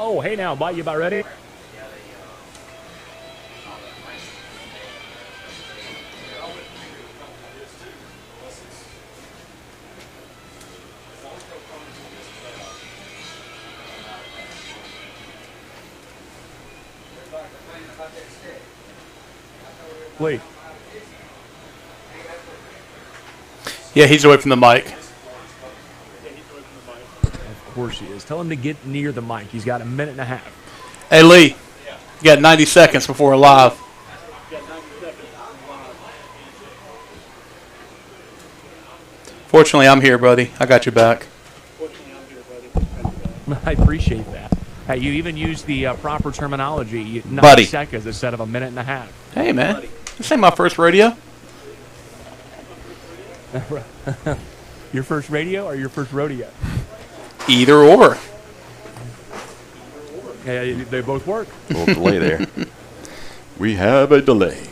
Oh, hey now, Bite, you about ready? Leake. Yeah, he's away from the mic. Of course he is. Tell him to get near the mic. He's got a minute and a half. Hey, Lee, you got 90 seconds before we're live. Fortunately, I'm here, buddy. I got your back. I appreciate that. Hey, you even used the proper terminology, 90 Buddy. seconds instead of a minute and a half. Hey, man. This ain't my first rodeo. Your first radio or your first rodeo? Either or. Yeah, they both work. A little delay there. We have a delay.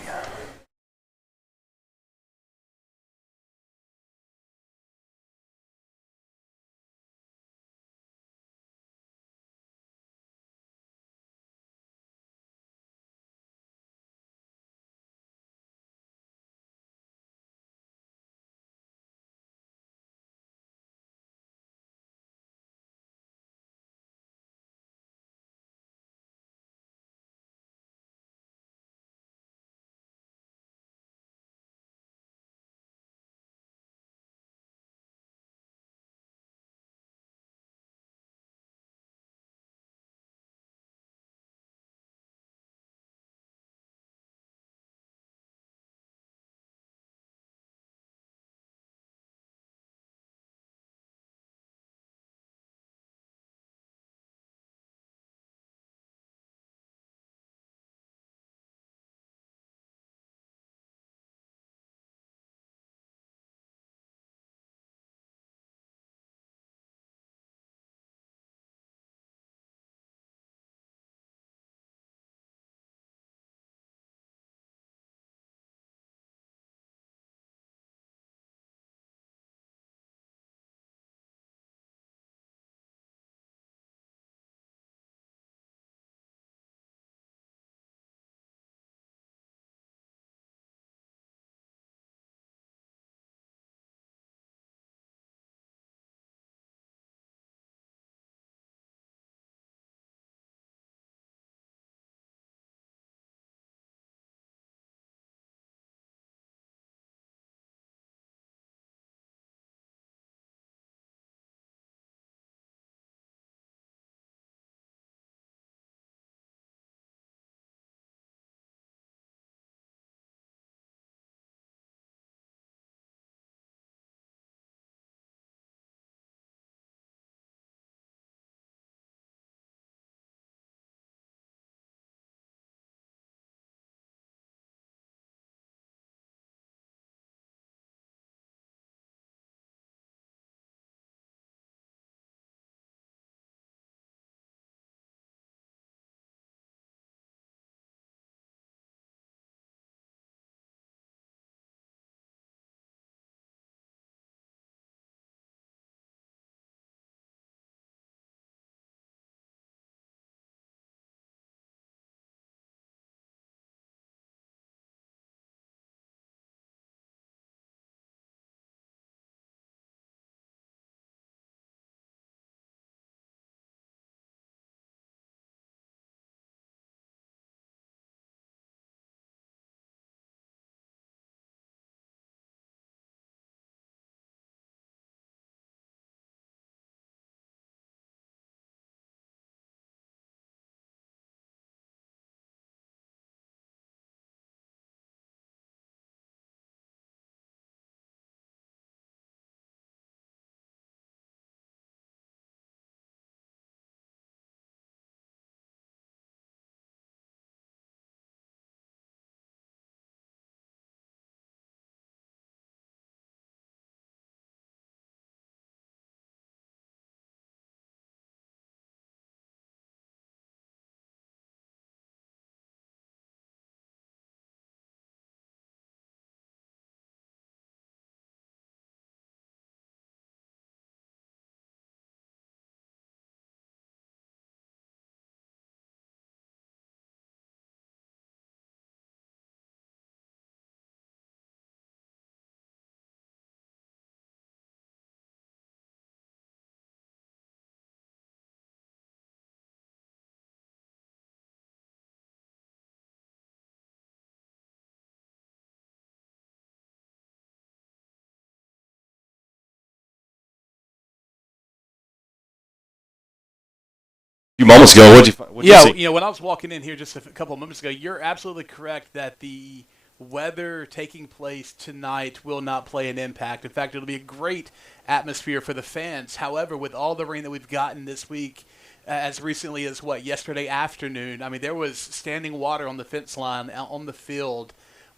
few moments ago, what'd you Yeah, see? when I was walking in here just a couple of moments ago, you're absolutely correct that the weather taking place tonight will not play an impact. In fact, it'll be a great atmosphere for the fans. However, with all the rain that we've gotten this week, as recently as yesterday afternoon, I mean, there was standing water on the fence line out on the field.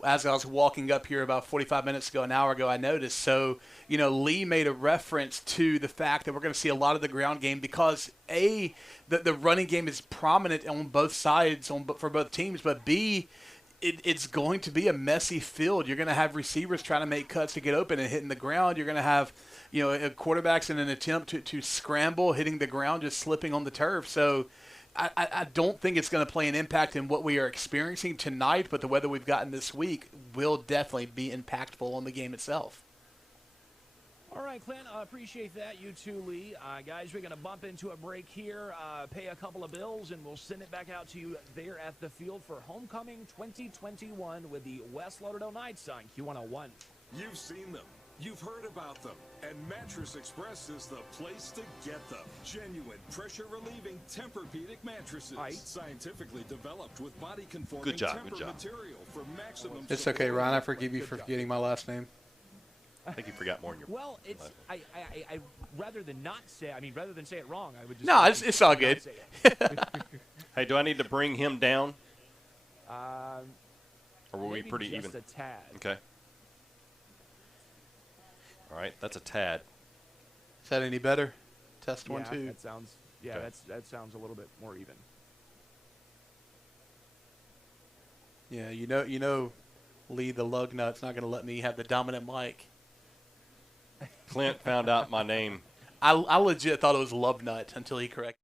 As I was walking up here about 45 minutes ago, an hour ago, I noticed. So, Lee made a reference to the fact that we're going to see a lot of the ground game because, A, the running game is prominent on both sides for both teams, but B, it's going to be a messy field. You're going to have receivers trying to make cuts to get open and hitting the ground. You're going to have, quarterbacks in an attempt to scramble, hitting the ground, just slipping on the turf. So I don't think it's going to play an impact in what we are experiencing tonight, but the weather we've gotten this week will definitely be impactful on the game itself. All right, Clint, I appreciate that. You too, Lee. Guys, we're going to bump into a break here, pay a couple of bills, and we'll send it back out to you there at the field for Homecoming 2021 with the West Lauderdale Knights on Q101. You've seen them. You've heard about them. And Mattress Express is the place to get them. Genuine, pressure-relieving Tempur-Pedic mattresses. Right. Scientifically developed with body-conforming Good job, Tempur good job. material for maximum It's support. okay, Ryan. I forgive you for forgetting my last name. I think you forgot more than your. Well, it's I rather than say it wrong, I would just No, it's all good. say it. Hey, do I need to bring him down, Uh, or were we maybe pretty just even? a tad. Okay. All right, that's a tad. Is that any better? Test one, Yeah, two. that sounds. Yeah, Okay. that sounds a little bit more even. Yeah, Lee, the lug nut's not going to let me have the dominant mic. Clint found out my name. I legit thought it was Love Nut until he corrected.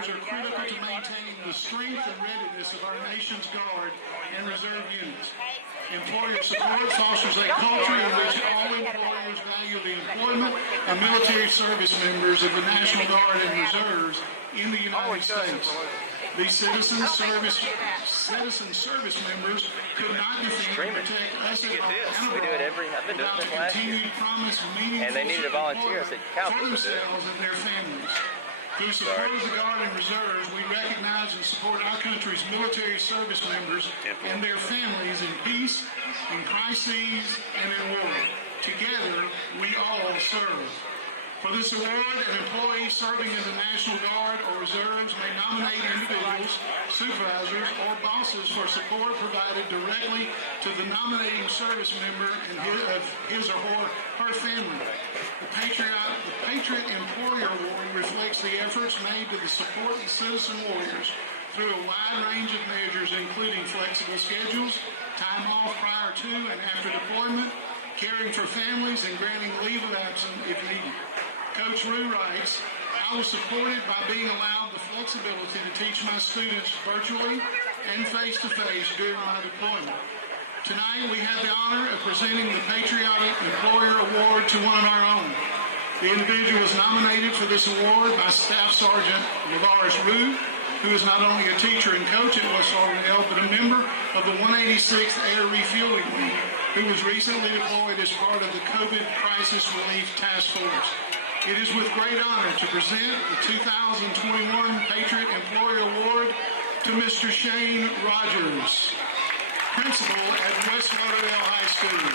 Guards are critical to maintaining the strength and readiness of our nation's Guard and Reserve units. Employer support fosters a culture in which all employers value the employment of military service members of the National Guard and Reserves in the United States. These citizen service members could not defend and protect us at all We do it every. I've been doing without this the last year. continued promise of meaningful And they needed a volunteer. I said, support "Count for this, we'll do it." themselves and their families. Through support of the Guard and Reserves, we recognize and support our country's military service members and their families in peace, in crises, and in war. Together, we all serve. For this award, an employee serving in the National Guard or Reserves may nominate individuals, supervisors, or bosses for support provided directly to the nominating service member and his or her family. The Patriot Employer Award reflects the efforts made to support the citizen warriors through a wide range of measures, including flexible schedules, time off prior to and after deployment, caring for families, and granting leave of absence if needed. Coach Rue writes, I was supported by being allowed the flexibility to teach my students virtually and face-to-face during my deployment. Tonight, we have the honor of presenting the Patriotic Employer Award to one of our own. The individual was nominated for this award by Staff Sergeant Lavaris Rue, who is not only a teacher and coach at West Lauderdale, but a member of the 186th Air Refueling Wing, who was recently deployed as part of the COVID Crisis Relief Task Force. It is with great honor to present the 2021 Patriot Employer Award to Mr. Shane Rogers, principal at West Lauderdale High School.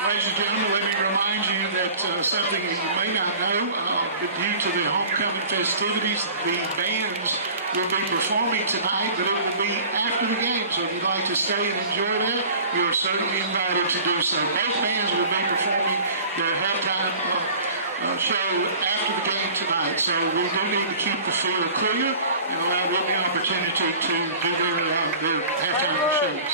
Ladies and gentlemen, let me remind you that something that you may not know, but due to the homecoming festivities, the bands will be performing tonight, but it will be after the game. So if you'd like to stay and enjoy that, you are certainly invited to do so. Both bands will be performing their halftime show after the game tonight. So we do need to keep the field clear and allow them the opportunity to do their halftime shows.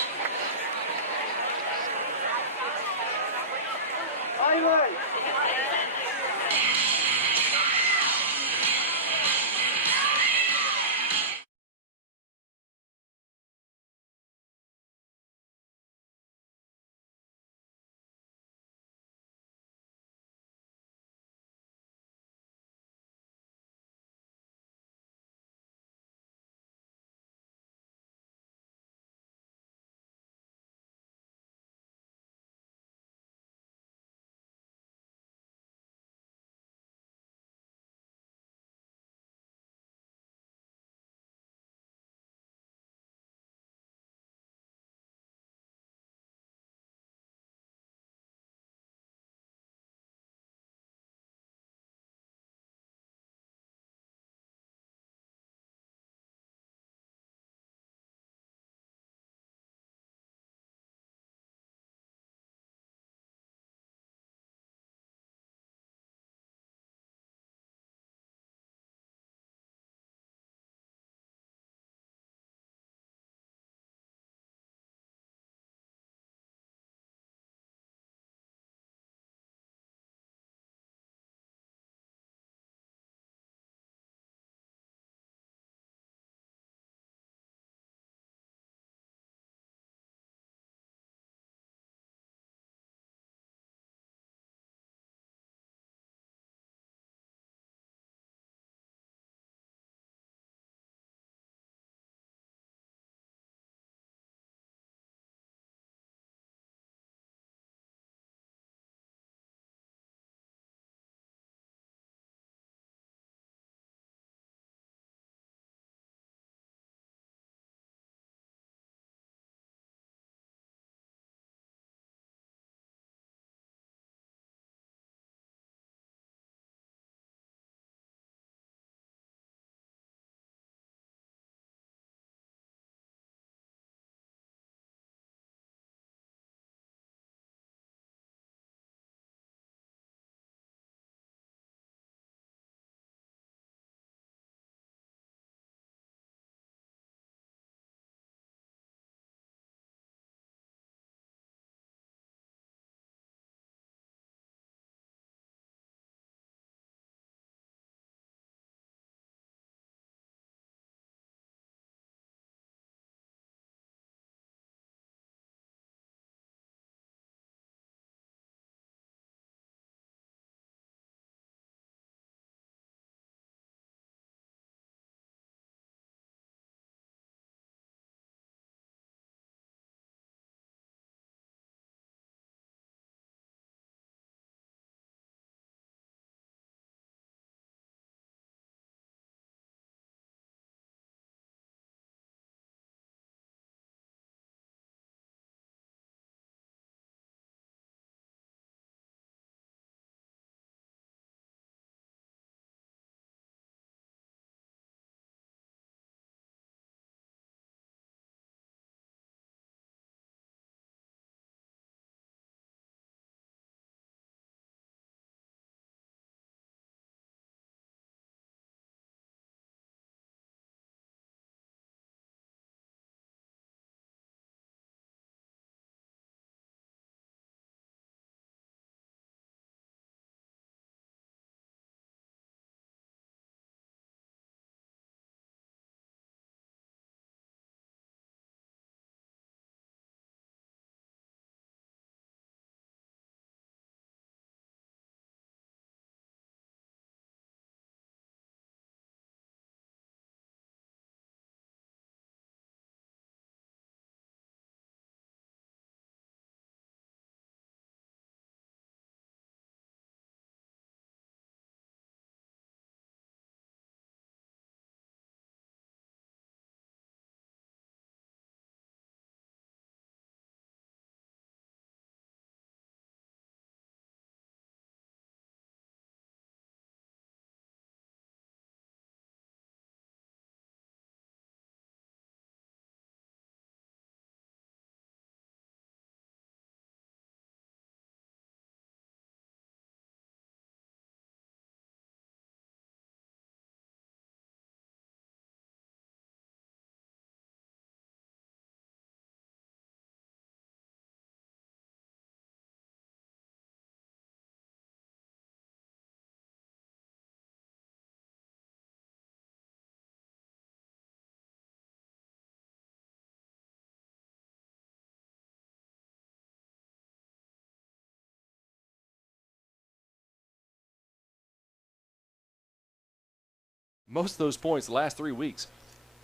Most of those points the last 3 weeks,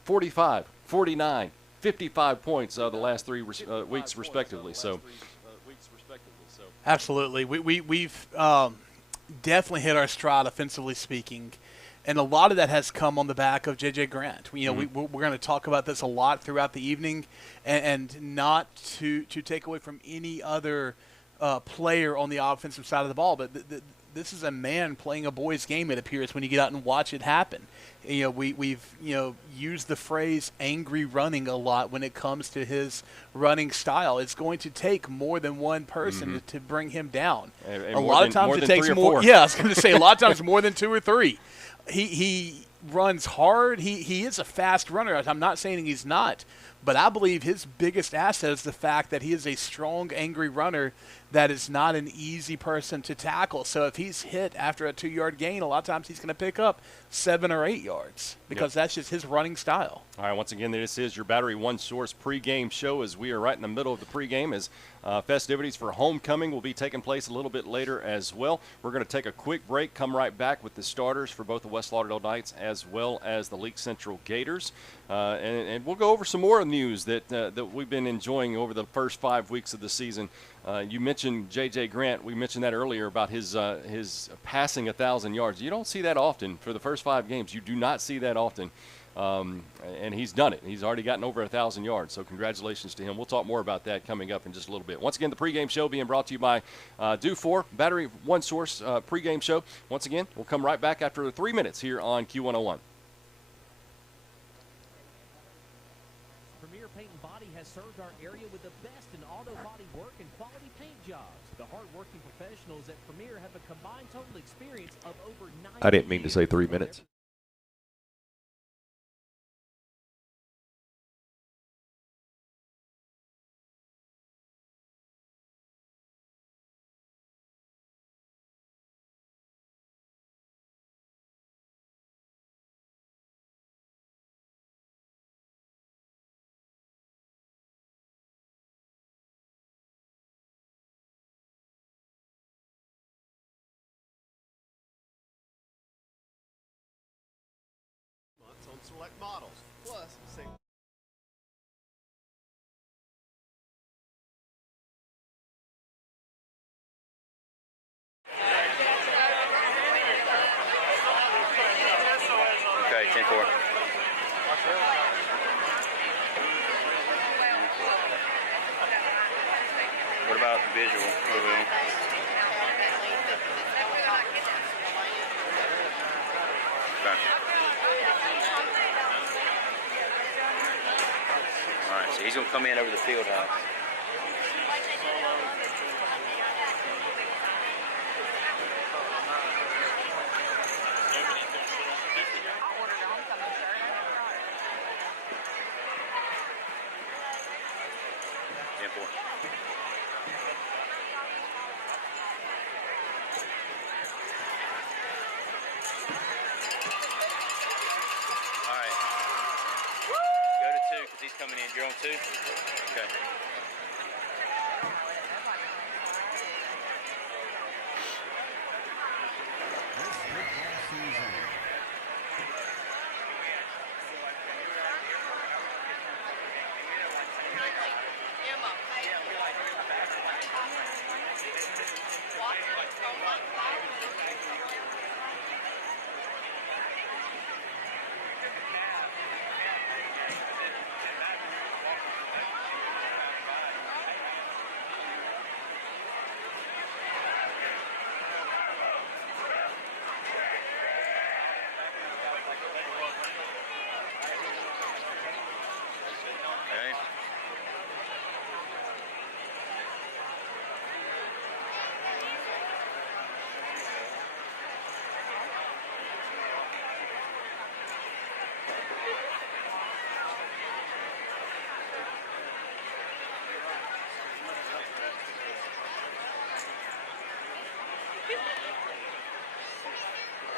45, 49, 55 points the last 3 weeks respectively. So. Absolutely. We've definitely hit our stride offensively speaking, and a lot of that has come on the back of J.J. Grant. We're going to talk about this a lot throughout the evening, and not to take away from any other player on the offensive side of the ball, but this is a man playing a boy's game, it appears, when you get out and watch it happen. We've used the phrase angry running a lot when it comes to his running style. It's going to take more than one person to bring him down. And a lot of times it takes more. Yeah, I was going to say a lot of times more than 2 or 3. He runs hard. He is a fast runner. I'm not saying he's not, but I believe his biggest asset is the fact that he is a strong, angry runner that is not an easy person to tackle. So if he's hit after a 2-yard gain, a lot of times he's going to pick up 7 or 8 yards because that's just his running style. All right, once again, this is your Battery One Source pregame show as we are right in the middle of the pregame as festivities for homecoming will be taking place a little bit later as well. We're going to take a quick break, come right back with the starters for both the West Lauderdale Knights as well as the Leake Central Gators. And we'll go over some more news that we've been enjoying over the first 5 weeks of the season. You mentioned J.J. Grant. We mentioned that earlier about his passing 1,000 yards. You don't see that often for the first 5 games. You do not see that often. And he's done it. He's already gotten over 1,000 yards, so congratulations to him. We'll talk more about that coming up in just a little bit. Once again, the pregame show being brought to you by Do 4 Battery One Source pregame show. Once again, we'll come right back after 3 minutes here on Q101. Premier Paint and Body has served our area with the best in auto body work and quality paint jobs. The hard-working professionals at Premier have a combined total experience of over 9 I didn't mean to say 3 minutes. On select models, plus save. Okay, 10-4. What about the visual? Okay. All right, so he's going to come in over the field house. Because he's coming in. You're on 2? Okay.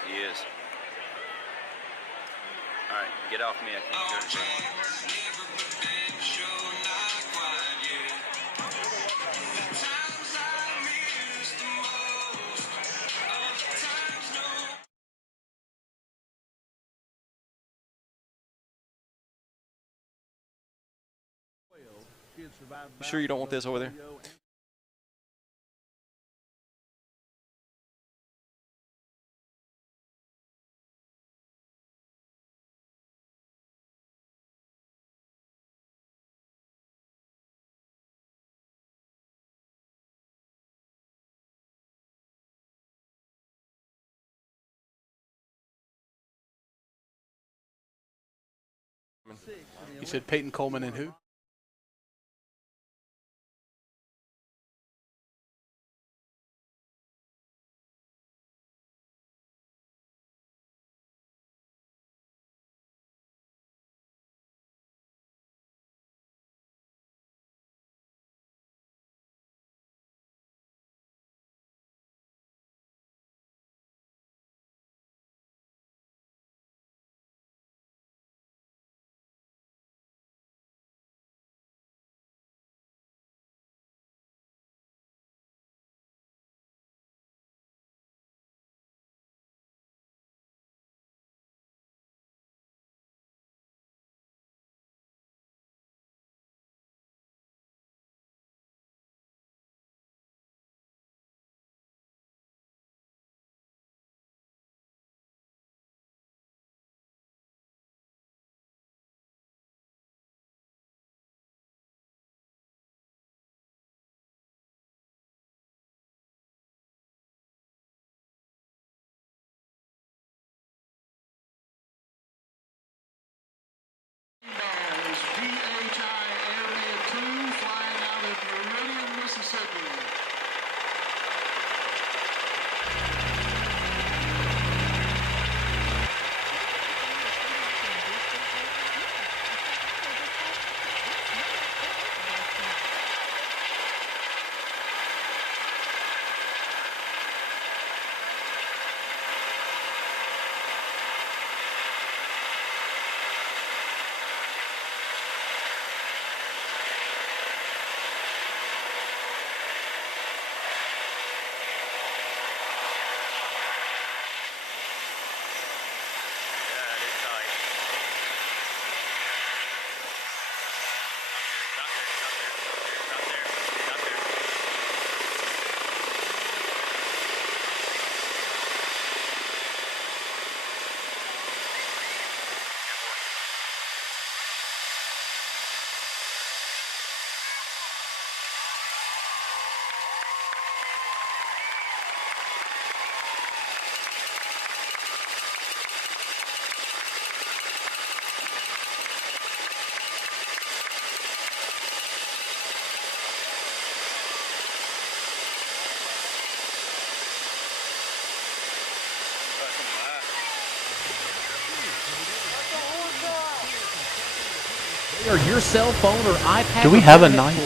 He is. All right, get off me. I can't do it. You sure you don't want this over there? You said Peyton Coleman and who? Is PHI Area 2 flying out of Meridian, Mississippi. Or your cell phone or iPad. Do we have a night? Let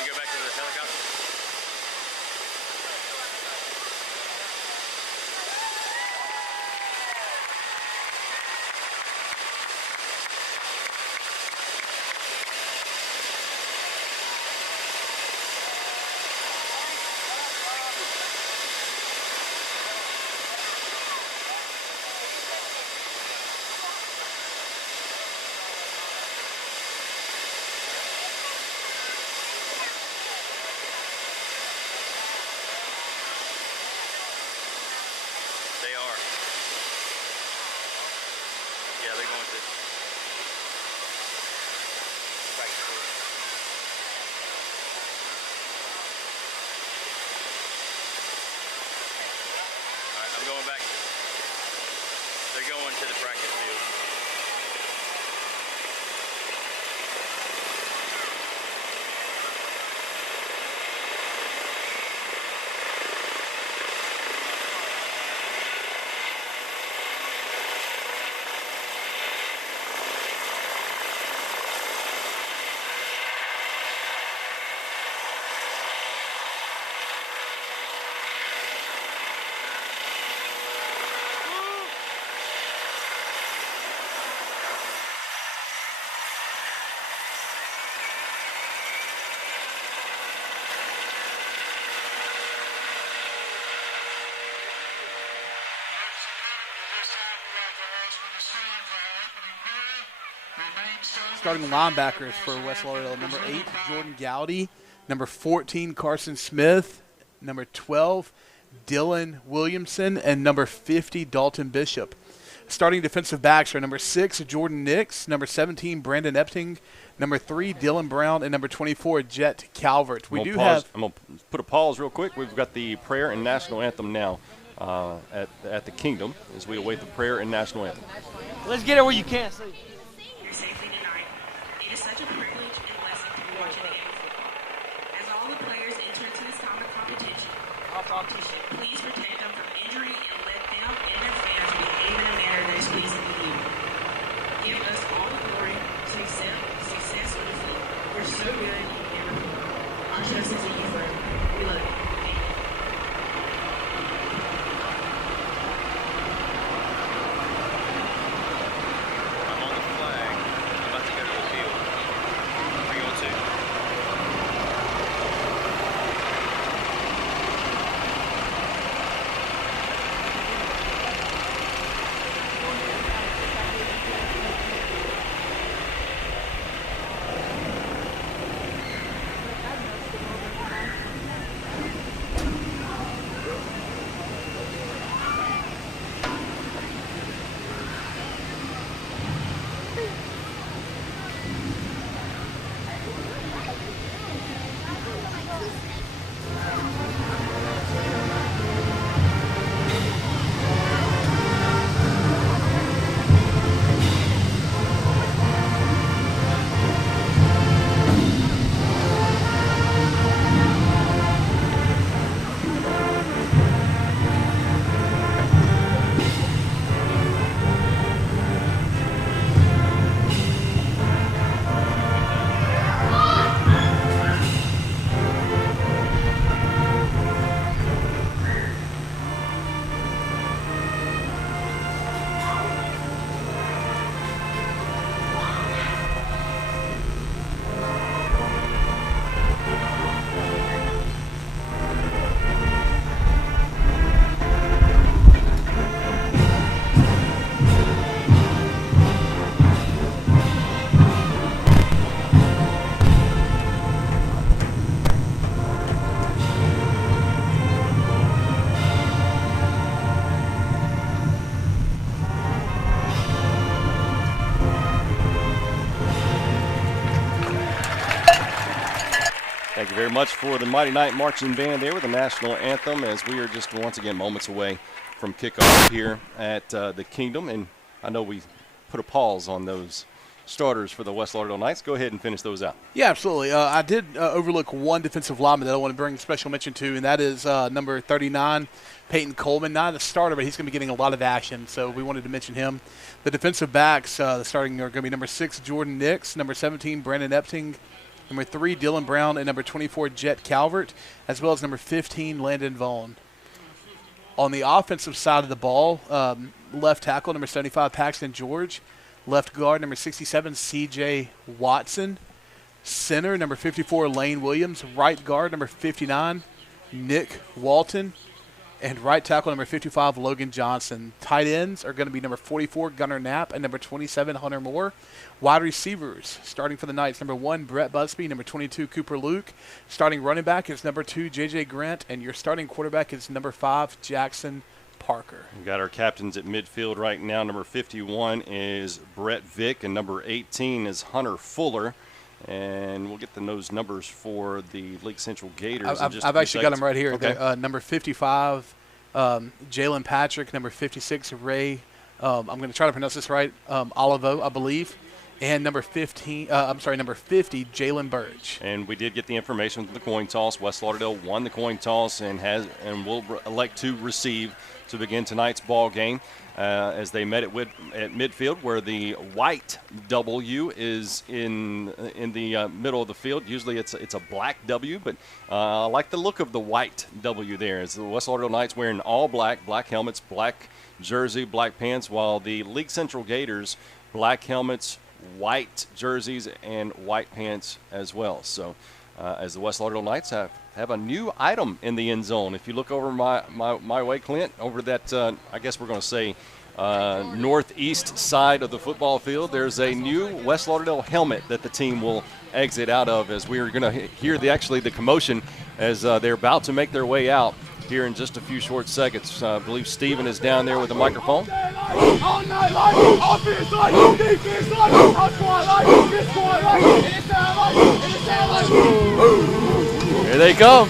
me go back to the helicopter. They are. Yeah, they're going to. Alright, I'm going back. They're going to the practice field. Starting linebackers for West Lauderdale, number 8, Jordan Gowdy, number 14, Carson Smith, number 12, Dylan Williamson, and number 50, Dalton Bishop. Starting defensive backs are number 6, Jordan Nix, number 17, Brandon Epting, number 3, Dylan Brown, and number 24, Jet Calvert. I'm going to put a pause real quick. We've got the prayer and national anthem now at the Kingdom as we await the prayer and national anthem. Let's get it where you can't see. Here safely tonight. It is such a privilege and blessing to be watching the game of football. As all the players enter into this time of competition, please protect them from injury and let them and their fans behave in a manner that is pleasing to you. Give us all the glory, success on the field. We're so good you can never fail. Our trust is in you forever. We love you. Thank you very much for the Mighty Knight Marching Band there with the national anthem as we are just once again moments away from kickoff here at the Kingdom. And I know we put a pause on those starters for the West Lauderdale Knights. Go ahead and finish those out. Yeah, absolutely. I did overlook one defensive lineman that I want to bring special mention to, and that is number 39, Peyton Coleman. Not a starter, but he's going to be getting a lot of action, so we wanted to mention him. The defensive backs, the starting are going to be number 6, Jordan Nix, number 17, Brandon Epting, number 3, Dylan Brown, and number 24, Jet Calvert, as well as number 15, Landon Vaughn. On the offensive side of the ball, left tackle, number 75, Paxton George. Left guard, number 67, C.J. Watson. Center, number 54, Lane Williams. Right guard, number 59, Nick Walton. And right tackle, number 55, Logan Johnson. Tight ends are going to be number 44, Gunnar Knapp, and number 27, Hunter Moore. Wide receivers, starting for the Knights, number 1, Brett Busby, number 22, Cooper Luke. Starting running back is number 2, J.J. Grant, and your starting quarterback is number 5, Jackson Parker. We've got our captains at midfield right now. Number 51 is Brett Vick, and number 18 is Hunter Fuller. And we'll get those numbers for the Leake Central Gators. I've actually got them right here. Okay. Number 55, Jalen Patrick. Number 56, Ray. I'm going to try to pronounce this right. Olivo, I believe. And number 50, Jalen Burge. And we did get the information from the coin toss. West Lauderdale won the coin toss and will elect to receive to begin tonight's ball game as they met at midfield, where the white W is in the middle of the field. Usually it's a black W, but I like the look of the white W there. As the West Lauderdale Knights wearing all black helmets, black jersey, black pants, while the Leake Central Gators, black helmets, white jerseys, and white pants as well. So as the West Lauderdale Knights have a new item in the end zone. If you look over my way, Clint, over that, I guess we're going to say northeast side of the football field, there's a new West Lauderdale helmet that the team will exit out of, as we are going to hear the commotion as they're about to make their way out here in just a few short seconds. I believe Steven is down there with the microphone. Here they come.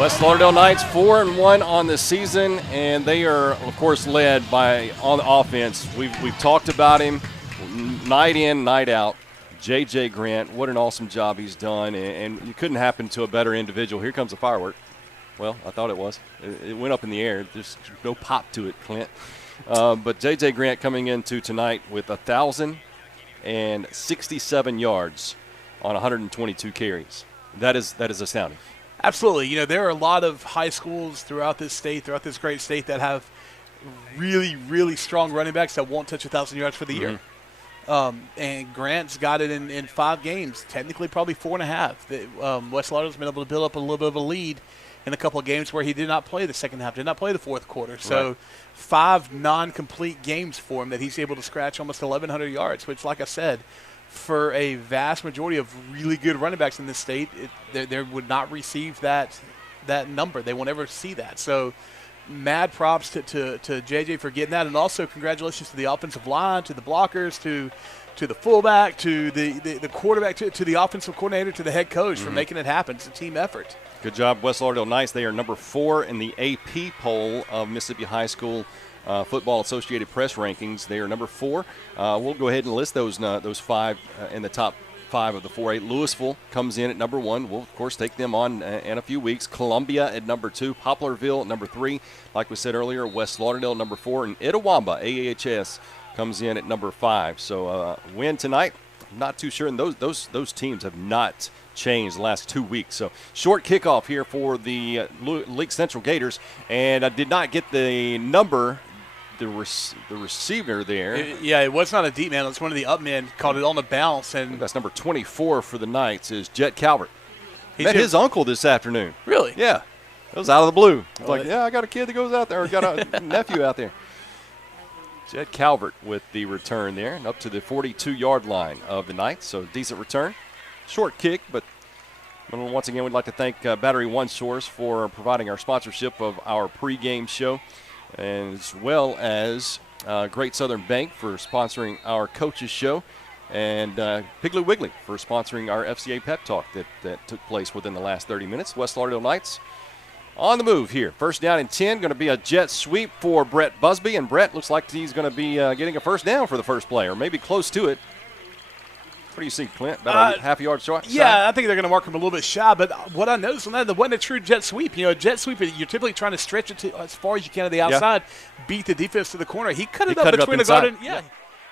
West Lauderdale Knights 4-1 on the season, and they are, of course, led by on the offense. We've talked about him night in, night out. J.J. Grant, what an awesome job he's done, and it couldn't happen to a better individual. Here comes the firework. Well, I thought it was. It went up in the air. There's no pop to it, Clint. But J.J. Grant coming into tonight with 1,067 yards on 122 carries. That is astounding. Absolutely. You know, there are a lot of high schools throughout this state, throughout this great state, that have really, really strong running backs that won't touch 1,000 yards for the year. And Grant's got it in 5 games, technically probably 4.5. West Lauderdale's been able to build up a little bit of a lead in a couple of games where he did not play the second half, did not play the fourth quarter. So 5 non-complete games for him that he's able to scratch almost 1,100 yards, which, like I said, for a vast majority of really good running backs in this state, they would not receive that number. They won't ever see that. So mad props to JJ for getting that, and also congratulations to the offensive line, to the blockers, to the fullback, to the quarterback, to the offensive coordinator, to the head coach for making it happen. It's a team effort. Good job, West Lauderdale Knights. They are number 4 in the AP poll of Mississippi High School Football Associated Press rankings. They are number 4. We'll go ahead and list those 5 in the top 5 of the 4A. Louisville comes in at number 1. We'll, of course, take them on in a few weeks. Columbia at number 2. Poplarville at number 3. Like we said earlier, West Lauderdale number 4. And Itawamba, AAHS, comes in at number 5. So win tonight, I'm not too sure. And those teams have not changed the last 2 weeks. So short kickoff here for the Leake Central Gators. And I did not get the number, the receiver there. It was not a deep man. It was one of the up men, caught it on the bounce. And that's number 24 for the Knights is Jet Calvert. Met his uncle this afternoon. Really? Yeah. It was out of the blue. Like, I got a kid that goes out there, or got a nephew out there. Jet Calvert with the return there, and up to the 42-yard line of the Knights. So decent return. Short kick, but once again, we'd like to thank Battery One Source for providing our sponsorship of our pregame show, and as well as Great Southern Bank for sponsoring our coaches show, and Piggly Wiggly for sponsoring our FCA Pep Talk that took place within the last 30 minutes. West Lauderdale Knights on the move here. First down and 10, going to be a jet sweep for Brett Busby, and Brett looks like he's going to be getting a first down for the first play, or maybe close to it. What do you see, Clint? About a half a yard short? Yeah, I think they're going to mark him a little bit shy. But what I noticed on that, it wasn't a true jet sweep. You know, a jet sweep, you're typically trying to stretch it to as far as you can to the outside, beat the defense to the corner. He cut it up between the guard and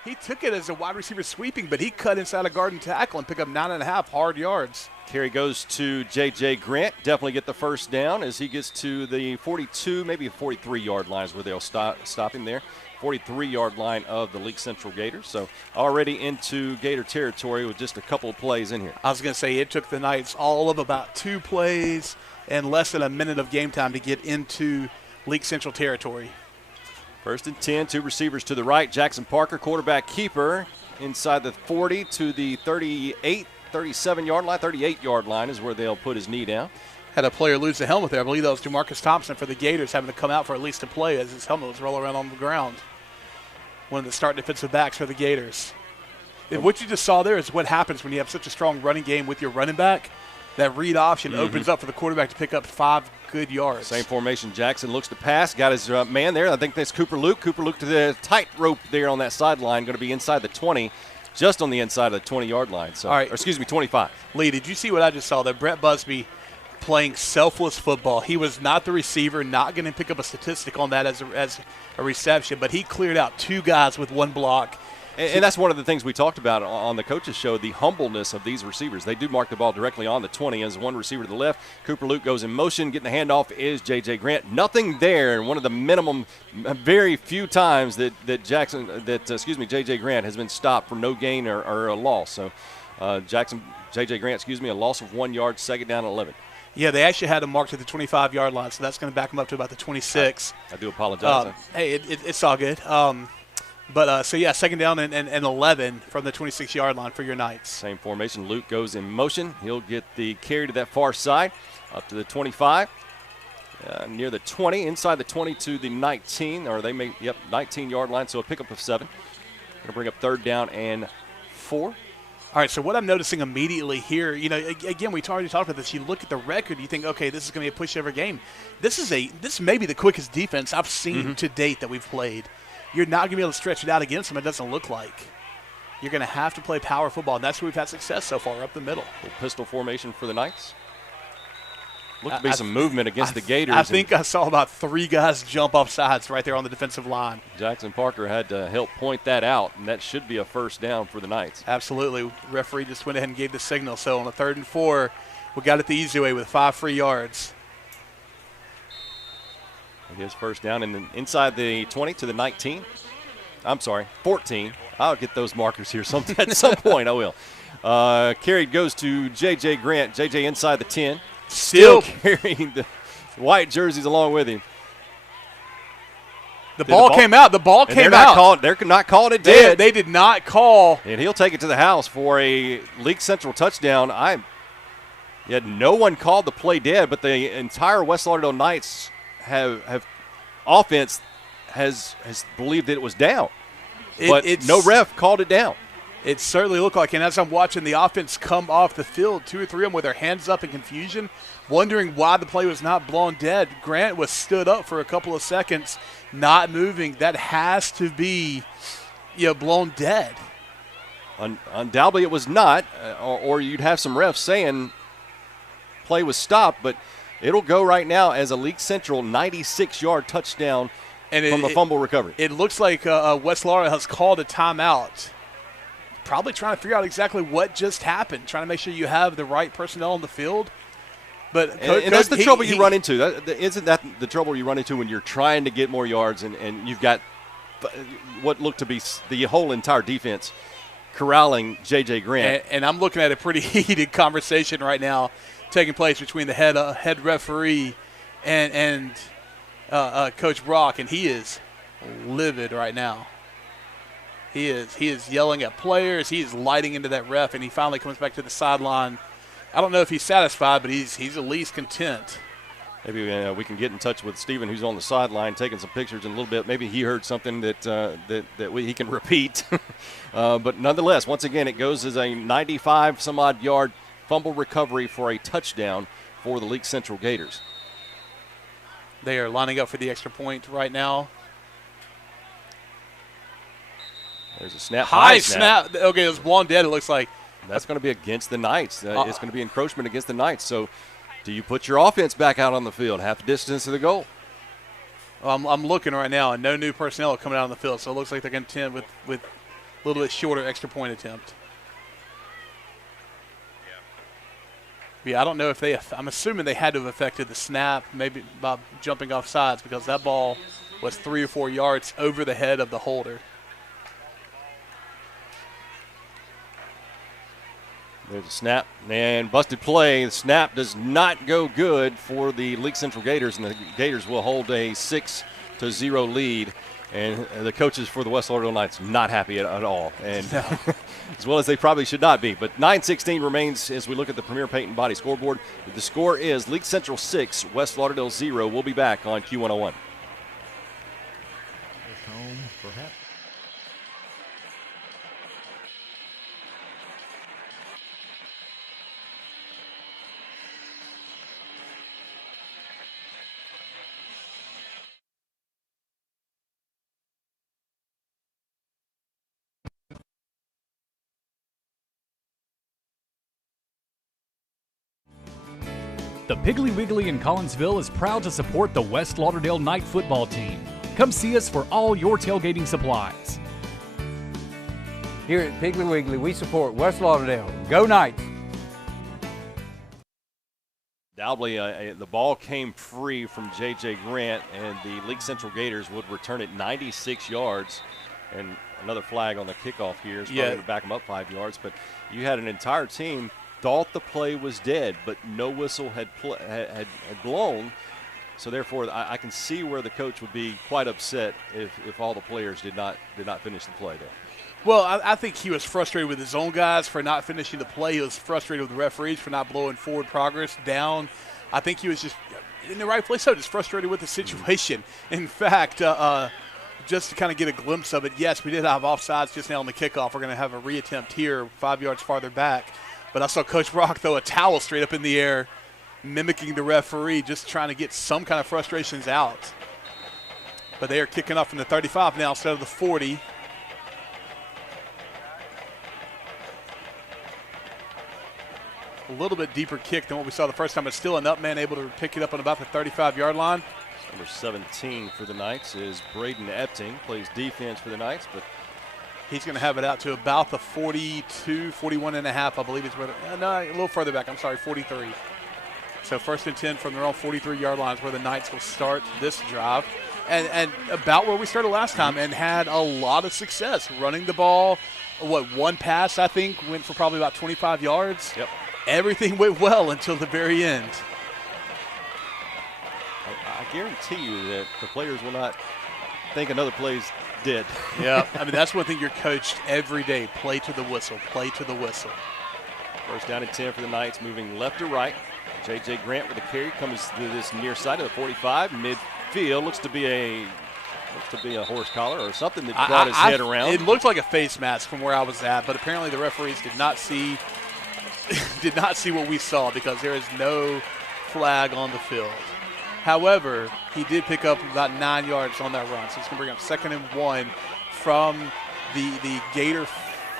he took it as a wide receiver sweeping, but he cut inside a guard and tackle and picked up 9.5 hard yards. Carry goes to J.J. Grant. Definitely get the first down as he gets to the 42, maybe 43-yard lines where they'll stop him there. 43-yard line of the Leake Central Gators. So already into Gator territory with just a couple of plays in here. I was going to say it took the Knights all of about 2 plays and less than a minute of game time to get into Leake Central territory. First and 10, 2 receivers to the right. Jackson Parker, quarterback keeper, inside the 40 to the 37-yard line. 38-yard line is where they'll put his knee down. Had a player lose the helmet there. I believe that was Jamarcus Thompson for the Gators, having to come out for at least a play as his helmet was rolling around on the ground. One of the starting defensive backs for the Gators. And what you just saw there is what happens when you have such a strong running game with your running back. That read option opens up for the quarterback to pick up 5 good yards. Same formation. Jackson looks to pass. Got his man there. I think that's Cooper Luke. Cooper Luke to the tight rope there on that sideline. Going to be inside the 20, just on the inside of the 20-yard line. So, all right. Or excuse me, 25. Lee, did you see what I just saw there? Brett Busby playing selfless football. He was not the receiver, not going to pick up a statistic on that as a reception, but he cleared out 2 guys with 1 block. And that's one of the things we talked about on the coaches show, the humbleness of these receivers. They do mark the ball directly on the 20 as 1 receiver to the left. Cooper Luke goes in motion. Getting the handoff is J.J. Grant. Nothing there, and one of the minimum, very few times that J.J. Grant has been stopped for no gain or a loss. So J.J. Grant, a loss of 1 yard, second down and 11. Yeah, they actually had him marked at the 25-yard line, so that's going to back him up to about the 26. I do apologize. Hey, it's all good. So, yeah, second down and 11 from the 26-yard line for your Knights. Same formation. Luke goes in motion. He'll get the carry to that far side, up to the 25, near the 20, inside the 20 to the 19, or 19-yard line, so a pickup of 7. Going to bring up third down and 4. All right, so what I'm noticing immediately here, again, we already talked about this. You look at the record, you think, okay, this is going to be a pushover game. This may be the quickest defense I've seen to date that we've played. You're not going to be able to stretch it out against them, it doesn't look like. You're going to have to play power football, and that's where we've had success so far, up the middle. Pistol formation for the Knights. Looked to be some movement against the Gators. I think I saw about 3 guys jump off sides right there on the defensive line. Jackson Parker had to help point that out, and that should be a first down for the Knights. Absolutely. Referee just went ahead and gave the signal. So on a 3rd and 4, we got it the easy way with 5 free yards. It is first down, and then inside the 20 to the 19. I'm sorry, 14. I'll get those markers here at some point. I will. Carry goes to J.J. Grant. J.J. inside the 10. Still carrying the white jerseys along with him. The ball came out. The ball came out. They're not calling it dead. They did not call. And he'll take it to the house for a Leake Central touchdown. No one called the play dead, but the entire West Lauderdale Knights have offense has believed that it was down. But no ref called it down. It certainly looked like, and as I'm watching the offense come off the field, 2 or 3 of them with their hands up in confusion, wondering why the play was not blown dead. Grant was stood up for a couple of seconds, not moving. That has to be, blown dead. Undoubtedly it was not, or you'd have some refs saying play was stopped, but it'll go right now as a Leake Central 96-yard touchdown from a fumble recovery. It looks like West Lauderdale has called a timeout. Probably trying to figure out exactly what just happened, trying to make sure you have the right personnel on the field. But and that's the trouble you run into. Isn't that the trouble you run into when you're trying to get more yards and you've got what looked to be the whole entire defense corralling J.J. Grant? And I'm looking at a pretty heated conversation right now taking place between the head referee and Coach Brock, and he is livid right now. He is yelling at players. He is lighting into that ref, and he finally comes back to the sideline. I don't know if he's satisfied, but he's at least content. Maybe we can get in touch with Steven, who's on the sideline, taking some pictures in a little bit. Maybe he heard something that he can repeat. But nonetheless, once again, it goes as a 95-some-odd yard fumble recovery for a touchdown for the Leake Central Gators. They are lining up for the extra point right now. There's a snap. High snap. Okay, it was blown dead, it looks like. That's going to be against the Knights. It's going to be encroachment against the Knights. So do you put your offense back out on the field, half the distance to the goal? Well, I'm looking right now, and no new personnel coming out on the field, so it looks like they're going to attempt with a little bit shorter extra point attempt. Yeah, I don't know if I'm assuming they had to have affected the snap, maybe by jumping off sides, because that ball was 3 or 4 yards over the head of the holder. There's a snap and busted play. The snap does not go good for the Leake Central Gators, and the Gators will hold a 6-0 lead. And the coaches for the West Lauderdale Knights not happy at all, and as well as they probably should not be. But 9:16 remains as we look at the Premier Paint and Body scoreboard. The score is Leake Central 6, West Lauderdale 0. We'll be back on Q101. Home, perhaps. The Piggly Wiggly in Collinsville is proud to support the West Lauderdale Knight football team. Come see us for all your tailgating supplies. Here at Piggly Wiggly, we support West Lauderdale. Go Knights! Doubly, the ball came free from J.J. Grant, and the Leake Central Gators would return it 96 yards. And another flag on the kickoff here is probably going to back them up 5 yards. But you had an entire team thought the play was dead, but no whistle had blown. So therefore, I can see where the coach would be quite upset if all the players did not finish the play there. Well, I think he was frustrated with his own guys for not finishing the play. He was frustrated with the referees for not blowing forward progress down. I think he was just in the right place, so just frustrated with the situation. In fact, just to kind of get a glimpse of it, yes, we did have offsides just now on the kickoff. We're going to have a reattempt here 5 yards farther back. But I saw Coach Brock throw a towel straight up in the air, mimicking the referee, just trying to get some kind of frustrations out. But they are kicking off from the 35 now instead of the 40. A little bit deeper kick than what we saw the first time, but still an up man able to pick it up on about the 35-yard line. Number 17 for the Knights is Braden Epting, plays defense for the Knights, but he's going to have it out to about the 42, 41 and a half, I believe is where no, a little further back. I'm sorry, 43. So 1st and 10 from their own 43-yard lines where the Knights will start this drive. And about where we started last time and had a lot of success running the ball. One pass, I think, went for probably about 25 yards. Yep. Everything went well until the very end. I guarantee you that the players will not think another play's dead. Yeah, I mean, that's one thing you're coached every day. Play to the whistle, play to the whistle. 1st down and 10 for the Knights, moving left to right. J.J. Grant with the carry comes to this near side of the 45, midfield. Looks to be a horse collar or something that brought his head around. It looked like a face mask from where I was at, but apparently the referees did not see what we saw because there is no flag on the field. However, he did pick up about 9 yards on that run, so he's going to bring up 2nd and 1 from the Gator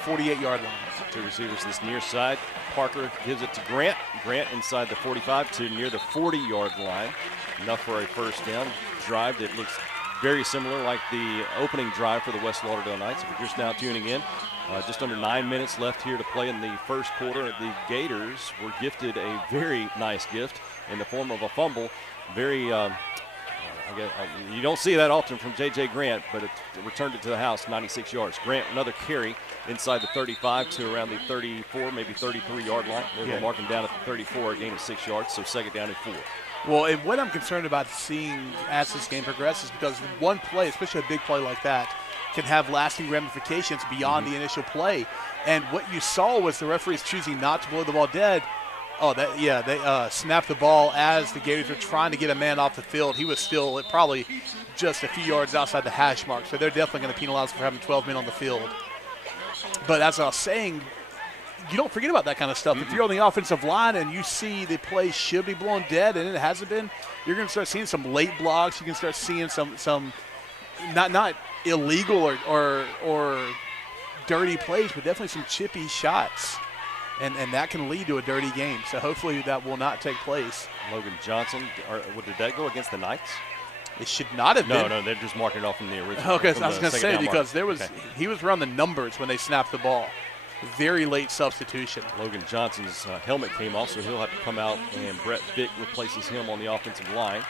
48-yard line. 2 receivers to this near side. Parker gives it to Grant. Grant inside the 45 to near the 40-yard line. Enough for a 1st down drive that looks very similar like the opening drive for the West Lauderdale Knights. If you're just now tuning in, just under 9 minutes left here to play in the 1st quarter. The Gators were gifted a very nice gift in the form of a fumble. Very, you don't see that often from J.J. Grant, but it returned it to the house, 96 yards. Grant, another carry inside the 35 to around the 34, maybe 33-yard line. They're going to mark him down at the 34, a gain of 6 yards, so 2nd down and 4. Well, and what I'm concerned about seeing as this game progresses, because one play, especially a big play like that, can have lasting ramifications beyond the initial play. And what you saw was the referees choosing not to blow the ball dead. They snapped the ball as the Gators were trying to get a man off the field. He was still probably just a few yards outside the hash mark, so they're definitely going to penalize him for having 12 men on the field. But as I was saying, you don't forget about that kind of stuff. If you're on the offensive line and you see the play should be blown dead and it hasn't been, you're going to start seeing some late blocks. You can start seeing some not illegal or dirty plays, but definitely some chippy shots. And that can lead to a dirty game. So hopefully that will not take place. Logan Johnson, did that go against the Knights? It should not have been. No, they're just marking it off from the original. Okay, I was going to say because he was around the numbers when they snapped the ball. Very late substitution. Logan Johnson's helmet came off, so he'll have to come out, and Brett Vick replaces him on the offensive line.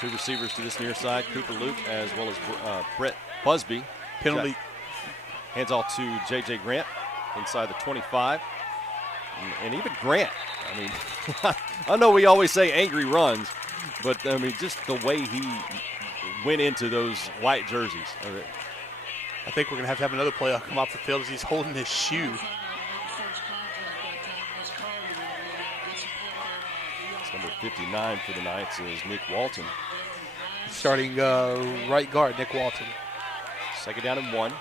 2 receivers to this near side, Cooper Luke as well as Brett Busby. Penalty. Hands off to J.J. Grant inside the 25. And even Grant, I mean, I know we always say angry runs, but, I mean, just the way he went into those white jerseys. I think we're going to have another play come off the field as he's holding his shoe. It's number 59 for the Knights is Nick Walton. Starting right guard, Nick Walton. 2nd down and 1.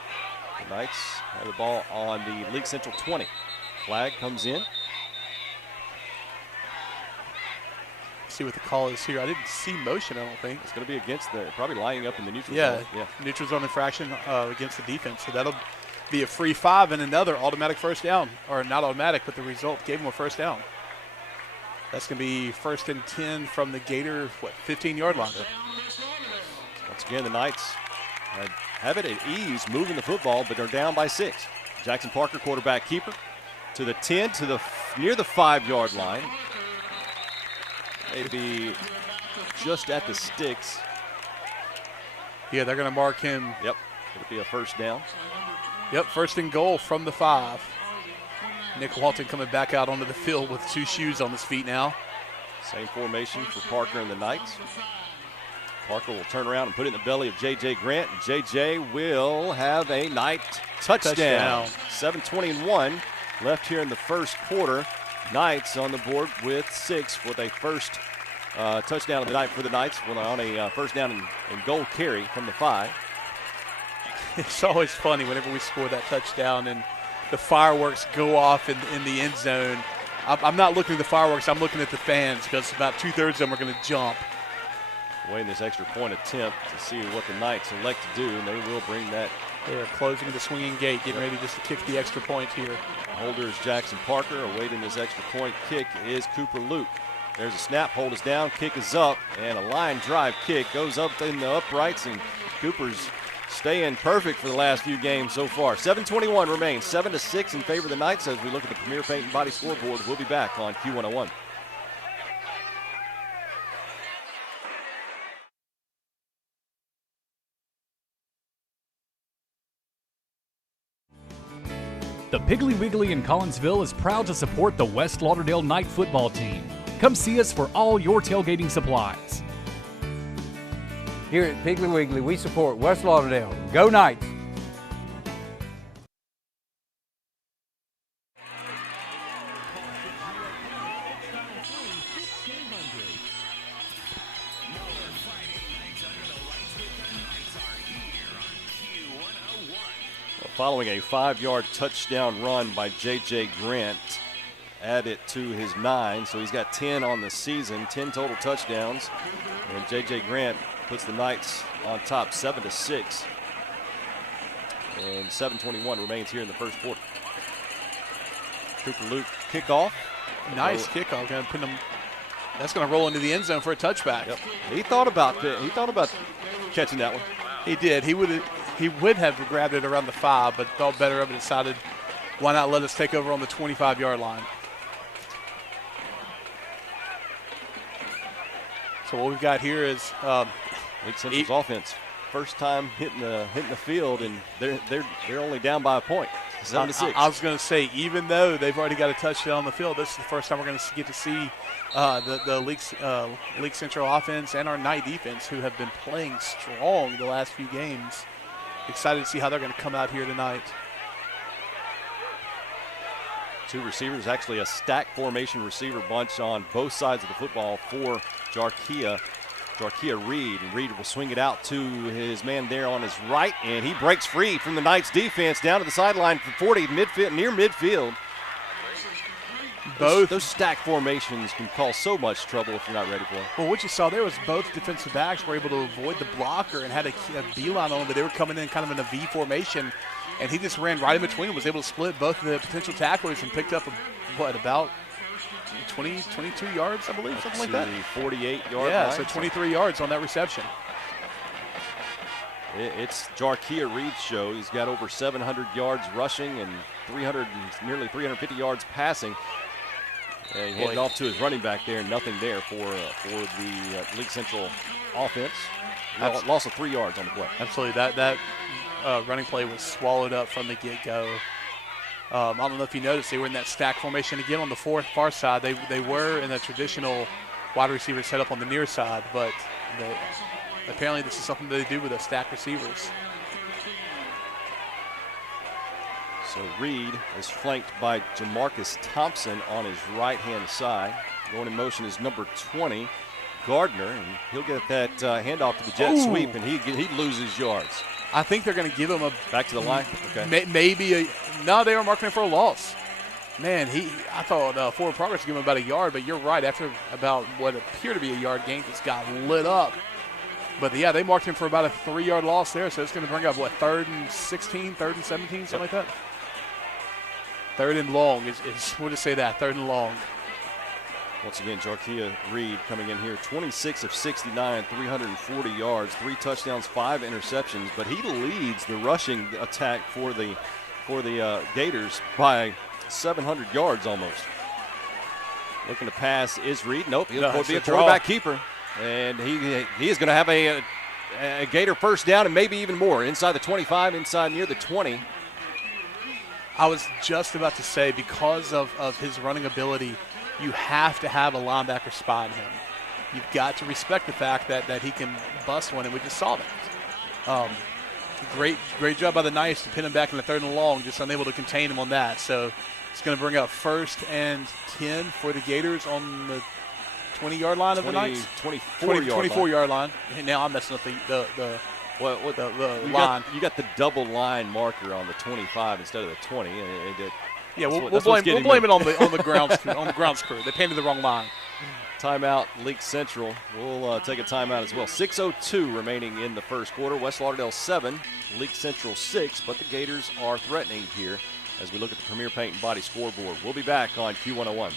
The Knights have the ball on the Leake Central 20. Flag comes in. See what the call is here. I didn't see motion, I don't think. It's going to be against probably lining up in the neutral zone. Yeah, neutral zone infraction against the defense. So that'll be a free 5 and another automatic 1st down. Or not automatic, but the result gave him a 1st down. That's going to be 1st and 10 from the Gator, 15-yard line. Once again, the Knights have it at ease moving the football, but they're down by 6. Jackson Parker, quarterback keeper, to the 10, to near the 5-yard line. Maybe just at the sticks. Yeah, they're going to mark him. Yep, it'll be a 1st down. Yep, 1st and goal from the 5. Nick Walton coming back out onto the field with 2 shoes on his feet now. Same formation for Parker and the Knights. Parker will turn around and put it in the belly of J.J. Grant, and J.J. will have a Knight touchdown. 7:21 left here in the first quarter. Knights on the board with 6 with a first touchdown of the night for the Knights on a first down and goal carry from the 5. It's always funny whenever we score that touchdown and the fireworks go off in the end zone. I'm not looking at the fireworks, I'm looking at the fans because about 2/3 of them are going to jump. Waiting this extra point attempt to see what the Knights elect to do, and they will bring that. They are closing the swinging gate, getting ready just to kick the extra point here. Holder is Jackson Parker. Awaiting this extra point kick is Cooper Luke. There's a snap, hold is down, kick is up, and a line drive kick goes up in the uprights, and Cooper's staying perfect for the last few games so far. 7:21 remains, 7-6 in favor of the Knights as we look at the Premier Paint and Body scoreboard. We'll be back on Q101. The Piggly Wiggly in Collinsville is proud to support the West Lauderdale Knight football team. Come see us for all your tailgating supplies. Here at Piggly Wiggly, we support West Lauderdale. Go Knights! Following a 5-yard touchdown run by J.J. Grant, add it to his 9, so he's got 10 on the season, 10 total touchdowns, and J.J. Grant puts the Knights on top 7-6, and 7:21 remains here in the first quarter. Cooper Luke kickoff. Nice kickoff. That's going to roll into the end zone for a touchback. Yep. He thought about catching that one. He did. He would have grabbed it around the 5, but thought better of it and decided, why not let us take over on the 25-yard line. So what we've got here is Leake Central's offense. First time hitting the field, and they're only down by a point, 7-6. I was going to say, even though they've already got a touchdown on the field, this is the first time we're going to get to see the Leake Central offense and our Knight defense, who have been playing strong the last few games. Excited to see how they're going to come out here tonight. 2 receivers, actually a stack formation receiver bunch on both sides of the football for Jarkia Reed. And Reed will swing it out to his man there on his right, and he breaks free from the Knights defense down to the sideline from 40, near midfield. Those stack formations can cause so much trouble if you're not ready for it. Well, what you saw there was both defensive backs were able to avoid the blocker and had a beeline on them, but they were coming in kind of in a V formation, and he just ran right in between and was able to split both of the potential tacklers and picked up, about 22 yards, I believe, something like that. The 48-yard yeah, line. so 23 yards on that reception. It's Jarkia Reed's show. He's got over 700 yards rushing and nearly 350 yards passing. And heading off to his running back there, nothing there for the Leake Central offense. Loss of 3 yards on the play. Absolutely, that running play was swallowed up from the get-go. I don't know if you noticed, they were in that stack formation again on the far side. They were in the traditional wide receiver setup on the near side, but apparently this is something they do with the stack receivers. So Reed is flanked by Jamarcus Thompson on his right-hand side. Going in motion is number 20, Gardner, and he'll get that handoff to the jet sweep, and he loses yards. I think they're going to give him a back to the line. Okay. No, they were marking him for a loss. Man, I thought forward progress give him about a yard, but you're right. After about what appeared to be a yard gain, just got lit up. But yeah, they marked him for about a 3-yard loss there, so it's going to bring up 3rd and 16, 3rd and 17, something like that. 3rd and long is we'll just say that, 3rd and long. Once again, Jarkia Reed coming in here, 26 of 69, 340 yards, 3 touchdowns, 5 interceptions, but he leads the rushing attack for the Gators by 700 yards almost. Looking to pass is Reed. Nope, he'll be a quarterback keeper, and he is going to have a Gator first down and maybe even more inside the 25, inside near the 20. I was just about to say, because of his running ability, you have to have a linebacker spot him. You've got to respect the fact that he can bust one, and we just saw that. Great job by the Knights to pin him back in the 3rd and long, just unable to contain him on that. So it's going to bring up 1st and 10 for the Gators on the 20-yard line of the Knights. 24-yard line. And now I'm messing up the line. You got the double line marker on the 25 instead of the 20. Yeah, we'll blame it on the grounds crew. They painted the wrong line. Timeout, Leake Central. We'll take a timeout as well. 6:02 remaining in the first quarter. West Lauderdale 7, Leake Central 6, but the Gators are threatening here as we look at the Premier Paint and Body scoreboard. We'll be back on Q101.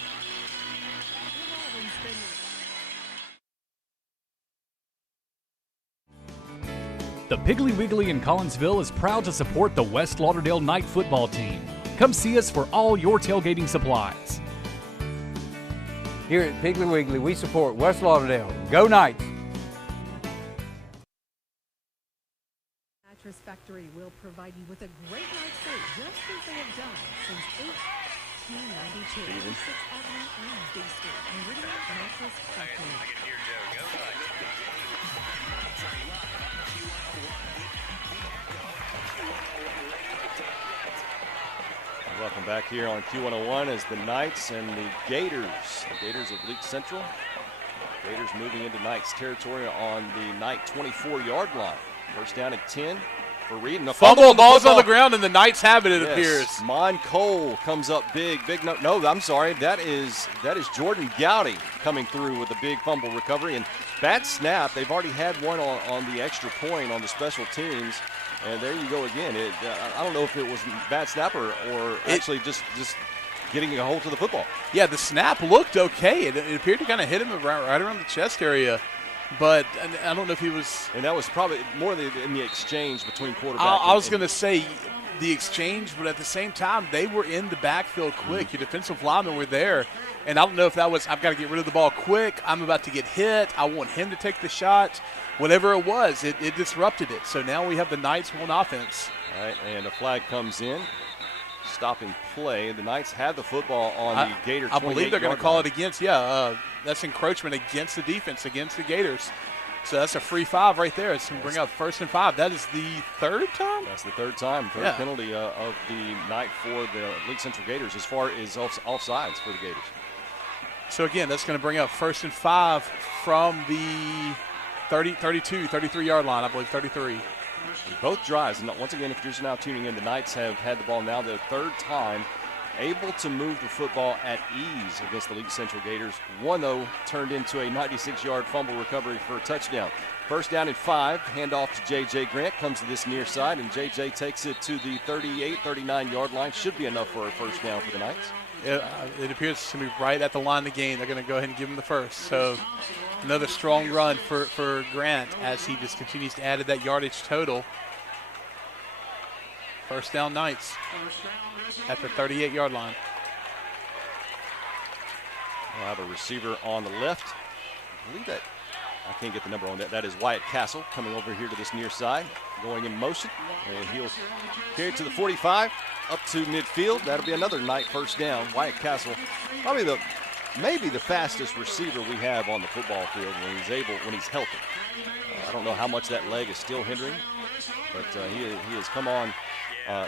The Piggly Wiggly in Collinsville is proud to support the West Lauderdale Knight football team. Come see us for all your tailgating supplies. Here at Piggly Wiggly, we support West Lauderdale. Go Knights! Mattress Factory will provide you with a great night's sleep, just as they have done since 1892. 6th Avenue and B Street. Meridian Mattress Factory. Welcome back here on Q101 as the Knights and the Gators of Leake Central. Gators moving into Knights territory on the Knight 24-yard line. First down at 10 for Reed. And the fumble, ball's on the ground, and the Knights have it, appears. Mon Cole comes up big. No, I'm sorry. That is Jordan Gowdy coming through with a big fumble recovery. And bad snap. They've already had one on the extra point on the special teams. And there you go again. I don't know if it was bad snap or actually just getting a hold to the football. Yeah, the snap looked okay. It appeared to kind of hit him right around the chest area. But I don't know if he was. And that was probably more in the exchange between quarterback. I was going to say the exchange, but at the same time, they were in the backfield quick. Your defensive linemen were there. And I don't know if that was, I've got to get rid of the ball quick. I'm about to get hit. I want him to take the shot. Whatever it was, it disrupted it. So now we have the Knights on offense. All right, and a flag comes in. Stopping play. The Knights have the football on the Gator 28-yard line. I believe they're going to call it against, that's encroachment against the defense, against the Gators. So that's a free 5 right there. It's going to bring up 1st and 5. That is the 3rd time? That's the 3rd time. Third penalty of the night for the Leake Central Gators as far as offsides for the Gators. So, again, that's going to bring up 1st and 5 from the 33-yard line, I believe, 33. Both drives, and once again, if you're just now tuning in, the Knights have had the ball now the 3rd time, able to move the football at ease against the Leake Central Gators. One, though, turned into a 96-yard fumble recovery for a touchdown. First down and 5, handoff to J.J. Grant, comes to this near side, and J.J. takes it to the 38, 39-yard line. Should be enough for a first down for the Knights. It appears to be right at the line of the game. They're going to go ahead and give him the first. So another strong run for Grant as he just continues to add to that yardage total. First down Knights at the 38-yard line. We'll have a receiver on the left. I believe that, I can't get the number on that. That is Wyatt Castle coming over here to this near side, going in motion. And he'll carry it to the 45, up to midfield. That'll be another Knight first down. Wyatt Castle, probably maybe the fastest receiver we have on the football field when he's healthy. I don't know how much that leg is still hindering, but he has come on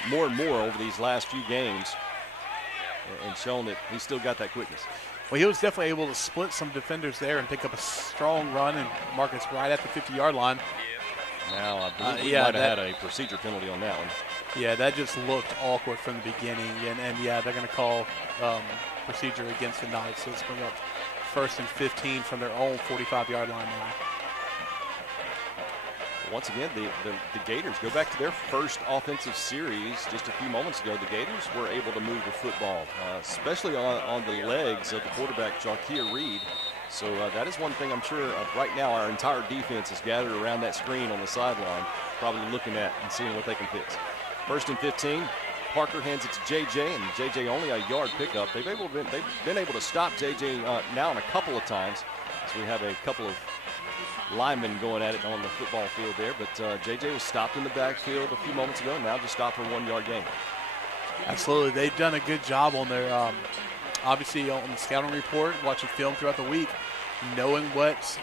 more and more over these last few games and shown that he's still got that quickness. Well, he was definitely able to split some defenders there and pick up a strong run and mark us right at the 50-yard line. Now, I believe we might have had a procedure penalty on that one. Yeah, that just looked awkward from the beginning. And they're going to call procedure against the Knights. So let's bring up 1st and 15 from their own 45-yard line now. Once again, the Gators go back to their first offensive series just a few moments ago. The Gators were able to move the football, especially on the legs of the quarterback, Jaquia Reed. So that is one thing I'm sure right now our entire defense is gathered around that screen on the sideline, probably looking at and seeing what they can fix. 1st and 15. Parker hands it to J.J., and J.J. only a yard pickup. They've been able to stop J.J. now in a couple of times. So we have a couple of linemen going at it on the football field there, but J.J. was stopped in the backfield a few moments ago, now just stopped for a 1-yard gain. Absolutely. They've done a good job on their, obviously on the scouting report, watching film throughout the week, knowing what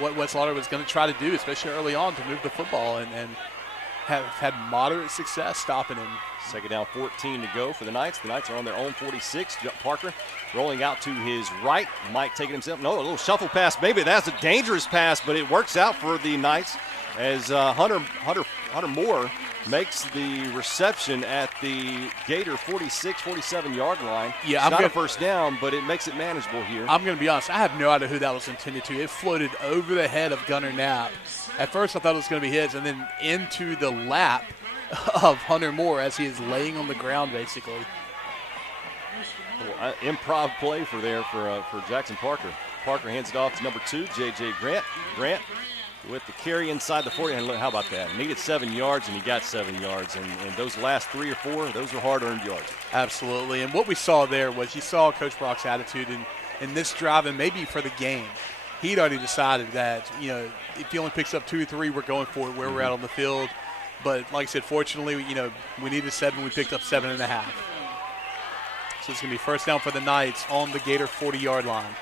West Lauderdale was going to try to do, especially early on, to move the football, and have had moderate success stopping him. Second down, 14 to go for the Knights. The Knights are on their own 46. Parker rolling out to his right. Mike taking himself. No, a little shuffle pass. Maybe that's a dangerous pass, but it works out for the Knights as Hunter Moore makes the reception at the Gator 47-yard line. Yeah, it's not a first down, but it makes it manageable here. I'm going to be honest. I have no idea who that was intended to. It floated over the head of Gunnar Knapp. At first, I thought it was going to be his, and then into the lap of Hunter Moore as he is laying on the ground, basically. Well, improv play for Jackson Parker. Parker hands it off to number 2, J.J. Grant. Grant with the carry inside the 40. And look, how about that? Needed 7 yards, and he got 7 yards. And those last 3 or 4, those were hard-earned yards. Absolutely. And what we saw there was you saw Coach Brock's attitude in this drive, and maybe for the game. He'd already decided that, if he only picks up 2 or 3, we're going for it where we're at on the field. But like I said, fortunately, we needed 7. We picked up 7.5. So it's going to be first down for the Knights on the Gator 40-yard line.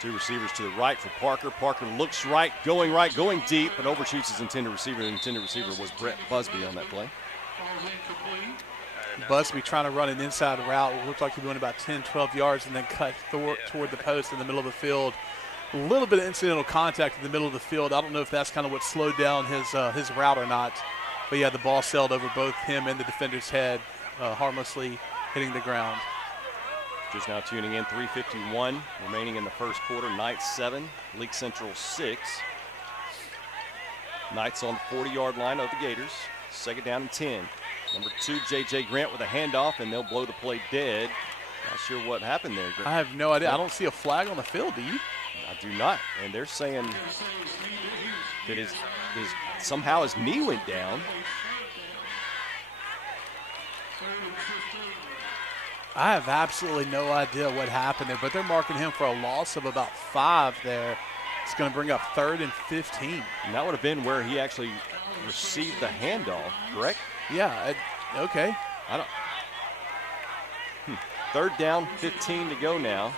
2 receivers to the right for Parker. Parker looks right, going deep, but overshoots his intended receiver. The intended receiver was Brett Busby on that play. Busby trying to run an inside route. It looked like he went about 10, 12 yards and then cut toward the post in the middle of the field. A little bit of incidental contact in the middle of the field. I don't know if that's kind of what slowed down his route or not. But, yeah, the ball sailed over both him and the defender's head, harmlessly hitting the ground. Just now tuning in, 3:51 remaining in the first quarter. Knights 7, Leake Central 6. Knights on the 40-yard line of the Gators. Second down and 10. Number 2, J.J. Grant with a handoff, and they'll blow the play dead. Not sure what happened there. I have no idea. I don't see a flag on the field, do you? I do not. And they're saying that somehow his knee went down. I have absolutely no idea what happened there, but they're marking him for a loss of about 5 there. It's going to bring up 3rd and 15. And that would have been where he actually received the handoff, correct? Yeah, okay. I don't. 3rd down, 15 to go now.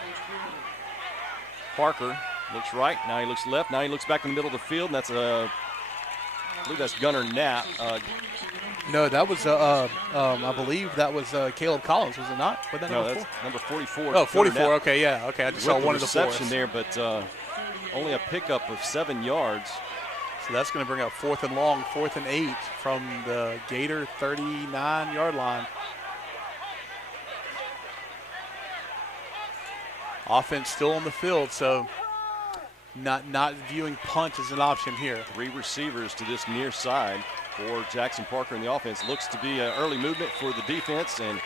Parker looks right, now he looks left, now he looks back in the middle of the field, and that's I believe that's Gunnar Knapp. No, that was, I believe that was Caleb Collins, was it not? Was that no, number that's 4? number 44. Oh, 44, okay, yeah, okay. I just saw one of the reception there, but only a pickup of 7 yards. So that's going to bring up 4th and long, 4th and 8 from the Gator 39-yard line. Offense still on the field, so not viewing punt as an option here. 3 receivers to this near side for Jackson Parker in the offense. Looks to be an early movement for the defense, and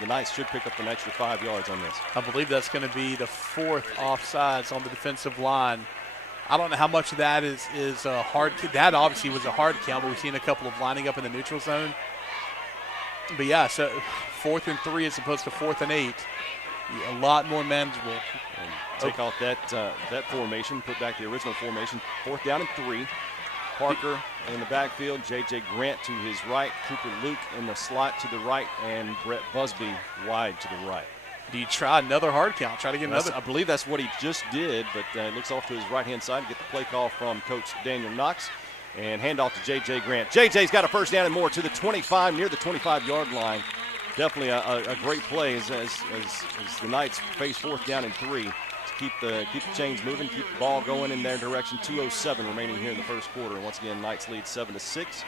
the Knights should pick up an extra 5 yards on this. I believe that's going to be the 4th offsides on the defensive line. I don't know how much of that is a hard. That obviously was a hard count, but we've seen a couple of lining up in the neutral zone. But yeah, so 4th and 3 as opposed to 4th and 8. A lot more manageable. And take off that formation, put back the original formation. 4th down and 3. Parker in the backfield, J.J. Grant to his right, Cooper Luke in the slot to the right, and Brett Busby wide to the right. Do you try another hard count? Try to get another? I believe that's what he just did, but it looks off to his right-hand side to get the play call from Coach Daniel Knox. And handoff to J.J. Grant. J.J.'s got a first down and more to the 25, near the 25-yard line. Definitely a great play as the Knights face 4th down and 3 to keep the chains moving, keep the ball going in their direction. 2:07 remaining here in the first quarter. And once again, Knights lead 7-6.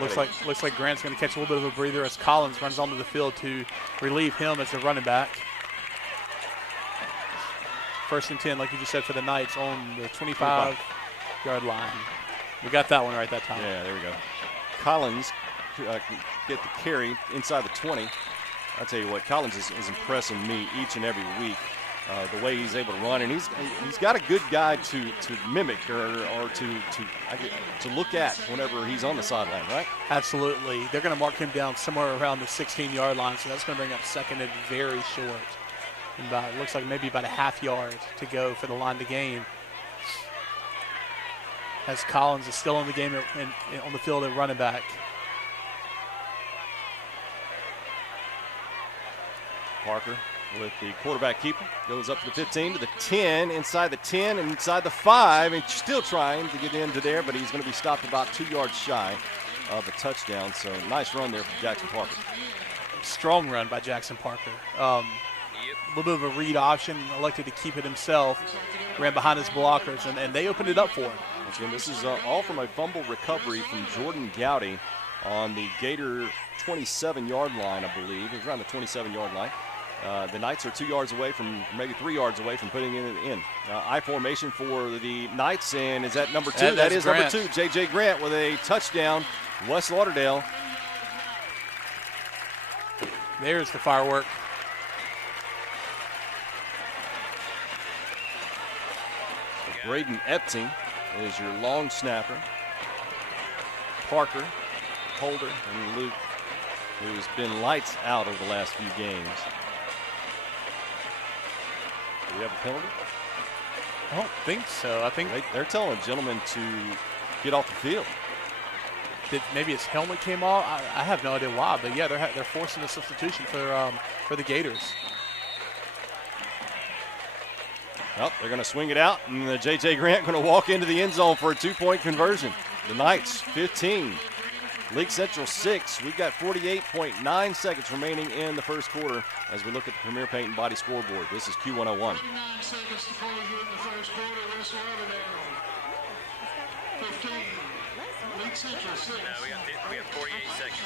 Looks like Grant's going to catch a little bit of a breather as Collins runs onto the field to relieve him as a running back. 1st and 10, like you just said, for the Knights on the 25-yard line. We got that one right that time. Yeah, there we go. Collins get the carry inside the 20. I'll tell you what, Collins is impressing me each and every week. The way he's able to run, and he's got a good guy to mimic or to look at whenever he's on the sideline, right? Absolutely. They're going to mark him down somewhere around the 16-yard line, so that's going to bring up 2nd and very short. And it looks like maybe about a half yard to go for the line to gain. As Collins is still in the game on the field at running back. Parker with the quarterback keeper. Goes up to the 15, to the 10, inside the 10, and inside the 5, and still trying to get into there, but he's going to be stopped about 2 yards shy of a touchdown. So nice run there from Jackson Parker. Strong run by Jackson Parker. A little bit of a read option, elected to keep it himself, ran behind his blockers, and they opened it up for him. Once again, this is all from a fumble recovery from Jordan Gowdy on the Gator 27-yard line, I believe. It was around the 27-yard line. The Knights are 2 yards away from, maybe 3 yards away from putting it in. I formation for the Knights, and is that number 2? That is Grant. Number 2, J.J. Grant with a touchdown. West Lauderdale. There's the firework. Braden Epting is your long snapper. Parker, Holder, and Luke, who's been lights out over the last few games. Do we have a penalty? I don't think so. I think they're telling a gentleman to get off the field. Maybe his helmet came off. I have no idea why, but yeah, they're forcing a substitution for the Gators. Well, they're going to swing it out, and J.J. Grant going to walk into the end zone for a 2-point conversion. The Knights 15, Leake Central 6. We've got 48.9 seconds remaining in the first quarter as we look at the Premier Paint and Body scoreboard. This is Q101. 49 seconds to play here in the first quarter. West Lauderdale 15. Leake Central 6. No, we got 48 seconds.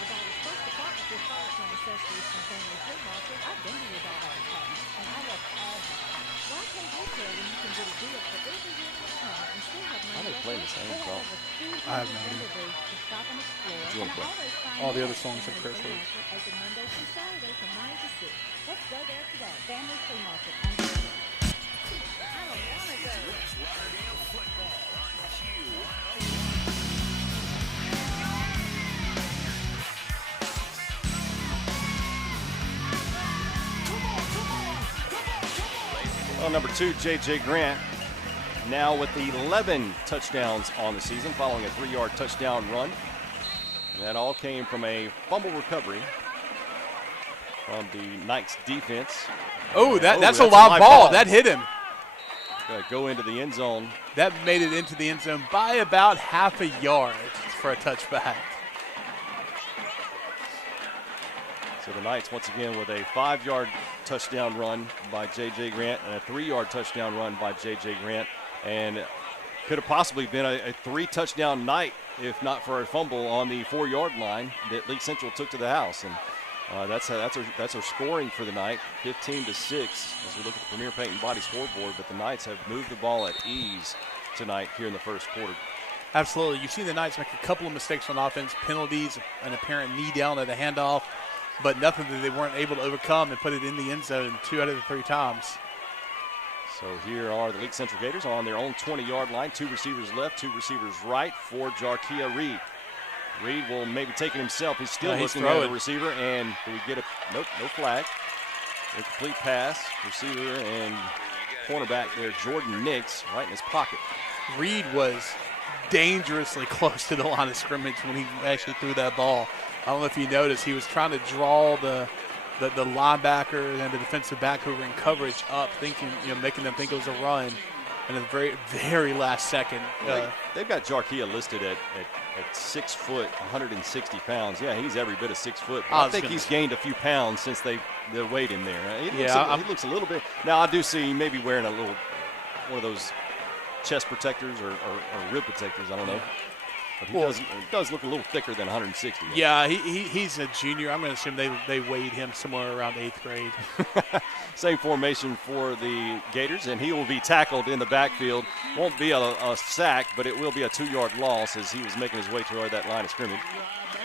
How are they playing the same song? I have no idea. What do you want to play? All the other songs in curse words. Let's go there today. Family Flea Market. I don't want to go. West Lauderdale football on Q101. Well, number 2, J.J. Grant, now with 11 touchdowns on the season, following a 3-yard touchdown run. That all came from a fumble recovery from the Knights defense. Oh, that's a live ball. That hit him. Gonna go into the end zone. That made it into the end zone by about half a yard for a touchback. So the Knights, once again, with a 5-yard touchdown run by J.J. Grant and a 3-yard touchdown run by J.J. Grant. And could have possibly been a 3-touchdown night if not for a fumble on the 4-yard line that Leake Central took to the house. And that's our scoring for the night, 15-6, as we look at the Premier Paint and Body scoreboard. But the Knights have moved the ball at ease tonight here in the first quarter. Absolutely. You've seen the Knights make a couple of mistakes on offense, penalties, an apparent knee down at a handoff, but nothing that they weren't able to overcome and put it in the end zone 2 out of the 3 times. So here are the Leake Central Gators on their own 20-yard line. 2 receivers left, 2 receivers right for Jarkia Reed. Reed will maybe take it himself. He's still looking at the receiver, and do we get a no flag? Incomplete pass. Receiver and cornerback there, Jordan Nix, right in his pocket. Reed was dangerously close to the line of scrimmage when he actually threw that ball. I don't know if you noticed, he was trying to draw the linebacker and the defensive back who were in coverage up, thinking, making them think it was a run. And at the very, very last second. They've got Jarkia listed at 6 foot, 160 pounds. Yeah, he's every bit of 6 foot. I think he's gained a few pounds since they weighed him there. He looks a little bit. Now, I do see him maybe wearing one of those chest protectors or rib protectors. I don't know. But he does look a little thicker than 160. Yeah, he's a junior. I'm going to assume they weighed him somewhere around 8th grade. Same formation for the Gators, and he will be tackled in the backfield. Won't be a sack, but it will be a 2-yard loss as he was making his way toward that line of scrimmage.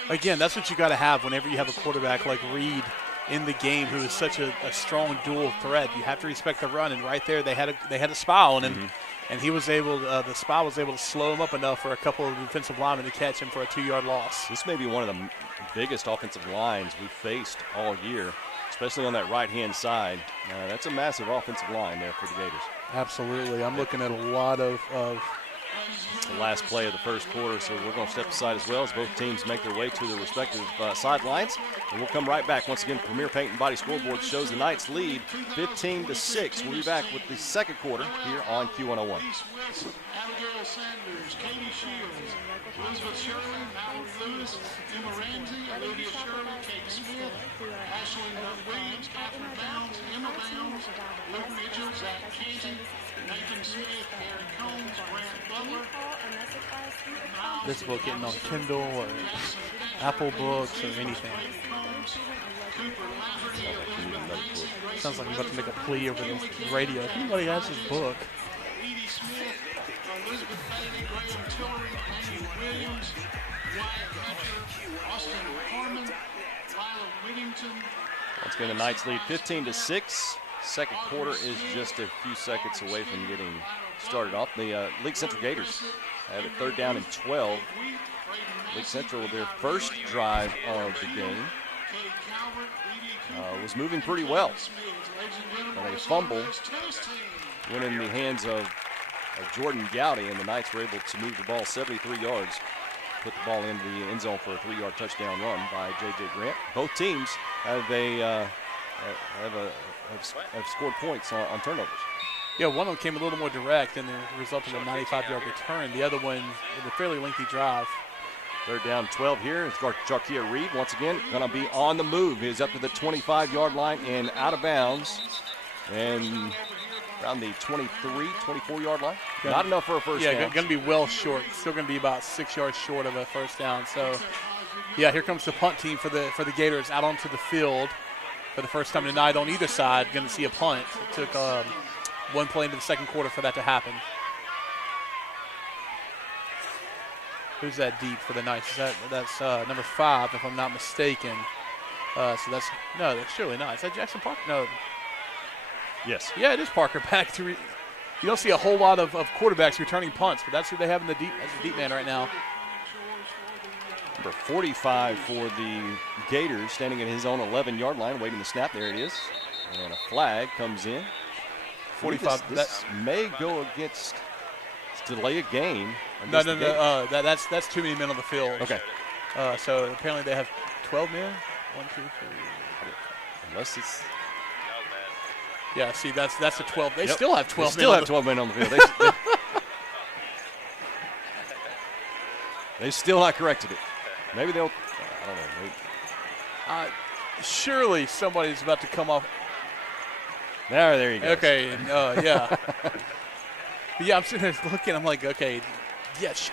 Again, that's what you got to have whenever you have a quarterback like Reed in the game who is such a strong dual threat. You have to respect the run, and right there they had a spy on him. Mm-hmm. And he was able, the spy was able to slow him up enough for a couple of defensive linemen to catch him for a 2-yard loss. This may be one of the biggest offensive lines we've faced all year, especially on that right-hand side. That's a massive offensive line there for the Gators. Absolutely. I'm looking at a lot of the last play of the first quarter, so we're going to step aside as well as both teams make their way to their respective sidelines. And we'll come right back. Once again, Premier Paint and Body Scoreboard shows the Knights lead 15-6. We'll be back with the second quarter here on Q101. Abigail Sanders, Katie Shields, Elizabeth Shirley, Mallory Lewis, Emma Ramsey, Olivia Shirley, Kate Smith, Ashley Williams, Catherine Bounds, Emma Bounds, Luke Mitchell, Zach Canty, Nathan Smith, Aaron Combs, Grant Butler. This book getting on Kindle or Apple Books or anything. Sounds like I'm about to make a plea over the radio. If anybody has this book. Edie Smith, Elizabeth Bailey, Graham Tillery, Amy Williams, Wyatt Hatcher, Austin Harmon, Lila Whittington. Once again, the Knights lead 15-6. Second quarter is just a few seconds away from getting started off. The Leake Central Gators have it third down and 12. Leake Central, their first drive of the game, was moving pretty well. But a fumble went in the hands of Jordan Gowdy, and the Knights were able to move the ball 73 yards, put the ball into the end zone for a 3-yard touchdown run by J.J. Grant. Both teams have scored points on turnovers. Yeah, one of them came a little more direct and it resulted in a 95-yard return. The other one in a fairly lengthy drive. Third down 12 here. It's Jarkia Reed once again going to be on the move. He's up to the 25-yard line and out of bounds. And around the 23, 24-yard line. Not enough for a first down. Yeah, going to be well short. Still going to be about 6 yards short of a first down. So, yeah, here comes the punt team for the Gators out onto the field for the first time tonight on either side. Going to see a punt. It took one play into the second quarter for that to happen. Who's that deep for the Knights? That's number 5, if I'm not mistaken. So that's surely not. Is that Jackson Parker? No. Yes. Yeah, it is Parker back to. You don't see a whole lot of quarterbacks returning punts, but that's who they have in the deep. That's the deep man right now. Number 45 for the Gators, standing at his own 11-yard line, waiting the snap. There it is, and a flag comes in. 45. This may go against delay a game. No. That's too many men on the field. Okay. So apparently they have 12 men. 1, 2, 3. Unless it's. Yeah. See, that's a 12. They still have 12. They still have 12 men on the field. They've still not corrected it. Maybe they'll. I don't know. Surely somebody's about to come off. There you go. Okay. Yeah. Yeah, I'm sitting there looking. I'm like, okay, yes.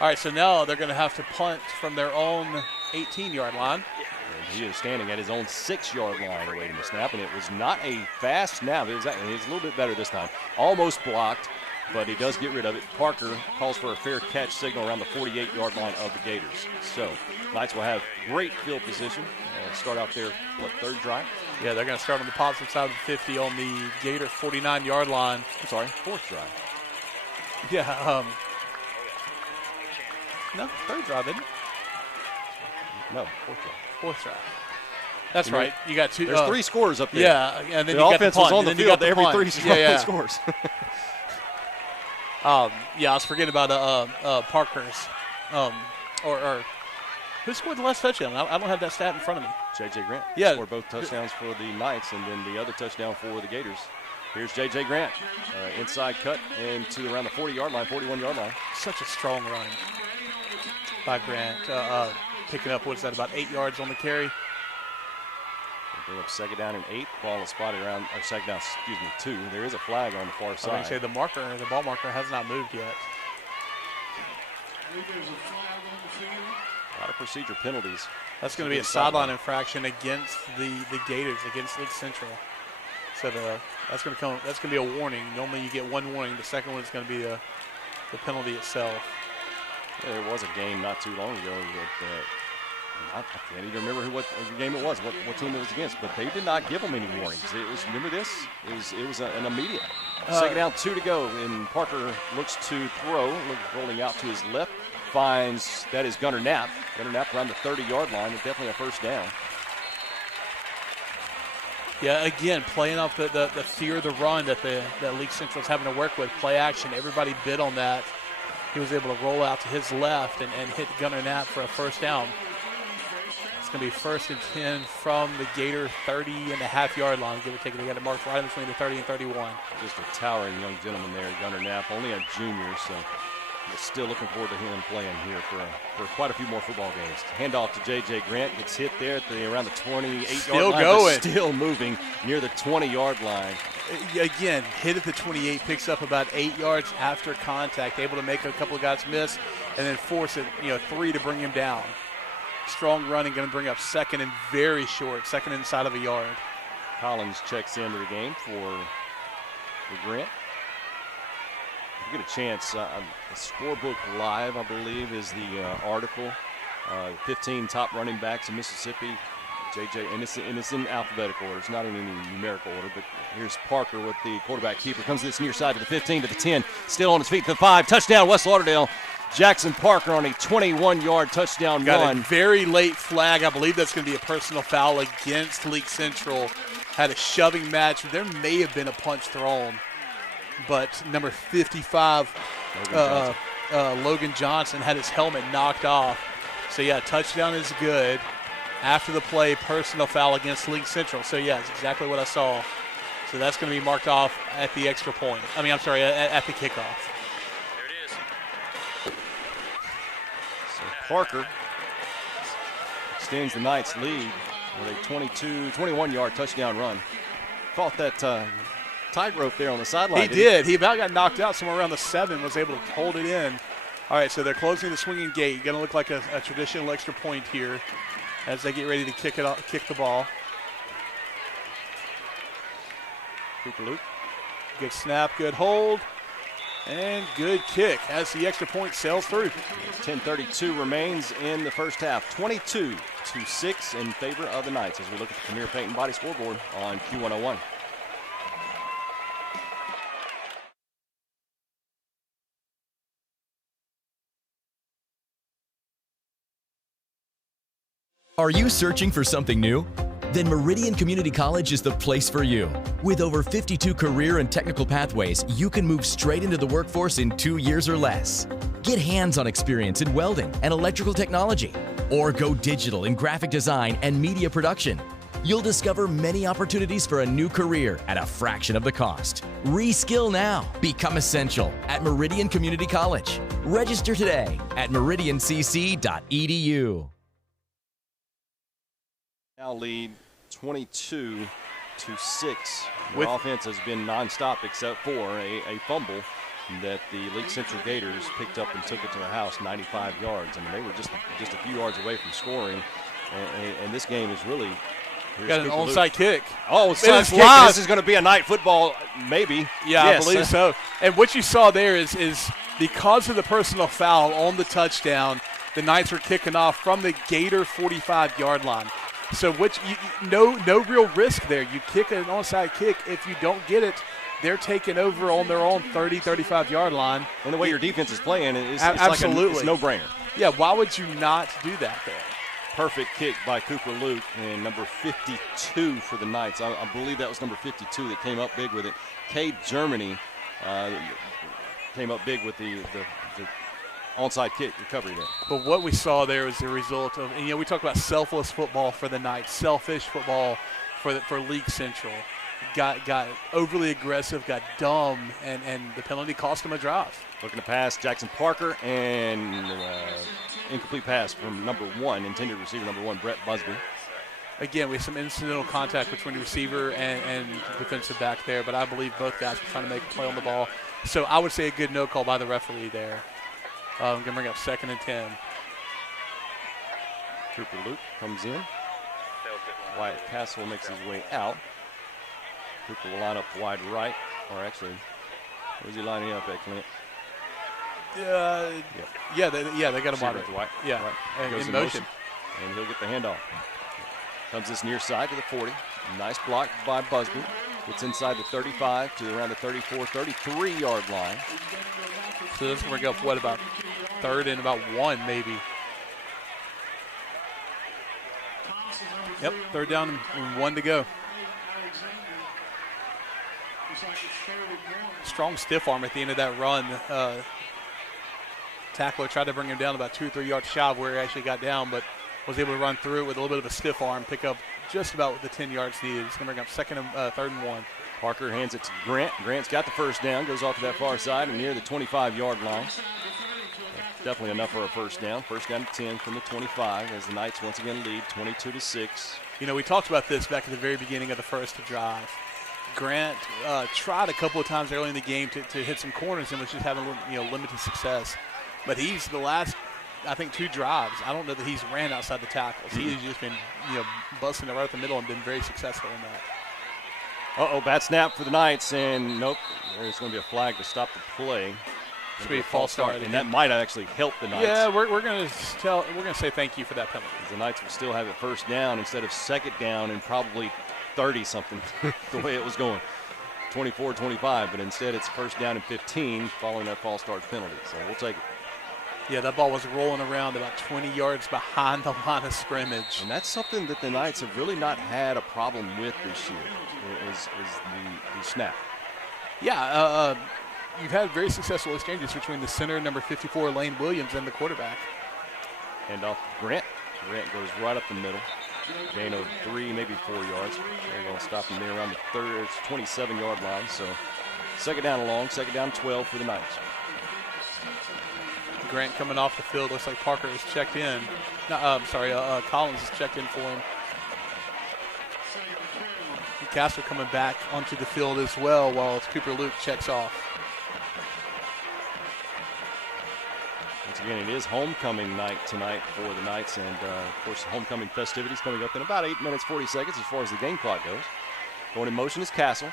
All right, so now they're going to have to punt from their own 18-yard line. And he is standing at his own 6-yard line awaiting the snap, and it was not a fast snap. It's a little bit better this time. Almost blocked, but he does get rid of it. Parker calls for a fair catch signal around the 48-yard line of the Gators. So Knights will have great field position. Start out their, third drive? Yeah, they're going to start on the positive side of the 50 on the Gators 49-yard line. I'm sorry, fourth drive. Yeah. No, third drive, isn't it? No, fourth drive. Fourth drive. That's right. You got two. There's 3 scores up there. Yeah, and then the you offense got the punt, was on the field every punt. 3 scores. Yeah, I was forgetting about Parker's. Or who scored the last touchdown? I don't have that stat in front of me. J.J. Grant scored both touchdowns for the Knights, and then the other touchdown for the Gators. Here's J.J. Grant, inside cut into around the 40-yard line, 41-yard line. Such a strong run by Grant. Picking up, what's that, about 8 yards on the carry? Bring up second down and 8. Ball is spotted around, or second down, 2. There is a flag on the far side. I was going to say the ball marker has not moved yet. A lot of procedure penalties. That's going to be a sideline infraction against the Gators, against Leake Central. So that's going to be a warning. Normally you get one warning. The second one is going to be the penalty itself. Yeah, there was a game not too long ago that I can't even remember what game it was, what team it was against, but they did not give them any warnings. It was, remember this? It was an immediate. Second down, 2 to go, and Parker looks to throw, rolling out to his left, finds that is Gunnar Knapp. Gunnar Knapp around the 30-yard line, but definitely a first down. Yeah, again, playing off the fear of the run that Leake Central's having to work with, play action. Everybody bid on that. He was able to roll out to his left and hit Gunnar Knapp for a first down. It's going to be 1st and 10 from the Gator 30.5-yard line. Give or take, they got it marked right in between the 30 and 31. Just a towering young gentleman there, Gunnar Knapp, only a junior, so still looking forward to him playing here for quite a few more football games. Handoff to J.J. Grant, gets hit there at around the 28-yard line. Going. Still moving near the 20-yard line. Again, hit at the 28, picks up about 8 yards after contact, able to make a couple of guys miss, and then force it, 3 to bring him down. Strong running, going to bring up 2nd and very short, 2nd inside of a yard. Collins checks into the game for Grant. If you get a chance, Scorebook Live, I believe, is the article. 15 top running backs in Mississippi. J.J., and it's in alphabetical order. It's not in any numerical order, but here's Parker with the quarterback keeper. Comes to this near side to the 15, to the 10. Still on his feet to the 5. Touchdown, West Lauderdale. Jackson Parker on a 21-yard touchdown Got run. a very late flag. I believe that's going to be a personal foul against Leake Central. Had a shoving match. There may have been a punch thrown, but number 55, Logan Johnson, had his helmet knocked off. So, yeah, touchdown is good. After the play, personal foul against Leake Central. So, yeah, it's exactly what I saw. So that's going to be marked off at the extra point. I mean, I'm sorry, at the kickoff. There it is. So Parker extends the Knights' lead with a 21-yard touchdown run. Fought that tightrope there on the sideline. He did. He about got knocked out somewhere around the 7, was able to hold it in. All right, so they're closing the swinging gate. Going to look like a traditional extra point here as they get ready to kick the ball. Cooper Luke. Good snap, good hold, and good kick as the extra point sails through. 10:32 remains in the first half. 22-6 in favor of the Knights as we look at the Premier Paint and Body scoreboard on Q101. Are you searching for something new? Then Meridian Community College is the place for you. With over 52 career and technical pathways, you can move straight into the workforce in 2 years or less. Get hands-on experience in welding and electrical technology, or go digital in graphic design and media production. You'll discover many opportunities for a new career at a fraction of the cost. Reskill now. Become essential at Meridian Community College. Register today at meridiancc.edu. Now lead 22-6. The offense has been nonstop except for a fumble that the Leake Central Gators picked up and took it to the house 95 yards. I mean, they were just a few yards away from scoring, and this game is really got an onside kick. Oh, it's live. This is going to be a night football, maybe. Yeah, yes. I believe so. And what you saw there is because of the personal foul on the touchdown, the Knights are kicking off from the Gator 45-yard line. So no real risk there. You kick an onside kick. If you don't get it, they're taking over on their own 30, 35-yard line. And the way your defense is playing, it's absolutely. Like it's no-brainer. Yeah, why would you not do that there? Perfect kick by Cooper Luke, and number 52 for the Knights. I believe that was number 52 that came up big with it. Cade Germany came up big with the onside kick recovery there. But what we saw there was the result of, and we talk about selfless football for the Knights, selfish football for Leake Central. Got overly aggressive, got dumb, and the penalty cost them a drive. Looking to pass, Jackson Parker, and incomplete pass from intended receiver number 1, Brett Busby. Again, we have some incidental contact between the receiver and defensive back there, but I believe both guys were trying to make a play on the ball. So I would say a good no call by the referee there. Going to bring up 2nd and 10. Cooper Luke comes in. Wyatt Castle makes his way out. Cooper will line up wide right, or actually, where's he lining up at, Clint? Yeah, they got him wide right. Yeah, right. in motion. And he'll get the handoff. Comes this near side to the 40. Nice block by Busby. Gets inside the 35 to around the 34, 33-yard line. So this will bring up, about 3rd and about 1 maybe. Yep, 3rd down and 1 to go. Strong stiff arm at the end of that run. Tackler tried to bring him down about 2 or 3 yards shy of where he actually got down, but was able to run through it with a little bit of a stiff arm, pick up just about the 10 yards needed. It's going to bring up third and 1. Parker hands it to Grant. Grant's got the first down, goes off to that far side and near the 25-yard line. Definitely enough for a first down. First down to 10 from the 25 as the Knights once again lead 22-6. You know, we talked about this back at the very beginning of the first drive. Grant tried a couple of times early in the game to hit some corners and was just having limited success. But he's the last, I think, 2 drives. I don't know that he's ran outside the tackles. He has just been busting it right up the middle and been very successful in that. Bad snap for the Knights, and nope, there's going to be a flag to stop the play. Should be a false start, and that might actually help the Knights. Yeah, we're going to say thank you for that penalty. The Knights will still have it first down instead of second down and probably 30-something the way it was going. 24-25, but instead it's first down and 15 following that false start penalty. So we'll take it. Yeah, that ball was rolling around about 20 yards behind the line of scrimmage. And that's something that the Knights have really not had a problem with this year, is the snap. Yeah, you've had very successful exchanges between the center, number 54, Lane Williams, and the quarterback. And off Grant. Grant goes right up the middle. Gain of 3, maybe 4 yards. They're going to stop him there around the 27-yard line. So second down and long, second down 12 for the Knights. Grant coming off the field. Looks like Parker has checked in. Collins has checked in for him. Castle coming back onto the field as well while Cooper Luke checks off. Once again, it is homecoming night tonight for the Knights, and of course, homecoming festivities coming up in about 8 minutes, 40 seconds as far as the game clock goes. Going in motion is Castle.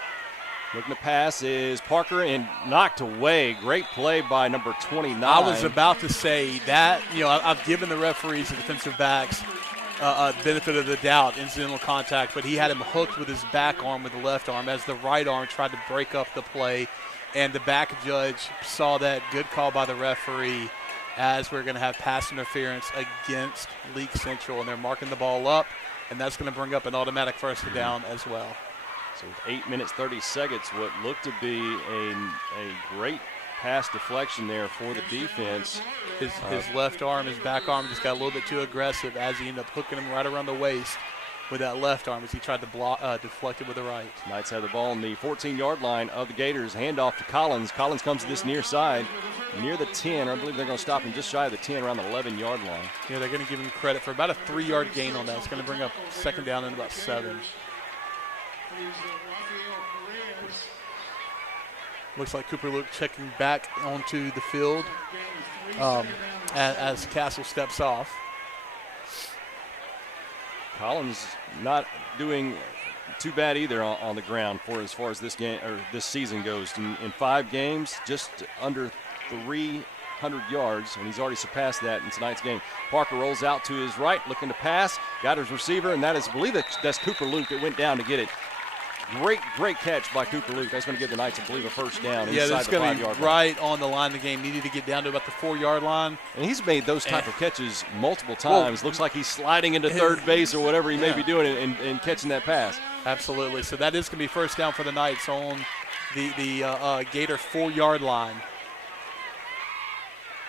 Looking to pass is Parker, and knocked away. Great play by number 29. I was about to say that, I've given the referees and defensive backs benefit of the doubt, incidental contact, but he had him hooked with his back arm with the left arm as the right arm tried to break up the play, and the back judge saw that. Good call by the referee, as we're going to have pass interference against Leake Central, and they're marking the ball up, and that's going to bring up an automatic first down as well. So with 8 minutes, 30 seconds, what looked to be a great pass deflection there for the defense. His left arm, his back arm just got a little bit too aggressive as he ended up hooking him right around the waist with that left arm as he tried to deflect it with the right. Knights have the ball on the 14-yard line of the Gators. Handoff to Collins. Collins comes to this near side, near the 10. I believe they're going to stop him just shy of the 10, around the 11-yard line. Yeah, they're going to give him credit for about a 3-yard gain on that. It's going to bring up second down in about 7. Looks like Cooper Luke checking back onto the field as Castle steps off. Collins not doing too bad either on the ground for as far as this game or this season goes. In 5 games, just under 300 yards, and he's already surpassed that in tonight's game. Parker rolls out to his right, looking to pass. Got his receiver, and that is, I believe that's Cooper Luke that went down to get it. Great catch by Cooper Luke. That's going to give the Knights, I believe, a first down inside that's the 5-yard line. Right on the line of the game. Needed to get down to about the 4-yard line. And he's made those type of catches multiple times. Looks like he's sliding into third base or whatever he may be doing and catching that pass. Absolutely. So that is going to be first down for the Knights on the Gator 4-yard line,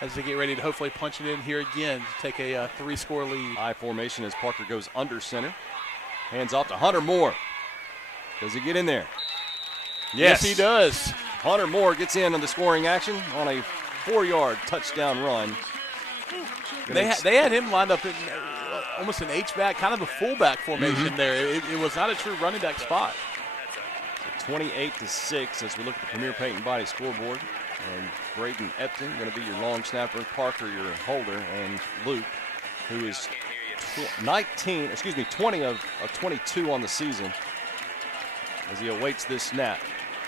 as they get ready to hopefully punch it in here again to take a 3-score lead. High formation as Parker goes under center. Hands off to Hunter Moore. Does he get in there? Yes, he does. Hunter Moore gets in on the scoring action on a 4-yard touchdown run. They had him lined up in almost an H-back, kind of a fullback formation there. It was not a true running back spot. So 28-6 as we look at the Premier Peyton Body scoreboard. And Braden Epton going to be your long snapper, Parker your holder, and Luke, who is 20 of 22 on the season, as he awaits this snap.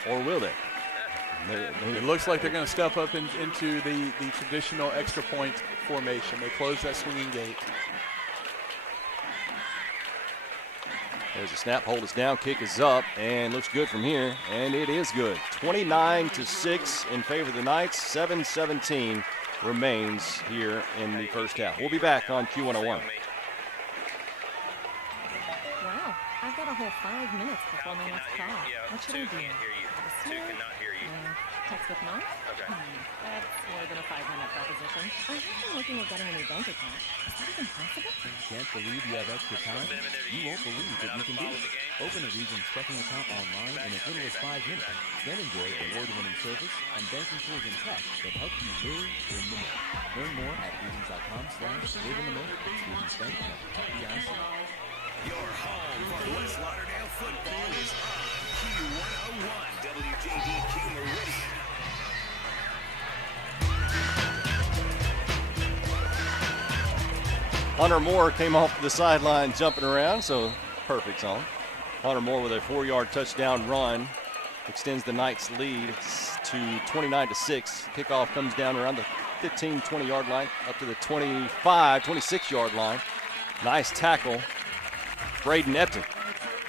Or will they? It looks like they're going to step up into the traditional extra point formation. They close that swinging gate. There's a snap, hold is down, kick is up, and looks good from here, and it is good. 29-6 in favor of the Knights. 7:17 remains here in the first half. We'll be back on Q101. Wow, I've got a whole 5 minutes before my next call. What should I do? Can't hear you. Two cannot hear you. Text with mom? Okay. That's more than a 5-minute proposition. I have been looking at getting a new bank account. Is that even possible? Can't believe you have extra time? You won't believe what you can do. Open a Regions checking account online in as little as 5 minutes. Then enjoy award-winning service and banking tools and tech that help you live in the moment. Learn more at Regions.com/live-in-the-moment. Regions Bank, FDIC. Your home for West Lauderdale football is on Q101 WJDQ Meridian. Hunter Moore came off the sideline jumping around, so perfect zone. Hunter Moore with a 4-yard touchdown run extends the Knights' lead to 29-6. Kickoff comes down around the 15, 20-yard line up to the 25, 26-yard line. Nice tackle. Braden Epton.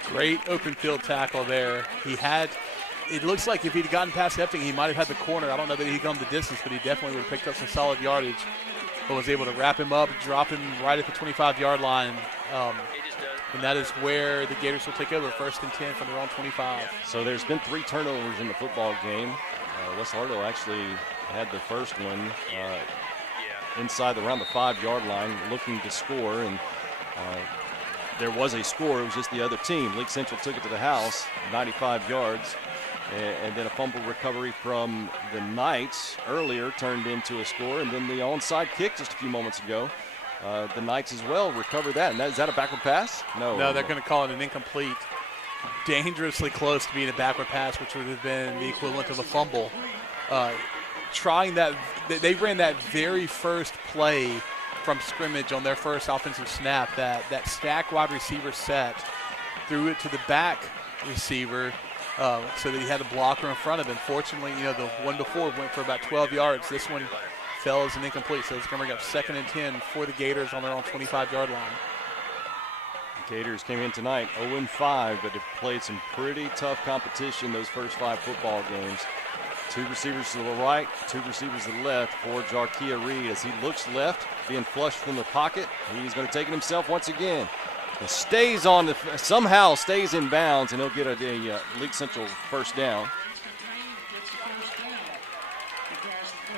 Great open field tackle there. It looks like if he'd gotten past Epton, he might have had the corner. I don't know that he'd gone the distance, but he definitely would have picked up some solid yardage. But was able to wrap him up, drop him right at the 25-yard line. And that is where the Gators will take over, 1st and 10 from their own 25. So there's been 3 turnovers in the football game. West Lauderdale actually had the first one inside around the 5-yard line, looking to score. And there was a score. It was just the other team. Leake Central took it to the house, 95 yards. And then a fumble recovery from the Knights earlier turned into a score. And then the onside kick just a few moments ago. The Knights as well recover that. And is that a backward pass? No, they're going to call it an incomplete. Dangerously close to being a backward pass, which would have been the equivalent of a fumble. Trying that, they ran that very first play from scrimmage on their first offensive snap. That stack wide receiver set, threw it to the back receiver so that he had a blocker in front of him. Fortunately, the one before went for about 12 yards. This one fell as an incomplete, so it's going to bring up 2nd and 10 for the Gators on their own 25-yard line. The Gators came in tonight 0-5, but have played some pretty tough competition those first 5 football games. 2 receivers to the right, 2 receivers to the left for Jarkia Reed. As he looks left, being flushed from the pocket, he's going to take it himself once again. It somehow stays in bounds, and he'll get a Leake Central first down.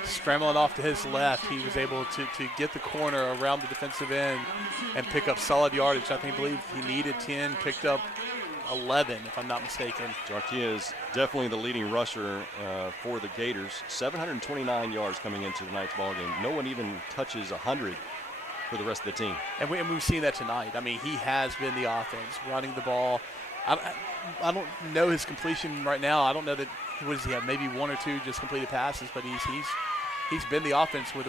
Scrambling off to his left, he was able to get the corner around the defensive end and pick up solid yardage. I believe he needed 10, picked up 11, if I'm not mistaken. Jarkia is definitely the leading rusher for the Gators. 729 yards coming into tonight's ballgame. No one even touches 100 for the rest of the team. And we've seen that tonight. He has been the offense, running the ball. I don't know his completion right now. I don't know that, what does he have, maybe 1 or 2 just completed passes, but he's been the offense with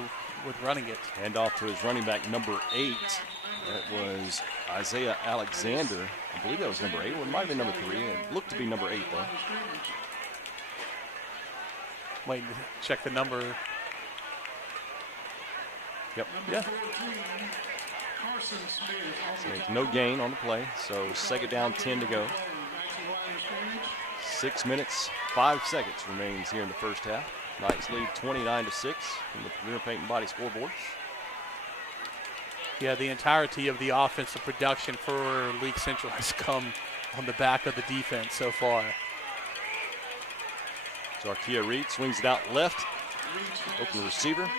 running it. Hand off to his running back, number 8. That was Isaiah Alexander. I believe that was number 8. Well, it might have been number 3. It looked to be number 8, though. Waiting to check the number. Yep. Yeah. So no gain on the play, so 2nd down, 10 to go. 6 minutes, 5 seconds remains here in the first half. Knights lead 29-6 from the Premier Peyton Body scoreboard. Yeah, the entirety of the offensive production for Leake Central has come on the back of the defense so far. Jarkia Reed swings it out left. Open receiver.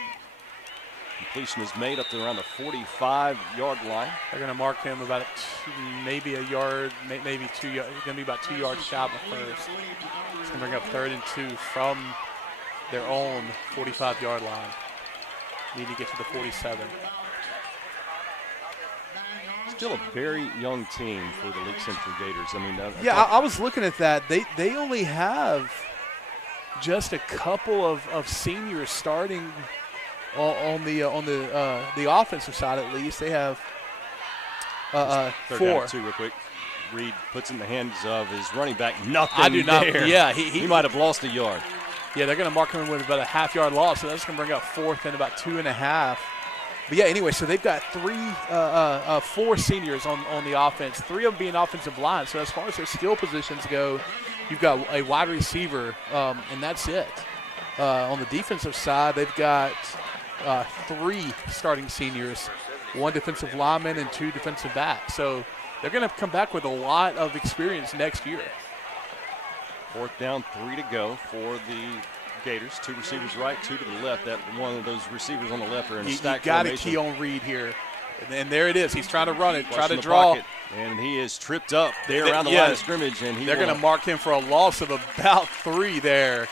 Completion is made up to around the 45-yard line. They're going to mark him about maybe a yard, maybe 2 yards. It's going to be about 2 yards shy of the first. It's going to bring up 3rd and 2 from their own 45-yard line. Need to get to the 47. Still a very young team for the Leake Central Gators. I was looking at that. They only have just a couple of seniors starting on the offensive side. At least they have 4. Down 2 real quick. Reed puts in the hands of his running back. Nothing I do not. there. Yeah, he might have lost a yard. Yeah, they're going to mark him with about a half-yard loss, so that's going to bring up 4th and about 2.5. But yeah, anyway, so they've got 4 seniors on the offense, 3 of them being offensive line. So as far as their skill positions go, you've got a wide receiver, and that's it. On the defensive side, they've got 3 starting seniors 1 defensive lineman, and 2 defensive backs. So they're going to come back with a lot of experience next year. 4th down, 3 to go for the Gators. 2 receivers right, 2 to the left. That one of those receivers on the left are in a stack formation. You got to key on Reed here. And there it is. He's trying to run it, try to draw. Pocket, and he is tripped up there around the line of scrimmage. And they're going to mark him for a loss of about 3 there.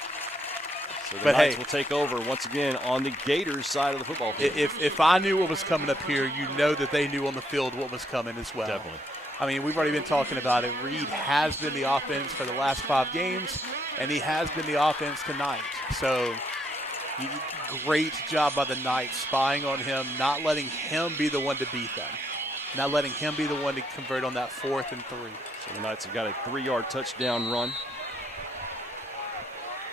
So the Knights will take over once again on the Gators side of the football field. If I knew what was coming up here, you know that they knew on the field what was coming as well. Definitely. I mean, we've already been talking about it. Reed has been the offense for the last 5 games, and he has been the offense tonight. So great job by the Knights spying on him, not letting him be the one to beat them, not letting him be the one to convert on that 4th and 3. So the Knights have got a 3-yard touchdown run.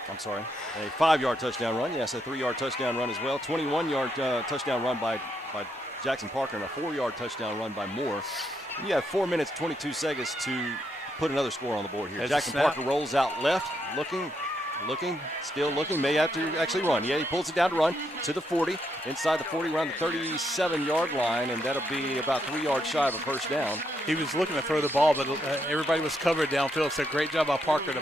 I'm sorry, a 5-yard touchdown run. Yes, a 3-yard touchdown run as well. 21-yard touchdown run by Jackson Parker and a 4-yard touchdown run by Moore. You have 4 minutes, 22 seconds to put another score on the board here. Jackson Parker rolls out left, looking, still looking, may have to actually run. Yeah, he pulls it down to run to the 40, inside the 40, around the 37-yard line, and that'll be about 3 yards shy of a first down. He was looking to throw the ball, but everybody was covered downfield. So great job by Parker to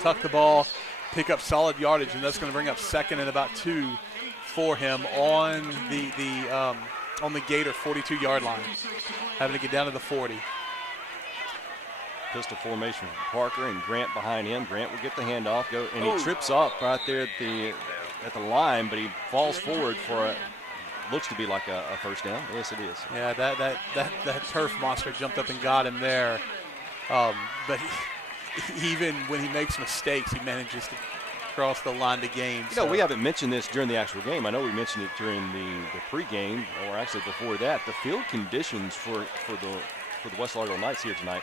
tuck the ball, pick up solid yardage, and that's going to bring up 2nd and about 2 for him on the Gator 42-yard line, having to get down to the 40. Pistol formation from Parker and Grant behind him. Grant will get the handoff, and he trips up right there at the line, but he falls forward for looks to be like a first down. Yes, it is. Yeah, that turf monster jumped up and got him there. But even when he makes mistakes, he manages to cross the line to gain. You know, we haven't mentioned this during the actual game. I know we mentioned it during the pregame, or actually before that. The field conditions for the West Lauderdale Knights here tonight.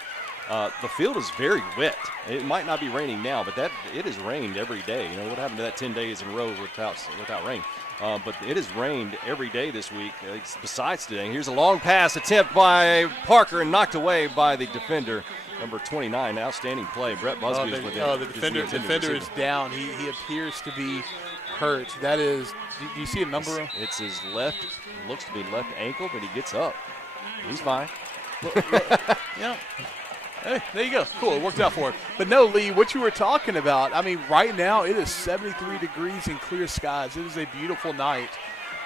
The field is very wet. It might not be raining now, but it has rained every day. You know, what happened to that 10 days in a row without rain? But it has rained every day this week, besides today. Here's a long pass attempt by Parker and knocked away by the defender, number 29. Outstanding play. Brett Busby is with him. The defender is down. He appears to be hurt. That is, do you see a number? It's his left, looks to be left ankle, but he gets up. He's fine. Yeah. Hey, there you go. Cool. It worked out for him. But no, Lee, what you were talking about, I mean, right now it is 73 degrees and clear skies. It is a beautiful night.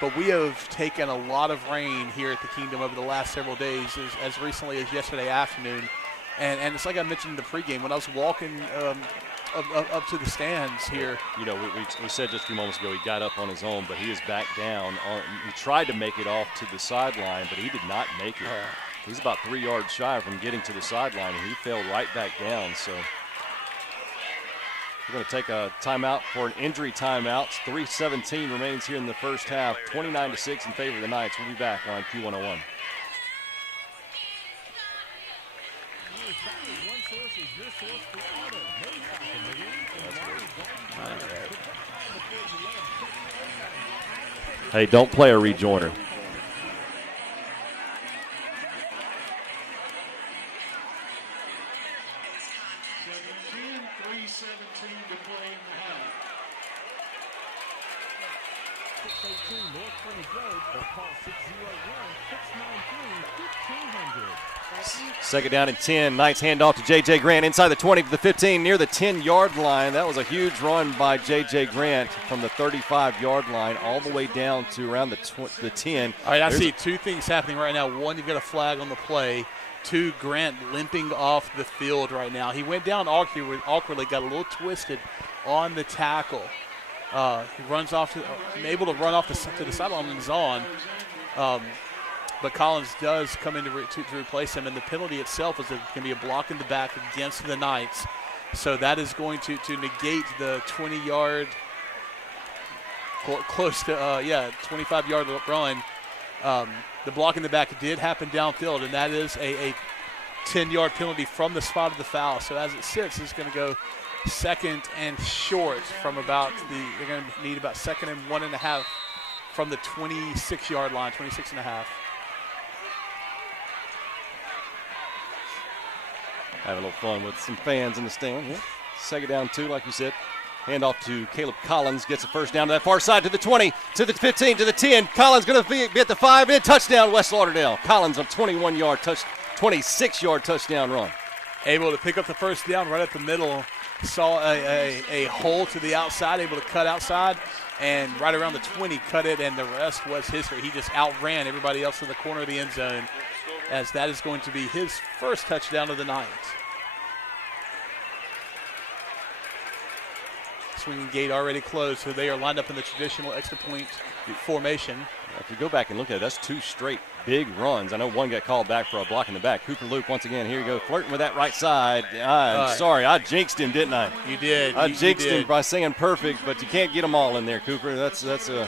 But we have taken a lot of rain here at the Kingdom over the last several days, as recently as yesterday afternoon. And it's like I mentioned in the pregame, when I was walking up to the stands here. You know, we said just a few moments ago he got up on his own, but he is back down. He tried to make it off to the sideline, but he did not make it. He's about 3 yards shy from getting to the sideline, and he fell right back down. So we're going to take a timeout for an injury timeout. 3:17 remains here in the first half. 29-6 in favor of the Knights. We'll be back on Q101. Hey, don't play a rejoiner. Second down and 10. Knights hand off to J.J. Grant inside the 20 to the 15, near the 10-yard line. That was a huge run by J.J. Grant from the 35-yard line all the way down to around the 10. All right, I see 2 things happening right now. 1, you've got a flag on the play. 2, Grant limping off the field right now. He went down awkwardly, got a little twisted on the tackle. He runs off, able to run off to the sideline and is on. But Collins does come in to replace him, and the penalty itself is going to be a block in the back against the Knights. So that is going to negate the 20-yard, close to, 25-yard run. The block in the back did happen downfield, and that is a 10-yard penalty from the spot of the foul. So as it sits, it's going to go 2nd and short from about they're going to need about 2nd and 1.5 from the 26-yard line, 26.5. Having a little fun with some fans in the stand. Yeah. 2nd down 2, like you said. Hand off to Caleb Collins. Gets a first down to that far side to the 20, to the 15, to the 10. Collins going to be at the 5, and touchdown West Lauderdale. Collins on 26-yard touchdown run. Able to pick up the first down right up the middle. Saw a hole to the outside, able to cut outside, and right around the 20 cut it, and the rest was history. He just outran everybody else in the corner of the end zone, as that is going to be his first touchdown of the night. Swinging gate already closed, so they are lined up in the traditional extra point formation. If you go back and look at it, that's 2 straight big runs. I know one got called back for a block in the back. Cooper Luke, once again, here you go, flirting with that right side. I'm sorry, I jinxed him, didn't I? You did. I jinxed him by saying perfect, but you can't get them all in there, Cooper. That's a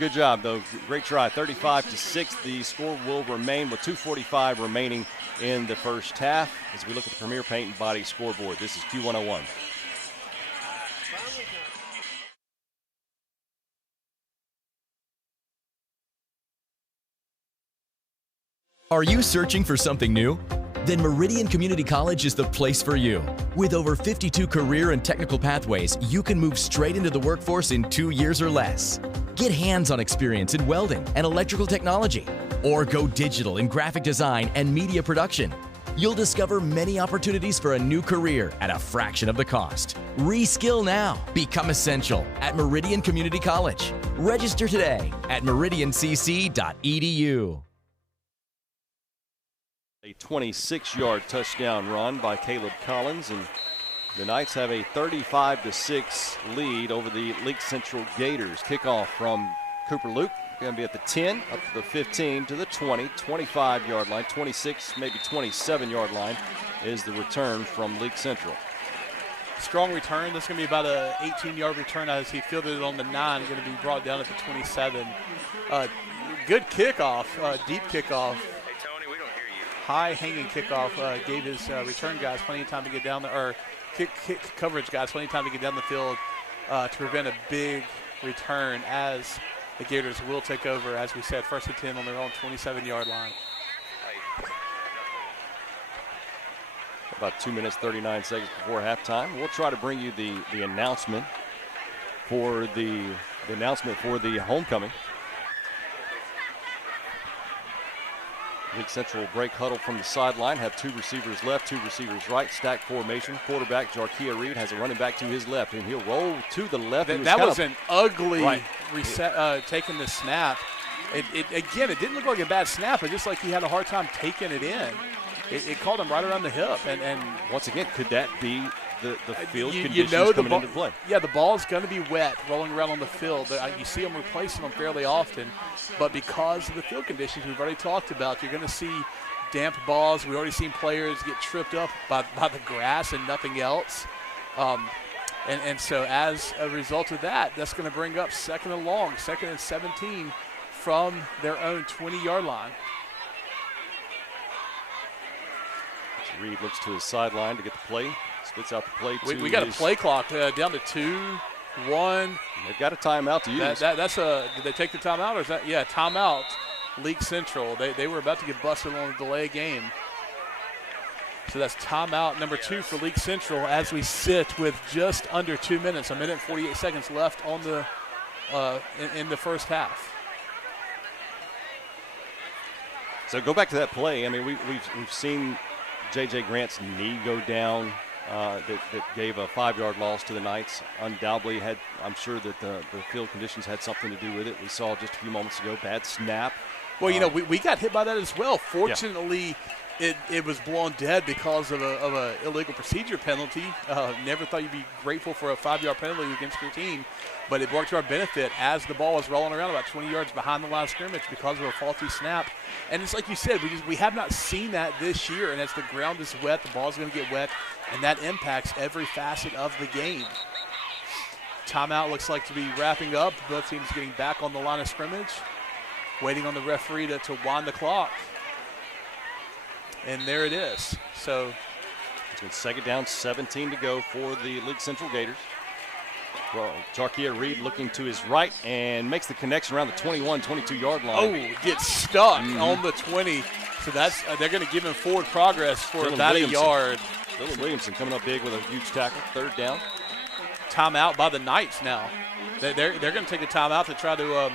good job, though. Great try. 35-6. The score will remain with 2:45 remaining in the first half as we look at the Premier Paint and Body scoreboard. This is Q101. Are you searching for something new? Then Meridian Community College is the place for you. With over 52 career and technical pathways, you can move straight into the workforce in 2 years or less. Get hands-on experience in welding and electrical technology, or go digital in graphic design and media production. You'll discover many opportunities for a new career at a fraction of the cost. Reskill now. Become essential at Meridian Community College. Register today at meridiancc.edu. A 26-yard touchdown run by Caleb Collins, and the Knights have a 35-6 lead over the Leake Central Gators. Kickoff from Cooper Luke, going to be at the 10, up to the 15, to the 20, 25-yard line, 26, maybe 27-yard line is the return from Leake Central. Strong return. This is going to be about a 18-yard return as he fielded it on the 9, going to be brought down at the 27. Good kickoff, deep kickoff. High hanging kickoff gave his return guys plenty of time to get down there, or kick coverage guys plenty of time to get down the field to prevent a big return, as the Gators will take over, as we said, 1st and 10 on their own 27-yard line. About 2 minutes, 39 seconds before halftime. We'll try to bring you the announcement for the homecoming. Leake Central break huddle from the sideline, have 2 receivers left, 2 receivers right, stack formation. Quarterback Jarkia Reed has a running back to his left, and he'll roll to the left. That was an ugly reset, taking the snap. Again, it didn't look like a bad snap, but just like he had a hard time taking it in. It caught him right around the hip. And once again, could that be the field conditions coming into play? Yeah, the ball's going to be wet rolling around on the field. You see them replacing them fairly often, but because of the field conditions we've already talked about, you're going to see damp balls. We've already seen players get tripped up by the grass and nothing else. And so as a result of that, that's going to bring up 2nd and long, 2nd and 17 from their own 20-yard line. Reed looks to his sideline to get the play. Splits out the play. We got a play clock down to 2, 1. They've got a timeout to use. Did they take the timeout, or is that? Yeah, timeout. Leake Central. They were about to get busted on a delay game. So that's timeout number 2 for Leake Central as we sit with just under 2 minutes, 1 minute and 48 seconds left on the in the first half. So go back to that play. I mean, we've seen J.J. Grant's knee go down. That gave a 5-yard loss to the Knights. Undoubtedly I'm sure that the field conditions had something to do with it. We saw just a few moments ago, bad snap. Well, we got hit by that as well. Fortunately, it was blown dead because of a illegal procedure penalty. Never thought you'd be grateful for a 5-yard penalty against your team, but it worked to our benefit as the ball was rolling around about 20 yards behind the line of scrimmage because of a faulty snap. And it's like you said, we have not seen that this year, and as the ground is wet, the ball's going to get wet, and that impacts every facet of the game. Timeout looks like to be wrapping up. Both teams getting back on the line of scrimmage, waiting on the referee to wind the clock. And there it is. So it's 2nd down, 17 to go for the Leake Central Gators. Well, Jarkia Reed looking to his right and makes the connection around the 21, 22-yard line. Oh, gets stuck on the 20. So that's they're going to give him forward progress for about a yard. Dylan Williamson coming up big with a huge tackle. 3rd down. timeout by the Knights now. They're going to take a timeout to try to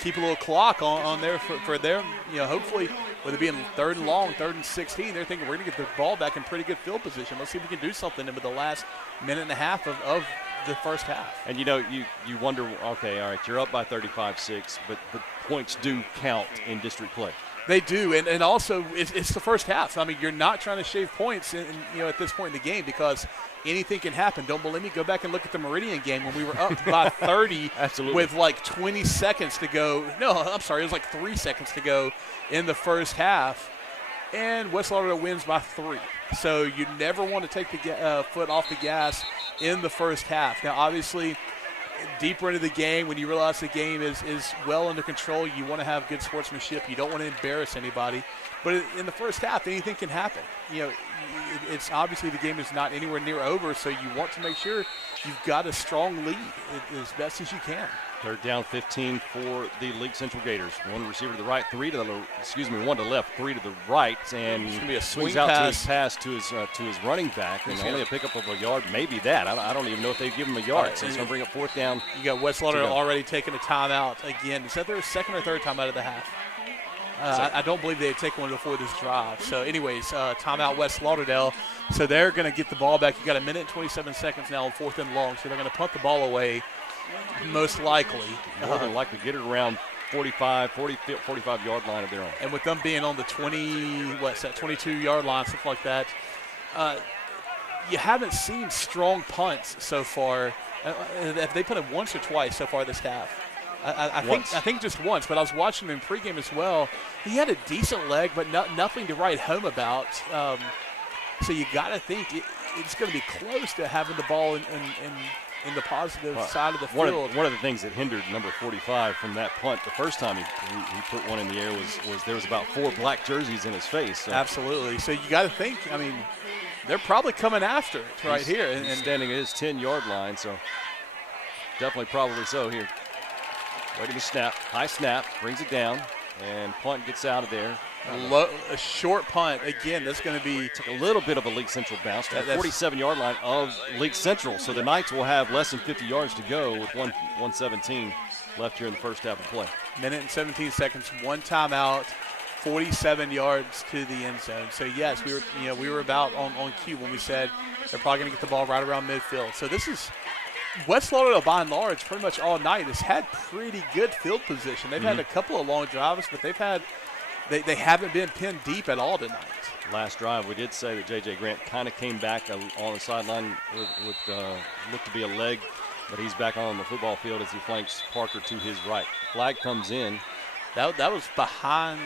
keep a little clock on there for them. Hopefully, with it being 3rd and long, 3rd and 16, they're thinking we're going to get the ball back in pretty good field position. Let's see if we can do something in the last minute and a half of the first half. And you wonder, okay, all right, you're up by 35-6, but the points do count in district play. They do, and also it's the first half. I mean, you're not trying to shave points, at this point in the game because anything can happen. Don't believe me? Go back and look at the Meridian game when we were up by 30 with like 20 seconds to go. No, I'm sorry, it was like 3 seconds to go in the first half, and West Lauderdale wins by 3. So you never want to take the foot off the gas in the first half. Now, obviously, deeper into the game, when you realize the game is well under control, you want to have good sportsmanship. You don't want to embarrass anybody. But in the first half, anything can happen. It's obviously the game is not anywhere near over, so you want to make sure you've got a strong lead as best as you can. 3rd down, 15 for the Leake Central Gators. One receiver to the right, one to left, 3 to the right, and it's gonna be a swing out pass. to his running back, and only a pickup of a yard, maybe that. I don't even know if they give him a yard. Right, So it's going to bring up 4th down. You got West Lauderdale already taking a timeout again. Is that their 2nd or 3rd timeout of the half? I don't believe they had taken one before this drive. So, anyways, timeout West Lauderdale. So they're going to get the ball back. You got 1 minute and 27 seconds now on 4th and long. So they're going to punt the ball away, most likely. More than likely get it around 45-yard line of their own. And with them being on the 22-yard line, something like that, you haven't seen strong punts so far. Have they punted once or twice so far this half? I think just once, but I was watching him in pregame as well. He had a decent leg, but nothing to write home about. So you got to think it's going to be close to having the ball in the positive side of the field. One of the things that hindered number 45 from that punt the first time he put one in the air was there was about 4 black jerseys in his face. So. Absolutely. So you got to think, I mean, they're probably coming after it right here. And standing at his 10-yard line, so definitely probably so here. Waiting to snap. High snap. Brings it down. And punt gets out of there. A short punt. Again, that's going to be – took a little bit of a Leake Central bounce to the 47-yard line of Leake Central. So the Knights will have less than 50 yards to go with 1:17 left here in the first half of play. Minute and 17 seconds. 1 timeout. 47 yards to the end zone. So, yes, we were about on cue when we said they're probably going to get the ball right around midfield. So this is – West Lauderdale, by and large, pretty much all night has had pretty good field position. They've had a couple of long drives, but they haven't been pinned deep at all tonight. Last drive, we did say that J.J. Grant kind of came back on the sideline with looked to be a leg, but he's back on the football field as he flanks Parker to his right. Flag comes in. That was behind.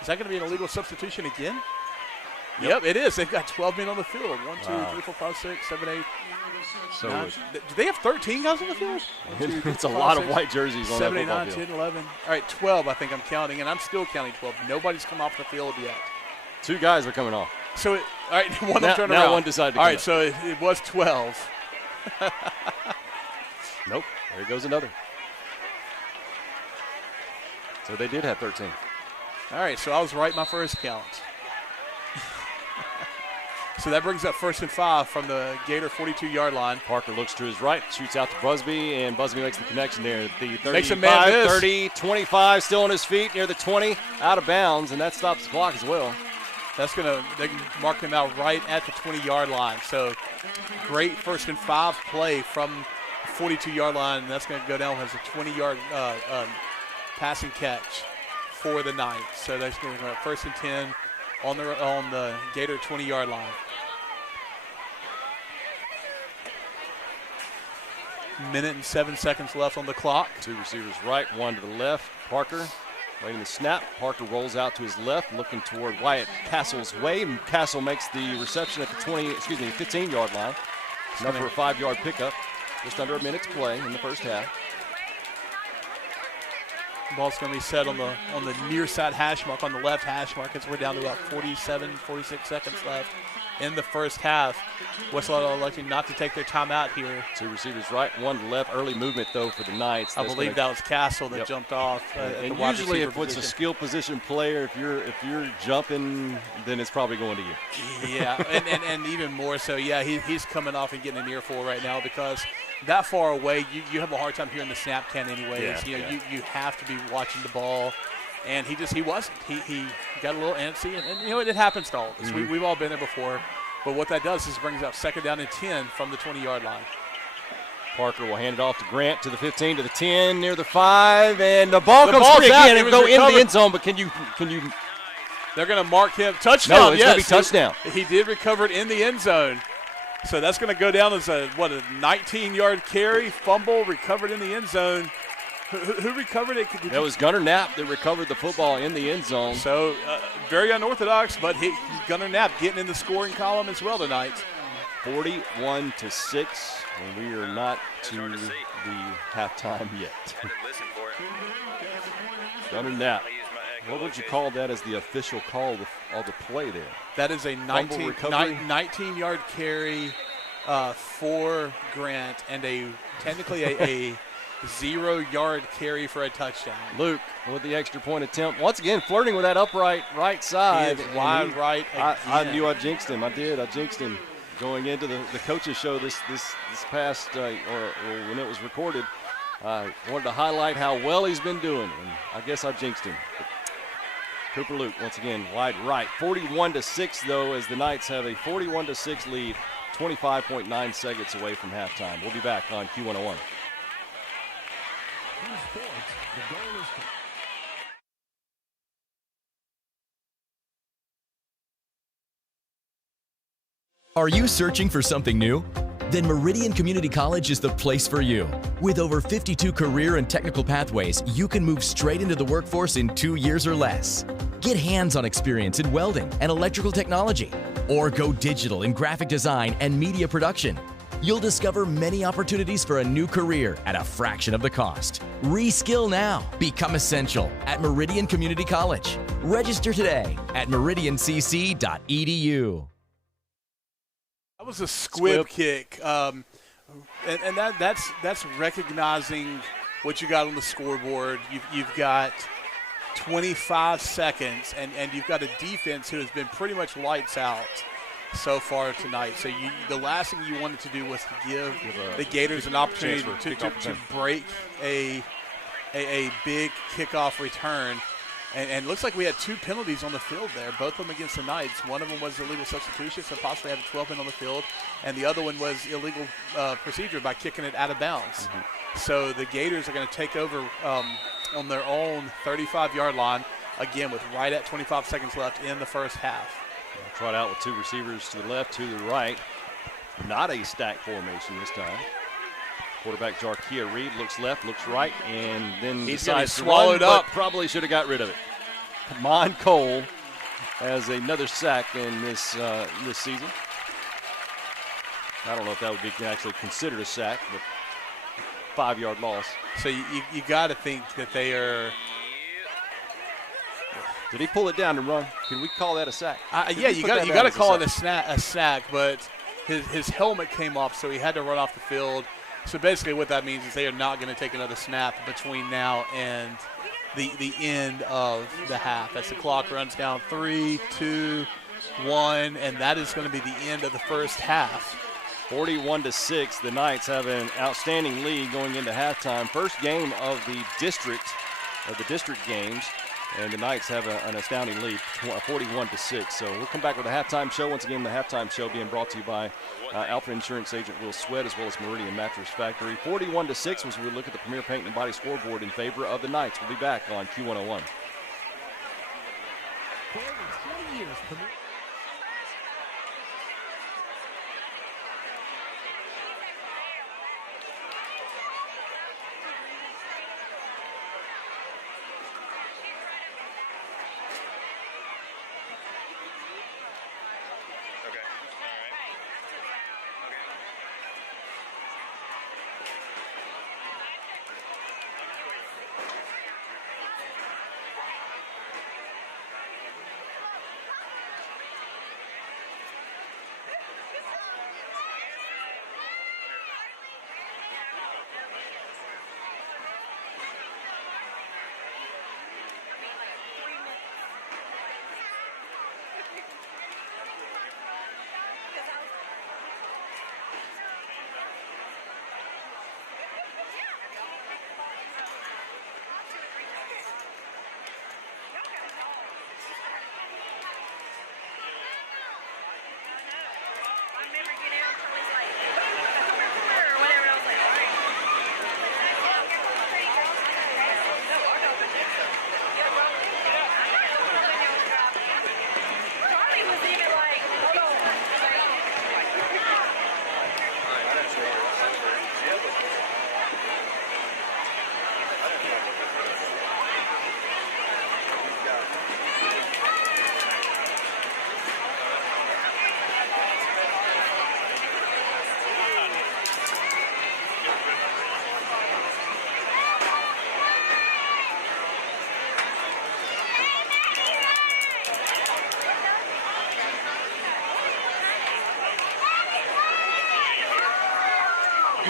Is that going to be an illegal substitution again? Yep, it is. They've got 12 men on the field. 1, 2, 3, 4, 5, 6, 7, 8. So do they have 13 guys on the field? It's a lot of white jerseys on 7, that 8, football 9, field. 10, 11. All right, 12 I think I'm counting, and I'm still counting 12. Nobody's come off the field yet. 2 guys are coming off. So, all right, one now, turned now around. one decided to all come right, up. so it was 12. Nope, there goes another. So they did have 13. All right, so I was right my first count. So that brings up 1st and 5 from the Gator 42-yard line. Parker looks to his right, shoots out to Busby, and Busby makes the connection there. The 35, makes a man miss. 30, 25, still on his feet near the 20, out of bounds, and that stops the clock as well. They can mark him out right at the 20-yard line. So great 1st and 5 play from the 42-yard line, and that's going to go down as a 20-yard passing catch for the Knights. So that's going to go 1st and 10 on the Gator 20-yard line. Minute and 7 seconds left on the clock. 2 receivers right, 1 to the left. Parker waiting the snap. Parker rolls out to his left, looking toward Wyatt Castle's way, and Castle makes the reception at the 15-yard line. Enough for a 5-yard pickup. Just under a minute to play in the first half. Ball's going to be set on the near side hash mark, on the left hash mark, as we're down to about 47, 46 seconds left in the first half. West Lauderdale electing not to take their timeout here. 2 receivers right, 1 left. Early movement, though, for the Knights. I believe that was Castle that jumped off. And usually if it's a skill position player, if you're jumping, then it's probably going to you. Yeah, and even more so, yeah, he's coming off and getting an earful right now because that far away, you have a hard time hearing the snap count anyways. You have to be watching the ball. And he wasn't. He got a little antsy, and it happens to all of us. We've all been there before. But what that does is brings up 2nd down and 10 from the 20-yard line. Parker will hand it off to Grant to the 15, to the 10, near the 5, and the ball comes free again and go into the end zone. But can you? They're going to mark him touchdown. No, it's going to be touchdown. He did recover it in the end zone. So that's going to go down as a 19-yard carry, fumble, recovered in the end zone. Who recovered it? That was Gunnar Knapp that recovered the football in the end zone. So very unorthodox, but Gunnar Knapp getting in the scoring column as well tonight. 41-6, and we are not to the halftime yet. Gunnar Knapp. What would you call that as the official call of the play there? That is a 19-yard carry for Grant, and technically a 0-yard carry for a touchdown. Luke with the extra point attempt. Once again, flirting with that upright right side. He is wide right again. I knew I jinxed him. I did. I jinxed him going into the coaches show this past, or when it was recorded. I wanted to highlight how well he's been doing, and I guess I jinxed him. But Cooper Luke, once again, wide right. 41-6, though, as the Knights have a 41-6 lead, 25.9 seconds away from halftime. We'll be back on Q101. Are you searching for something new? Then Meridian Community College is the place for you. With over 52 career and technical pathways, you can move straight into the workforce in 2 years or less. Get hands-on experience in welding and electrical technology, or go digital in graphic design and media production. You'll discover many opportunities for a new career at a fraction of the cost. Reskill now. Become essential at Meridian Community College. Register today at meridiancc.edu. That was a squib kick, and that's recognizing what you got on the scoreboard. You've got 25 seconds, and you've got a defense who has been pretty much lights out so far tonight. So the last thing you wanted to do was to give the Gators an opportunity to break a big kickoff return. And it looks like we had 2 penalties on the field there, both of them against the Knights. One of them was illegal substitution, so possibly having 12 men on the field, and the other one was illegal procedure by kicking it out of bounds. So the Gators are going to take over on their own 35-yard line, again with right at 25 seconds left in the first half. Trot out with 2 receivers to the left, to the right. Not a stack formation this time. Quarterback Jarkia Reed looks left, looks right, and then he's decides to swallow run, it up. But probably should have got rid of it. Mon Cole has another sack in this season. I don't know if that would be actually considered a sack, but 5-yard loss. So you got to think that they are. Did he pull it down and run? Can we call that a sack? Yeah, you got to call it a sack, but his helmet came off, so he had to run off the field. So basically what that means is they are not going to take another snap between now and the end of the half. As the clock runs down 3, 2, 1, and that is going to be the end of the first half. 41-6, the Knights have an outstanding lead going into halftime. First game of the district games. And the Knights have an astounding lead, 41-6. So we'll come back with a halftime show. Once again, the halftime show being brought to you by Alpha Insurance Agent Will Sweat, as well as Meridian Mattress Factory. 41-6 as we look at the Premier Paint and Body scoreboard in favor of the Knights. We'll be back on Q101.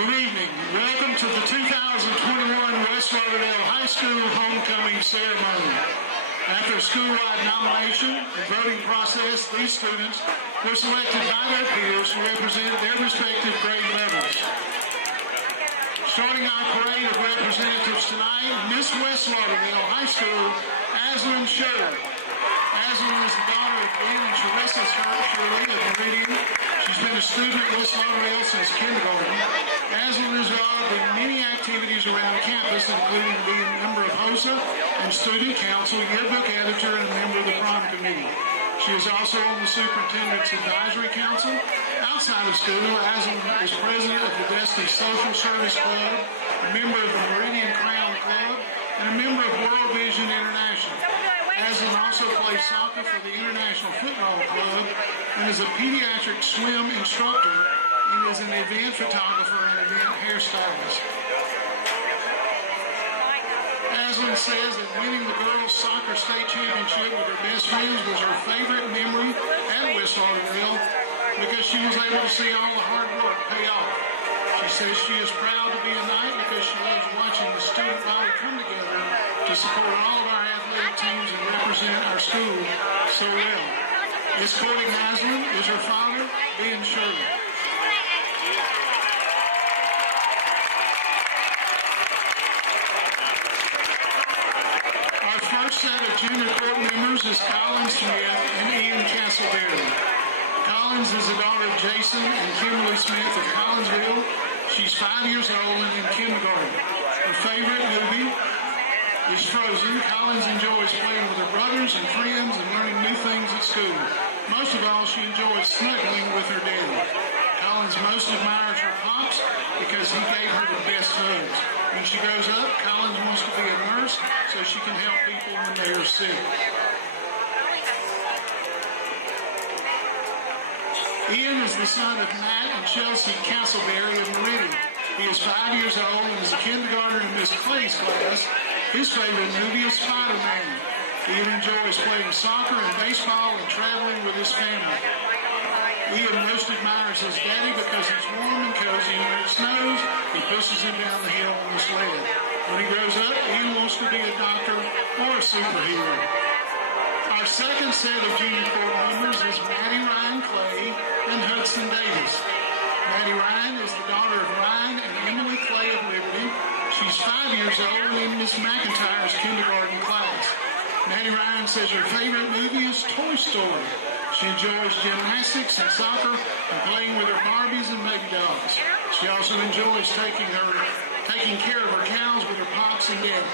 Good evening. Welcome to the 2021 West Lauderdale High School Homecoming Ceremony. After a school-wide nomination and voting process, these students were selected by their peers to represent their respective grade levels. Starting our parade of representatives tonight, Miss West Lauderdale High School, Aslan Shirley. Aslan is the daughter of Ben and Charissa Shirley of Meridian. She's been a student at West Lauderdale since kindergarten. Aslan is involved in many activities around campus, including being a member of HOSA and student council, yearbook editor, and a member of the prom committee. She is also on the superintendent's advisory council. Outside of school, Aslan is president of the Destiny Social Service Club, a member of the Meridian Crown Club, and a member of World Vision International. Aslan also plays soccer for the International Football Club and is a pediatric swim instructor and is an event photographer and event hairstylist. Aslan says that winning the girls' soccer state championship with her best friends was her favorite memory at West Lauderdale because she was able to see all the hard work pay off. She says she is proud to be a Knight because she loves watching the student body come together to support all of our athletic teams and represent our school so well. Escorting Aslan is her father, Ben Shirley. Our first set of junior court members is Colin Smith and Ian Castleberry. Collins is the daughter of Jason and Kimberly Smith of Collinsville. She's 5 years old and in kindergarten. Her favorite movie is Frozen. Collins enjoys playing with her brothers and friends and learning new things at school. Most of all, she enjoys snuggling with her daddy. Collins most admires her pops because he gave her the best hugs. When she grows up, Collins wants to be a nurse so she can help people when they are sick. Ian is the son of Matt and Chelsea Castleberry of Meridian. He is 5 years old and is a kindergartner in Miss Clay's class. His favorite movie is Spider-Man. Ian enjoys playing soccer and baseball and traveling with his family. Ian most admires his daddy because he's warm and cozy, and when it snows, he pushes him down the hill on the sled. When he grows up, Ian wants to be a doctor or a superhero. Our second set of junior court members is Maddie Ryan Clay and Hudson Davis. Maddie Ryan is the daughter of Ryan and Emily Clay of Liberty. She's 5 years old in Miss McIntyre's kindergarten class. Maddie Ryan says her favorite movie is Toy Story. She enjoys gymnastics and soccer and playing with her Barbies and baby dolls. She also enjoys taking care of her cows with her pops and daddy.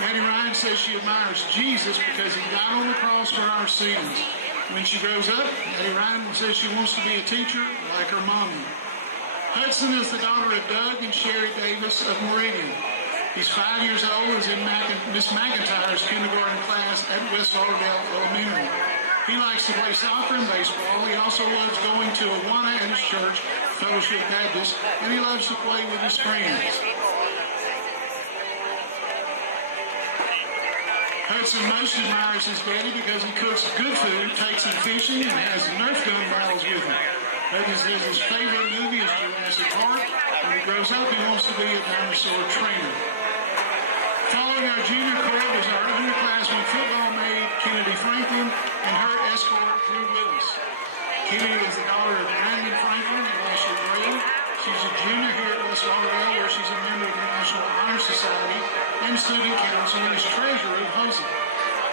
Maddie Ryan says she admires Jesus because he died on the cross for our sins. When she grows up, Maddie Ryan says she wants to be a teacher like her mommy. Hudson is the daughter of Doug and Sherry Davis of Meridian. He's 5 years old and is in Miss McIntyre's kindergarten class at West Lauderdale Elementary. He likes to play soccer and baseball. He also loves going to Awana at his church, Fellowship Baptist, and he loves to play with his friends. Hudson most admires his daddy because he cooks good food, takes him fishing, and has Nerf gun battles with him. Hudson says his favorite movie is Jurassic Park. When he grows up, he wants to be a dinosaur trainer. Following our junior court is our underclassmen football maid, Kennedy Franklin, and her escort, Drew Willis. Kennedy is the daughter of Brandon Franklin and Ashley Gray. She's a junior here at West Lauderdale, where she's a member of the National Honor Society and Student Council and is treasurer of HOSA.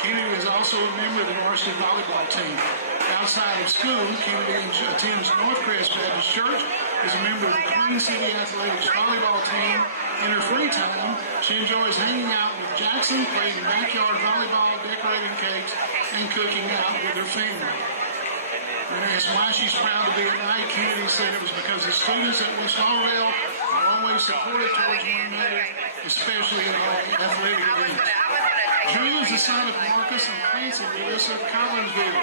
Kennedy is also a member of the varsity volleyball team. Outside of school, Kennedy attends Northcrest Baptist Church, is a member of the Queen City Athletics volleyball team. In her free time, she enjoys hanging out with Jackson, playing backyard volleyball, decorating cakes, and cooking out with her family. When asked why she's proud to be a Knight, Kennedy said it was because the students at West Lauderdale are always supportive towards one another, especially in our athletic events. Drew is the son of Marcus and Clancy Lewis of Collinsville.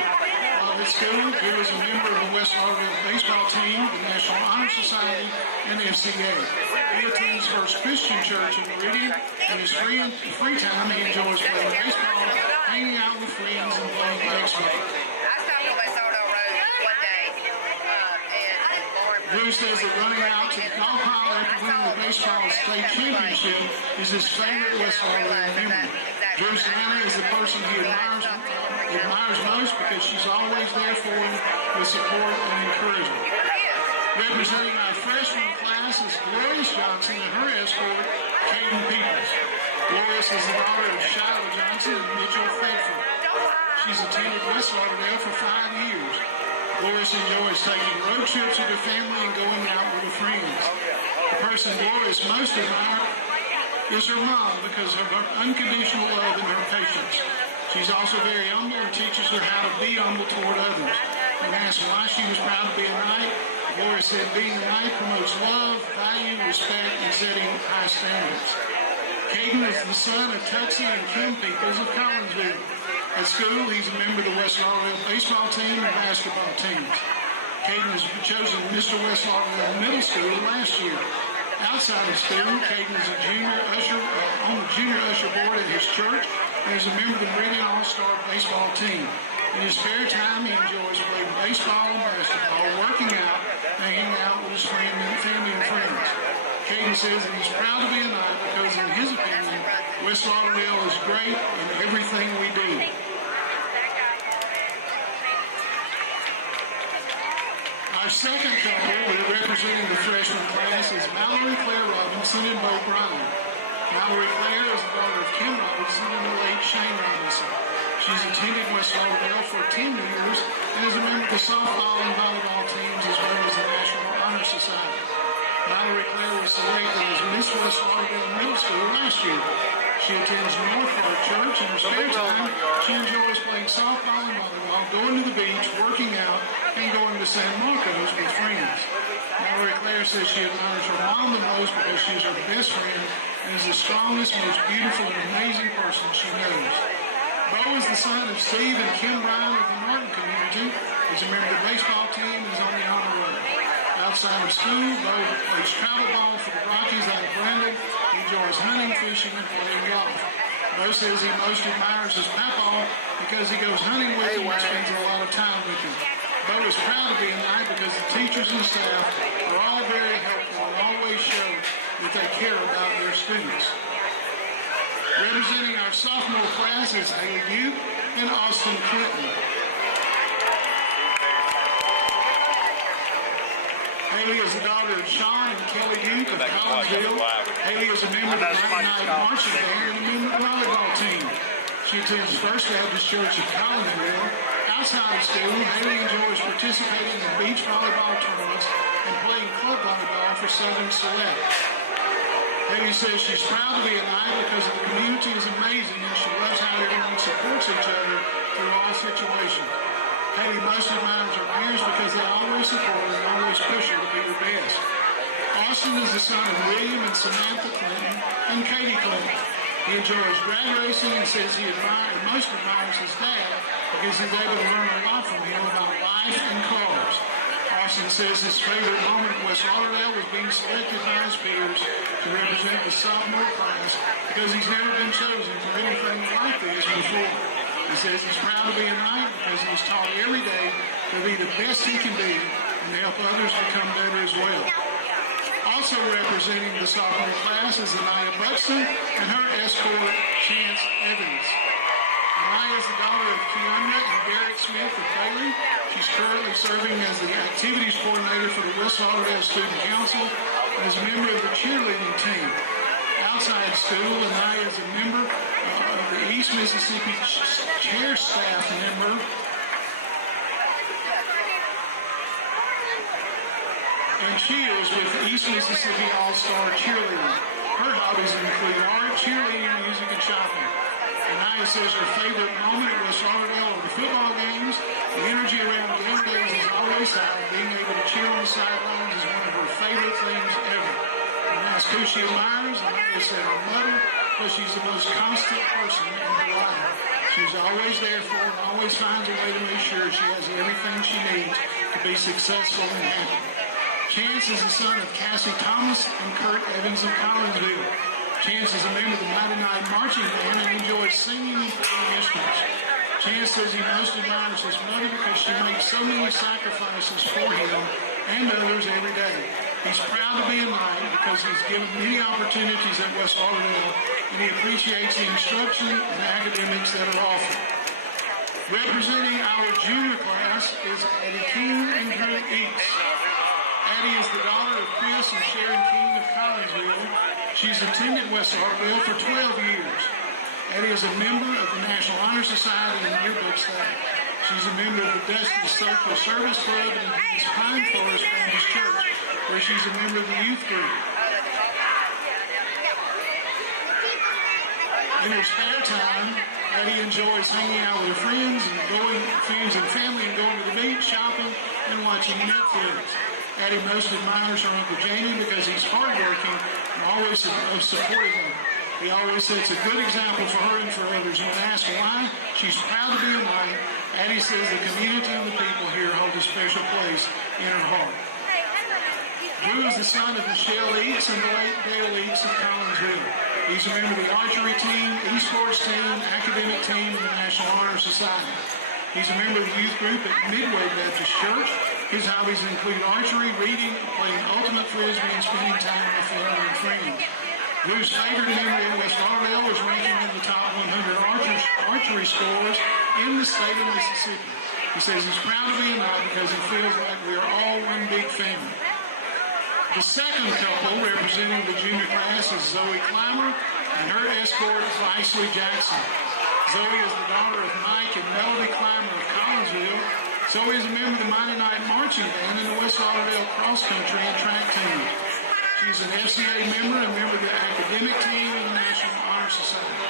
While at school, Drew is a member of the West Lauderdale baseball team, the National Honor Society, and FCA. He attends First Christian Church in Meridian, and his free time he enjoys playing baseball, hanging out with friends, and playing Xbox. Drew Drew says that running out to the golf pile after winning the baseball state championship is his favorite West Lauderdale memory. Drew's Nana is the person he admires most because she's always there for him with support and encouragement. Representing our freshman class is Glorious Johnson and her escort, Caden Peoples. Glorious is the daughter of Shiloh Johnson and Mitchell Fedford. She's attended West Lauderdale for 5 years. Glorious enjoys taking road trips with her family and going out with her friends. The person Glorious most admires is her mom because of her unconditional love and her patience. She's also very humble and teaches her how to be humble toward others. When asked why she was proud to be a Knight, Glorious said being a Knight promotes love, value, respect, and setting high standards. Caden is the son of Tuxie and Kim Peoples of Collinsville. At school, he's a member of the West Lauderdale baseball team and basketball teams. Caden was chosen Mr. West Lauderdale Middle School last year. Outside of school, Caden is a junior usher on the junior usher board at his church and is a member of the Meridian All-Star baseball team. In his spare time, he enjoys playing baseball and basketball, working out, and hanging out with his family and friends. Caden says that he's proud to be a Knight because, in his opinion, West Lauderdale is great in everything we do. Our second couple representing the freshman class is Mallory Claire Robinson and Bo Bryan. Mallory Claire is the daughter of Kim Robinson and the late Shane Robinson. She's attended West Lauderdale for 10 years and is a member of the softball and volleyball teams as well as the National Honor Society. Mallory Claire was selected as Miss West Lauderdale Middle School last year. She attends North Park Church. In her spare time, she enjoys playing softball and volleyball, going to the beach, working out, and going to San Marcos with friends. Mallory Claire says she admires her mom the most because she's her best friend and is the strongest, most beautiful, and amazing person she knows. Bo is the son of Steve and Kim Bryan of the Martin community. He's a member of the baseball team and is on the honor roll. Outside of school, Bo plays travel ball for the Rockies out of Brandon. He enjoys hunting, fishing, and playing golf. Bo says he most admires his papa because he goes hunting with him and spends a lot of time with him. Bo is proud to be a Knight because the teachers and staff are all very helpful and always show that they care about their students. Representing our sophomore class is Haley Duke and Austin Clinton. Haley is the daughter of Sean and Kelly Duke of Collinsville. Haley is a member of the Night Marching Band and a member of the volleyball team. She attends First Baptist Church in Collinsville. Outside of school, Haley enjoys participating in beach volleyball tournaments and playing club volleyball for Southern Select. Haley says she's proud to be a Knight because the community is amazing and she loves how everyone supports each other through all situations. Haley most admires her parents because they always support her and always push her to be her best. Austin is the son of William and Samantha Clinton and Katie Clinton. He enjoys drag racing and says he most admires his dad because he's able to learn a lot from him about life and cars. Austin says his favorite moment at West Lauderdale was being selected by his peers to represent the sophomore class because he's never been chosen for anything like this before. He says he's proud to be a Knight because he's taught every day to be the best he can be and to help others become better as well. Also representing the sophomore class is Anaya Buxton and her escort, Chance Evans. Anaya is the daughter of Keandra and Derek Smith of Bailey. She's currently serving as the activities coordinator for the West Lauderdale Student Council and is a member of the cheerleading team. Outside school, Anaya is a member of the East Mississippi Chair Staff member. And cheers with East Mississippi All-Star Cheerleading. Her hobbies include art, cheerleading, music, and shopping. Anaya says her favorite moment at West Lauderdale are the football games. The energy around game days is always high. Being able to cheer on the sidelines is one of her favorite things ever. When asked who she admires, Anaya said her mother, because she's the most constant person in her life. She's always there for her and always finds a way to make sure she has everything she needs to be successful and happy. Chance is the son of Cassie Thomas and Kurt Evans of Collinsville. Chance is a member of the Mighty Night Marching Band and enjoys singing and playing instruments. Chance says he most admires his mother because she makes so many sacrifices for him and others every day. He's proud to be a Knight because he's given many opportunities at West Lauderdale, and he appreciates the instruction and academics that are offered. Representing our junior class is Addie King and Drew Eats. Addie is the daughter of Chris and Sharon King of Collinsville. She's attended West Lauderdale for 12 years. Addie is a member of the National Honor Society and yearbook staff. She's a member of the Dusty Social Service Club and attends Pine Forest Baptist Church, where she's a member of the youth group. In her spare time, Addie enjoys hanging out with her friends and family and going to the beach, shopping, and watching Netflix. Addie most admires her Uncle Jamie because he's hardworking and always supportive of her. He always sets a good example for her and for others. And when asked why she's proud to be a Knight, Addie says the community and the people here hold a special place in her heart. Drew is the son of Michelle Eats and the late Dale Eats of Collinsville. He's a member of the archery team, esports team, academic team, and the National Honor Society. He's a member of the youth group at Midway Baptist Church. His hobbies include archery, reading, playing ultimate frisbee, and spending time with family and friends. Drew's favorite memory of West Lauderdale is ranking in the top 100 archery scores in the state of Mississippi. He says he's proud to be a Knight because he feels like we are all one big family. The second couple representing the junior class is Zoe Clymer and her escort, Isley Jackson. Zoe is the daughter of Mike and Melody Clymer of Collinsville. Zoe is a member of the Mighty Knight Marching Band and the West Lauderdale Cross Country and Track Team. She's an FCA member and member of the academic team and the National Honor Society.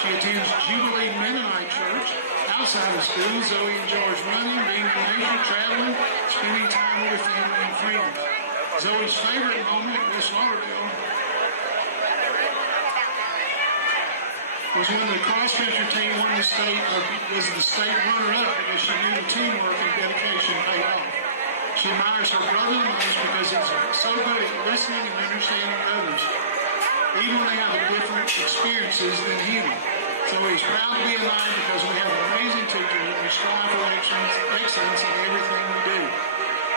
She attends Jubilee Mennonite Church. Outside of school, Zoe enjoys running, being in nature, traveling, spending time with her family and friends. Zoe's favorite moment at West Lauderdale was when the cross-country team won the state, was the state runner-up because she knew the teamwork and dedication paid off. She admires her brother the most because he's so good at listening and understanding others, even when they have different experiences than him. So he's proud to be a Knight because we have amazing teachers and we strive for excellence in everything we do.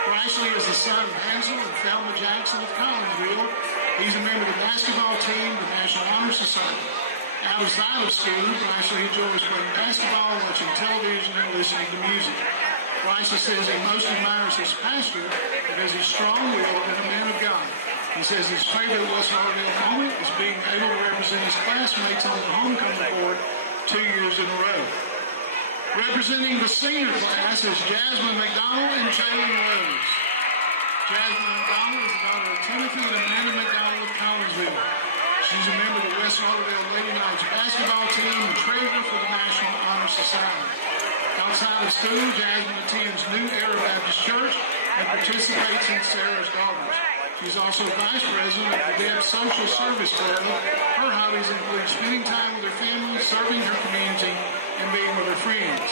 Brysley is the son of Hansel and Thelma Jackson of Collinsville. He's a member of the basketball team, the National Honor Society. Outside of school, Brysley enjoys playing basketball, watching television, and listening to music. Brysley says he most admires his pastor because he's strong-willed and a man of God. He says his favorite West Lauderdale moment is being able to represent his classmates on the homecoming court 2 years in a row. Representing the senior class is Jasmine McDonald and Jalen Rose. Jasmine McDonald is the daughter of Timothy and Amanda McDonald of Collinsville. She's a member of the West Lauderdale Lady Knights basketball team and treasurer for the National Honor Society. Outside of school, Jasmine attends New Era Baptist Church and participates in Sarah's Daughters. She's also vice president of the Deb's Social Service Club. Her hobbies include spending time with her family, serving her community, and being with her friends.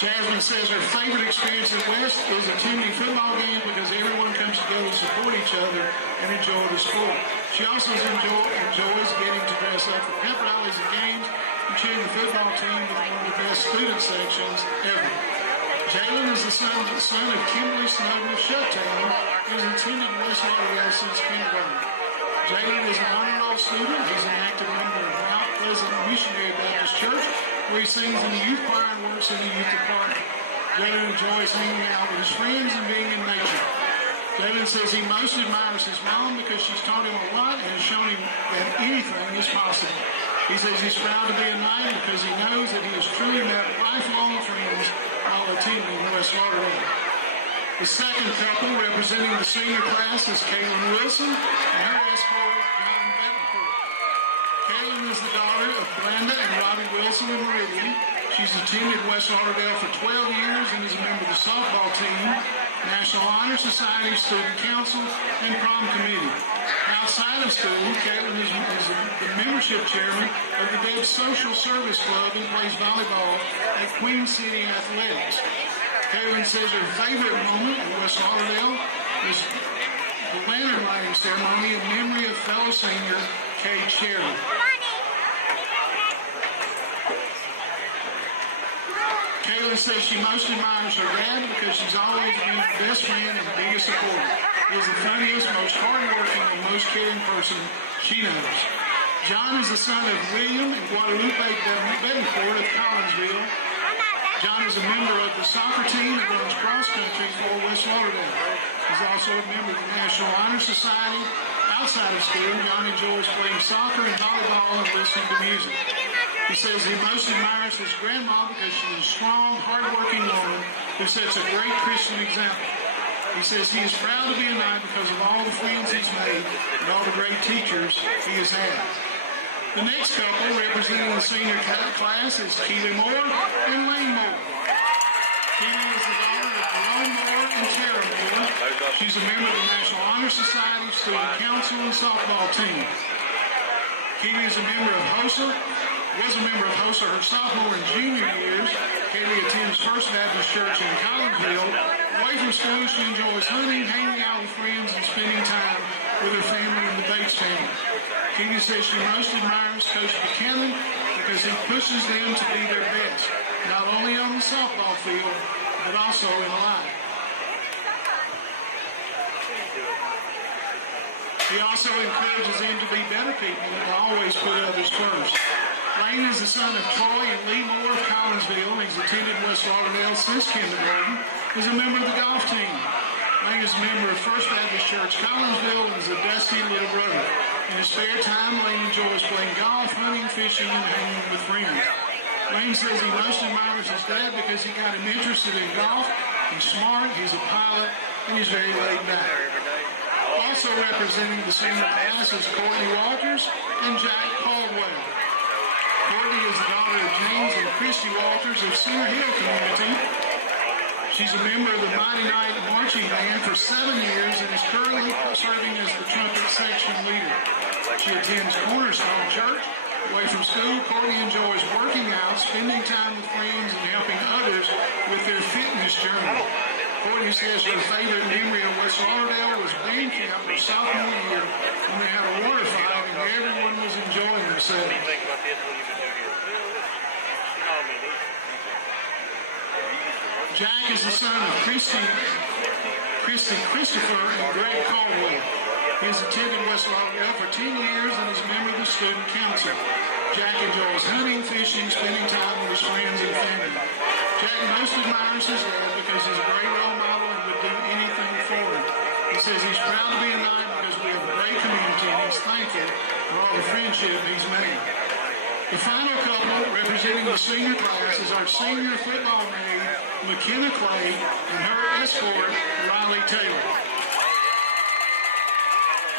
Jasmine says her favorite experience at West is attending football games because everyone comes together to support each other and enjoy the sport. She also enjoys getting to dress up for pep rallies and games and cheering the football team with one of the best student sections ever. Jalen is the son of Kimberly Snowden of Shuttown, who's attended West Lauderdale since kindergarten. Jalen is an honor roll student. He's an active member of Mount Pleasant Missionary Baptist Church, where he sings in the youth choir and works in the youth department. Jalen enjoys hanging out with his friends and being in nature. Jalen says he most admires his mom because she's taught him a lot and has shown him that anything is possible. He says he's proud to be a Knight because he knows that he has truly met lifelong friends while attending West Lauderdale. The second couple representing the senior class is Kaylin Wilson and her escort, John Betancourt. Kaylin is the daughter of Brenda and Robbie Wilson of Meridian. She's attended West Lauderdale for 12 years and is a member of the softball team, National Honor Society, Student Council, and Prom Committee. Outside of school, Kaylin is the membership chairman of the Deb's Social Service Club and plays volleyball at Queen City Athletics. Kaylin says her favorite moment at West Lauderdale is the lantern lighting ceremony in memory of fellow senior Kay Cherry. Kaylin Kayla says she most admires her dad because she's always been her best friend and biggest supporter. He is the funniest, most hardworking, and most caring person she knows. John is the son of William and Guadalupe Betancourt of Collinsville. John is a member of the soccer team that runs cross country for West Lauderdale. He's also a member of the National Honor Society. Outside of school, John enjoys playing soccer and volleyball and listening to music. He says he most admires his grandma because she's a strong, hardworking woman who sets a great Christian example. He says he is proud to be a Knight because of all the friends he's made and all the great teachers he has had. The next couple representing the senior class is Keely Moore and Lane Moore. Keely is the daughter of Jerome Moore and Tara Moore. She's a member of the National Honor Society, Student Council, and softball team. Keely is a member of HOSA. Was a member of HOSA her sophomore and junior years. Kaylee attends First Baptist Church in Collinsville. Away from school, she enjoys hunting, hanging out with friends, and spending time with her family and the Bates family. Kaylee says she most admires Coach Buchanan because he pushes them to be their best, not only on the softball field, but also in life. He also encourages them to be better people and to always put others first. Lane is the son of Troy and Lee Moore of Collinsville. He's attended West Lauderdale since kindergarten. He's a member of the golf team. Lane is a member of First Baptist Church Collinsville and is a dusty little brother. In his spare time, Lane enjoys playing golf, hunting, fishing, and hanging with friends. Lane says he most admires his dad because he got him interested in golf. He's smart, he's a pilot, and he's very laid back. Also representing the senior class is Courtney Walters and Jack Caldwell. Courtney is the daughter of James and Christy Walters of Center Hill Community. She's a member of the Mighty Knight Marching Band for 7 years and is currently serving as the trumpet section leader. She attends Cornerstone Church. Away from school, Courtney enjoys working out, spending time with friends, and helping others with their fitness journey. Courtney says her favorite memory of West Lauderdale was band camp her sophomore year when they had a water fight and everyone was enjoying themselves. Jack is the son of Christy Christopher and Greg Caldwell. He has attended West Lauderdale for 10 years and is a member of the Student Council. Jack enjoys hunting, fishing, spending time with his friends and family. Jack most admires his dad because he's a great role model and would do anything for him. He says he's proud to be a Knight because we have a great community and he's thankful for all the friendship he's made. The final couple representing the senior class is our senior football maid, McKenna Clay, and her escort, Riley Taylor.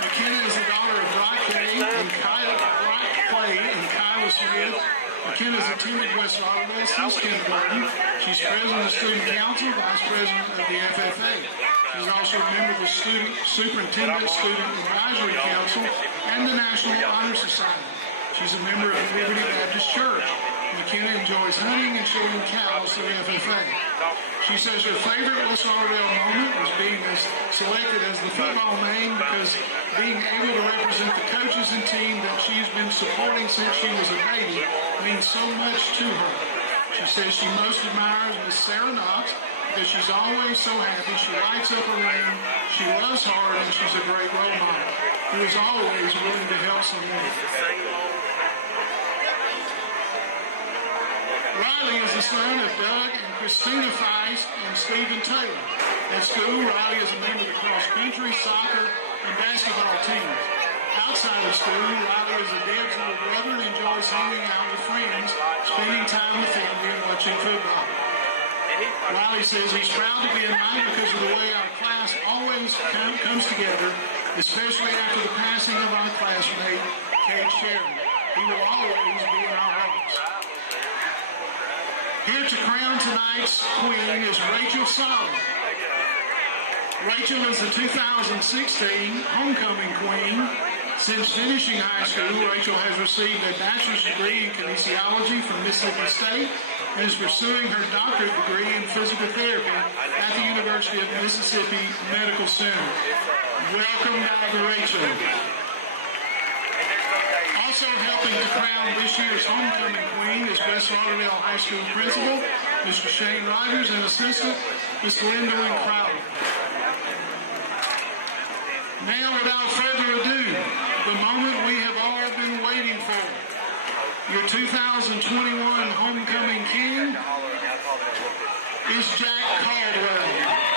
McKenna is the daughter of Brock Clay and Kyla Smith. McKenna's attended West Lauderdale since kindergarten. She's president of the Student Council, vice president of the FFA. She's also a member of the Superintendent Student Advisory Council and the National Honor Society. She's a member of the Liberty Baptist Church. McKenna enjoys hunting and showing cows to the FFA. She says her favorite West Lauderdale moment was being selected as the football main because being able to represent the coaches and team that she's been supporting since she was a baby means so much to her. She says she most admires Miss Sarah Knox because she's always so happy. She lights up her room, she loves hard, and she's a great role model who is always willing to help someone. Riley is the son of Doug and Christina Feist and Stephen Taylor. At school, Riley is a member of the cross-country, soccer, and basketball teams. Outside of school, Riley is a dad's little brother and enjoys hanging out with friends, spending time with family, and watching football. Riley says he's proud to be a Knight because of the way our class always comes together, especially after the passing of our classmate, Kate Sheridan. He will always be in our hearts. Here to crown tonight's queen is Rachel Solomon. Rachel is the 2016 homecoming queen. Since finishing high school, Rachel has received a bachelor's degree in kinesiology from Mississippi State and is pursuing her doctorate degree in physical therapy at the University of Mississippi Medical Center. Welcome back, Rachel. Also helping helping to crown this year's homecoming queen is West Lauderdale High School Principal, Mr. Shane Rogers, and Assistant, Ms. Linda Lynn Crowder. Now, without further ado, the moment we have all been waiting for. Your 2021 homecoming king is Jack Caldwell.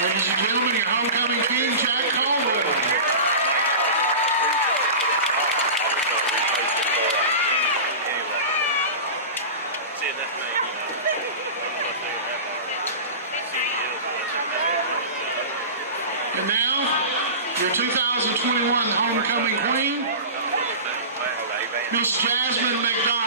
Ladies and gentlemen, your homecoming king, Jack Caldwell. And now, your 2021 homecoming queen, Miss Jasmine McDonald.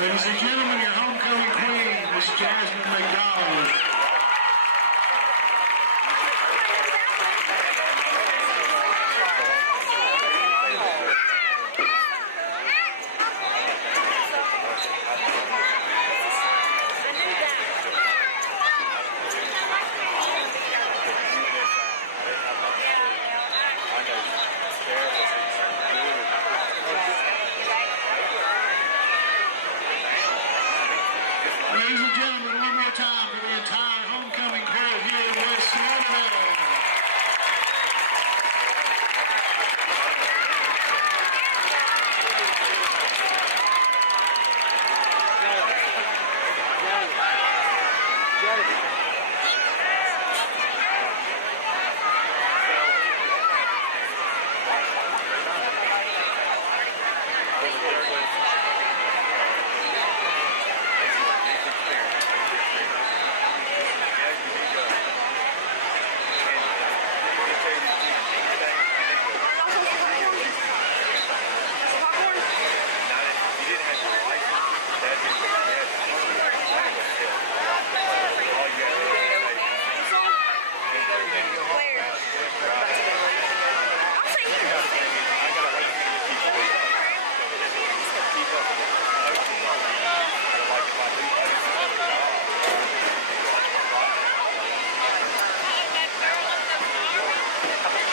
Ladies and gentlemen, your homecoming queen, Miss Jasmine McDonald. Ladies and gentlemen, one more time for the entire homecoming crowd here in West Lauderdale.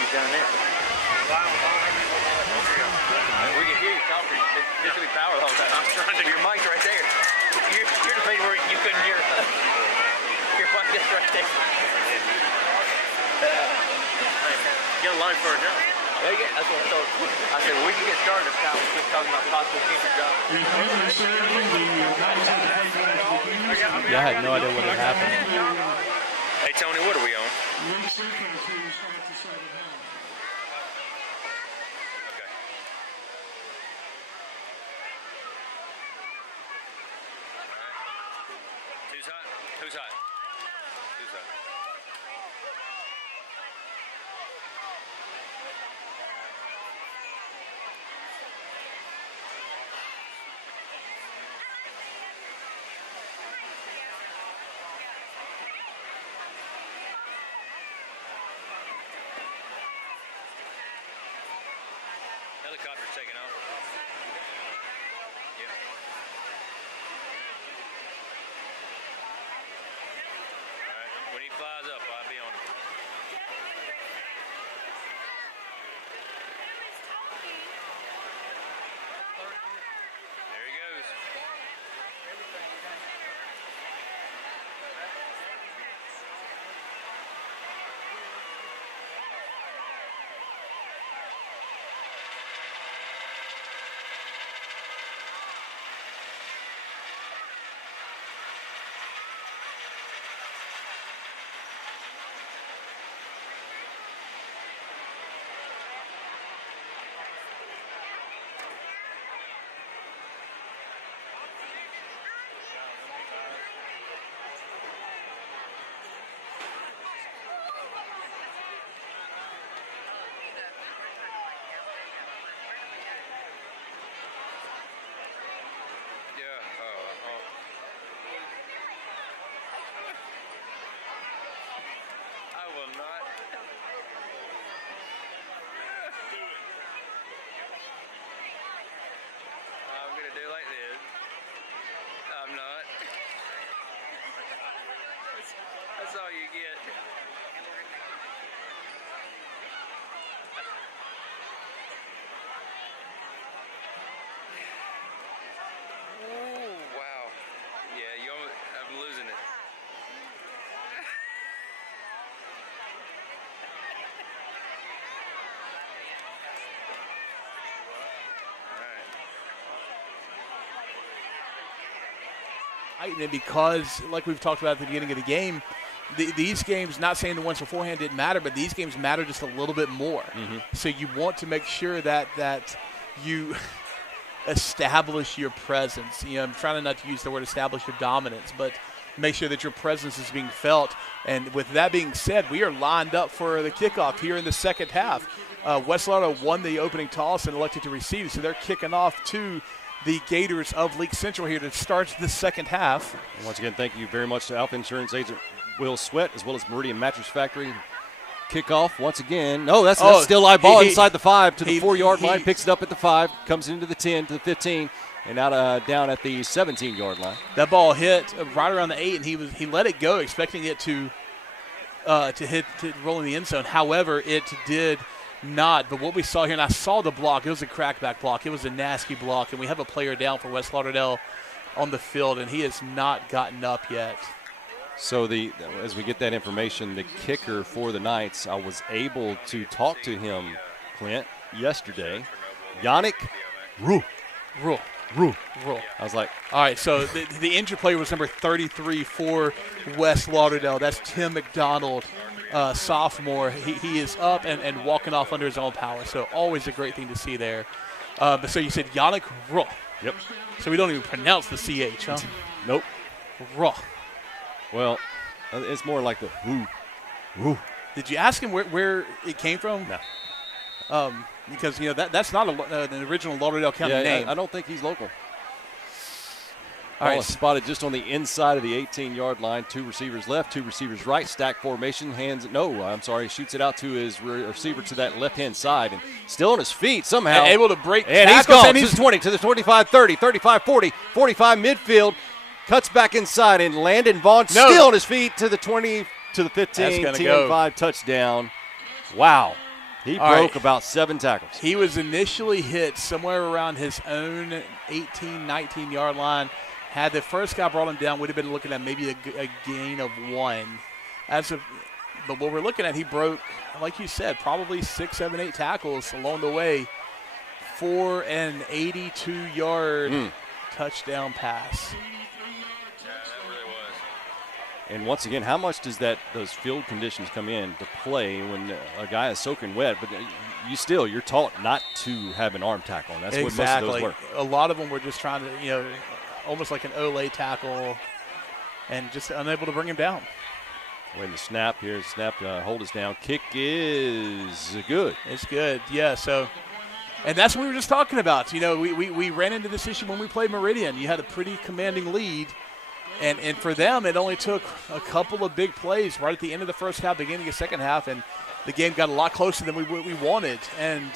Down there. We can hear you talking. This will be power the whole time. I'm trying to. Your mic's right there. You're the thing where you couldn't hear us. Your mic is right there. Get a line for a job. Yeah, yeah, that's what I thought. I said, well, we can get started this time. We're just talking about possible future jobs. Yeah, I had no idea what had happened. Hey, Tony, what are we on? Who's hot? Who's hot? Helicopter taking off. Yep. All right. When he flies up, I'll be on him. There he goes. That's all you get. Oh, wow. Yeah, I'm losing it. And because, like we've talked about at the beginning of the game, these games, not saying the ones beforehand didn't matter, but these games matter just a little bit more. Mm-hmm. So you want to make sure that you establish your presence. You know, I'm trying not to use the word establish your dominance, but make sure that your presence is being felt. And with that being said, we are lined up for the kickoff here in the second half. West Lauderdale won the opening toss and elected to receive, so they're kicking off to the Gators of Leake Central here to start the second half. And once again, thank you very much to Alpha Insurance agent Will Sweat, as well as Meridian Mattress Factory. Kickoff once again. No, that's still live ball inside the 5 to the 4-yard line. Picks it up at the 5, comes into the 10 to the 15, and out down at the 17-yard line. That ball hit right around the 8, and he let it go, expecting it to roll in the end zone. However, it did not. But what we saw here, and I saw the block, it was a crackback block. It was a nasty block, and we have a player down for West Lauderdale on the field, and he has not gotten up yet. So as we get that information, the kicker for the Knights, I was able to talk to him, Clint, yesterday. Yannick Roux. I was like, all right, so the injured player was number 33 for West Lauderdale. That's Tim McDonald, sophomore. He is up and walking off under his own power, so always a great thing to see there. But so you said Yannick Roux. Yep. So we don't even pronounce the CH, huh? Nope. Roux. Well, it's more like the woo. Did you ask him where it came from? No. Because, you know, that's not an original Lauderdale County name. I don't think he's local. All right. Spotted just on the inside of the 18-yard line. 2 receivers left, 2 receivers right. Stack formation. Shoots it out to his receiver to that left-hand side. And still on his feet somehow. And able to break and tackles. He's gone to the 20, to the 25, 30, 35, 40, 45 midfield. Cuts back inside, and Landon Vaughn still on his feet to the 20, to the 15, TM5 touchdown. Wow. He broke about 7 tackles. He was initially hit somewhere around his own 18, 19-yard line. Had the first guy brought him down, would have been looking at maybe a gain of 1. But what we're looking at, he broke, like you said, probably 6, 7, 8 tackles along the way for an 82-yard touchdown pass. And once again, how much does those field conditions come in to play when a guy is soaking wet? But you're taught not to have an arm tackle, and that's what most of those were. A lot of them were just trying to, almost like an Olay tackle, and just unable to bring him down. Wait, the snap here. Hold us down. Kick is good. It's good, yeah. So, and that's what we were just talking about. We ran into this issue when we played Meridian. You had a pretty commanding lead. And for them, it only took a couple of big plays right at the end of the first half, beginning of the second half, and the game got a lot closer than we wanted. And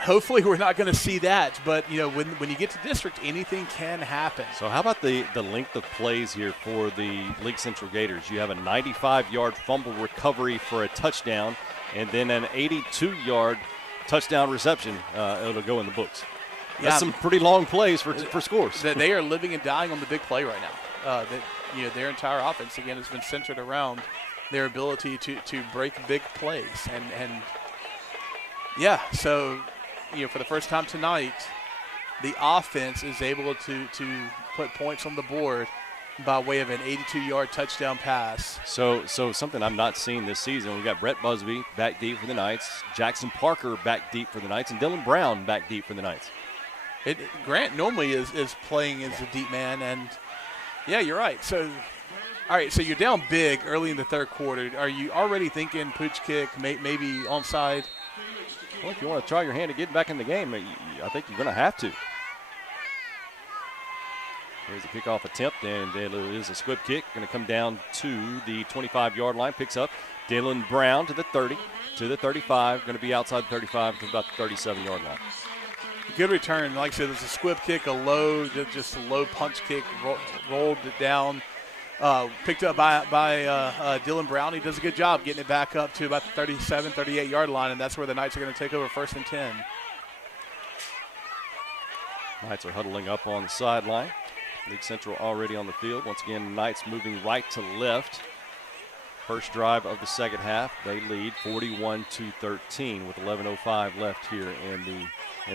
Hopefully we're not going to see that, but when you get to district, anything can happen. So how about the length of plays here for the Leake Central Gators? You have a 95-yard fumble recovery for a touchdown, and then an 82-yard touchdown reception. It'll go in the books. That's some pretty long plays for scores. They are living and dying on the big play right now. Their entire offense, again, has been centered around their ability to break big plays. So for the first time tonight, the offense is able to put points on the board by way of an 82-yard touchdown pass. So something I'm not seeing this season. We've got Brett Busby back deep for the Knights, Jackson Parker back deep for the Knights, and Dylan Brown back deep for the Knights. Grant normally is playing as a deep man, and you're right. So, all right, so you're down big early in the third quarter. Are you already thinking pooch kick, maybe onside? Well, if you want to try your hand at getting back in the game, I think you're going to have to. Here's a kickoff attempt, and it is a squib kick. Going to come down to the 25-yard line. Picks up Dylan Brown to the 30, to the 35. Going to be outside the 35 to about the 37-yard line. Good return. Like I said, there's a squib kick, just a low punch kick, rolled it down. Picked up by Dylan Brown. He does a good job getting it back up to about the 37, 38-yard line, and that's where the Knights are going to take over 1st and 10. Knights are huddling up on the sideline. Leake Central already on the field. Once again, Knights moving right to left. First drive of the second half. They lead 41-13 with 11:05 left here in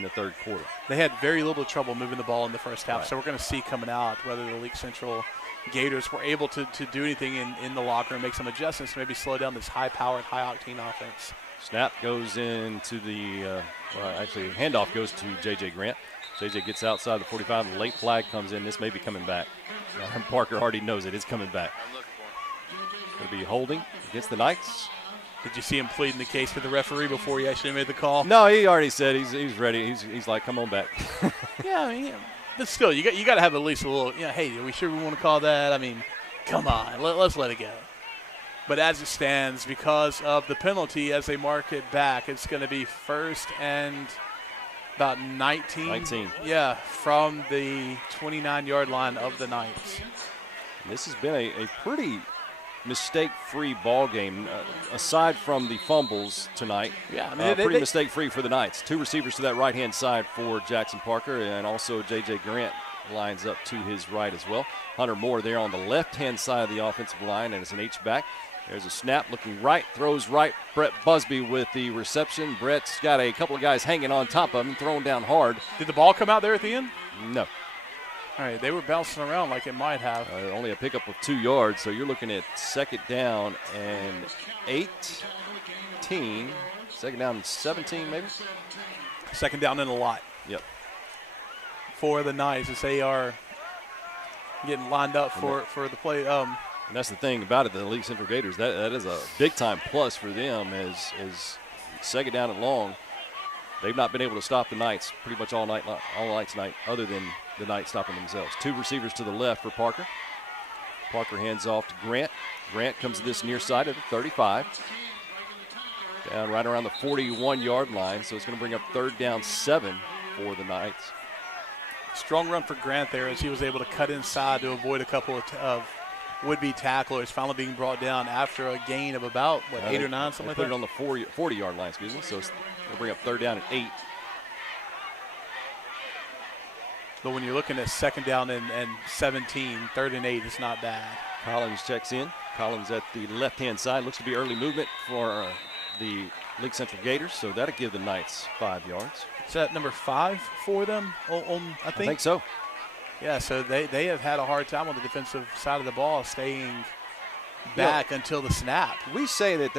the third quarter. They had very little trouble moving the ball in the first half, right. So we're going to see coming out whether the Leake Central Gators were able to do anything in the locker room, make some adjustments, maybe slow down this high-powered, high-octane offense. Snap goes into the handoff goes to J.J. Grant. J.J. gets outside the 45. The late flag comes in. This may be coming back. Parker already knows it. It's coming back. Going to be holding against the Knights. Did you see him pleading the case to the referee before he actually made the call? No, he already said he's ready. He's like, come on back. But still, you got to have at least a little, hey, are we sure we want to call that? I mean, come on, let's let it go. But as it stands, because of the penalty, as they mark it back, it's going to be 1st and about 19. Yeah, from the 29-yard line of the Knights. This has been a pretty mistake-free ball game, aside from the fumbles tonight. Yeah, I mean, pretty mistake-free for the Knights. 2 receivers to that right-hand side for Jackson Parker, and also J.J. Grant lines up to his right as well. Hunter Moore there on the left-hand side of the offensive line, and it's an H-back. There's a snap looking right, throws right. Brett Busby with the reception. Brett's got a couple of guys hanging on top of him, thrown down hard. Did the ball come out there at the end? No. All right, they were bouncing around like it might have. Only a pickup of 2 yards, so you're looking at 2nd down and 18. 2nd down and 17, maybe? 2nd down and a lot. Yep. For the Knights as they are getting lined up for the play. And that's the thing about it, the Leake Central Gators, that is a big-time plus for them as 2nd down and long. They've not been able to stop the Knights pretty much all night tonight, other than the Knights stopping themselves. 2 receivers to the left for Parker. Parker hands off to Grant. Grant comes to this near side of the 35. Down right around the 41-yard line, so it's going to bring up 3rd down 7 for the Knights. Strong run for Grant there as he was able to cut inside to avoid a couple of would-be tacklers, finally being brought down after a gain of about, 8 or 9, something like that? Put it on the 40-yard line, excuse me, so it's going to bring up 3rd down and 8. But when you're looking at 2nd down and 17, 3rd and 8 is not bad. Collins checks in. Collins at the left-hand side. Looks to be early movement for the Leake Central Gators, so that'll give the Knights 5 yards. Is that number 5 for them, I think? So. Yeah, so they have had a hard time on the defensive side of the ball staying back until the snap. We say that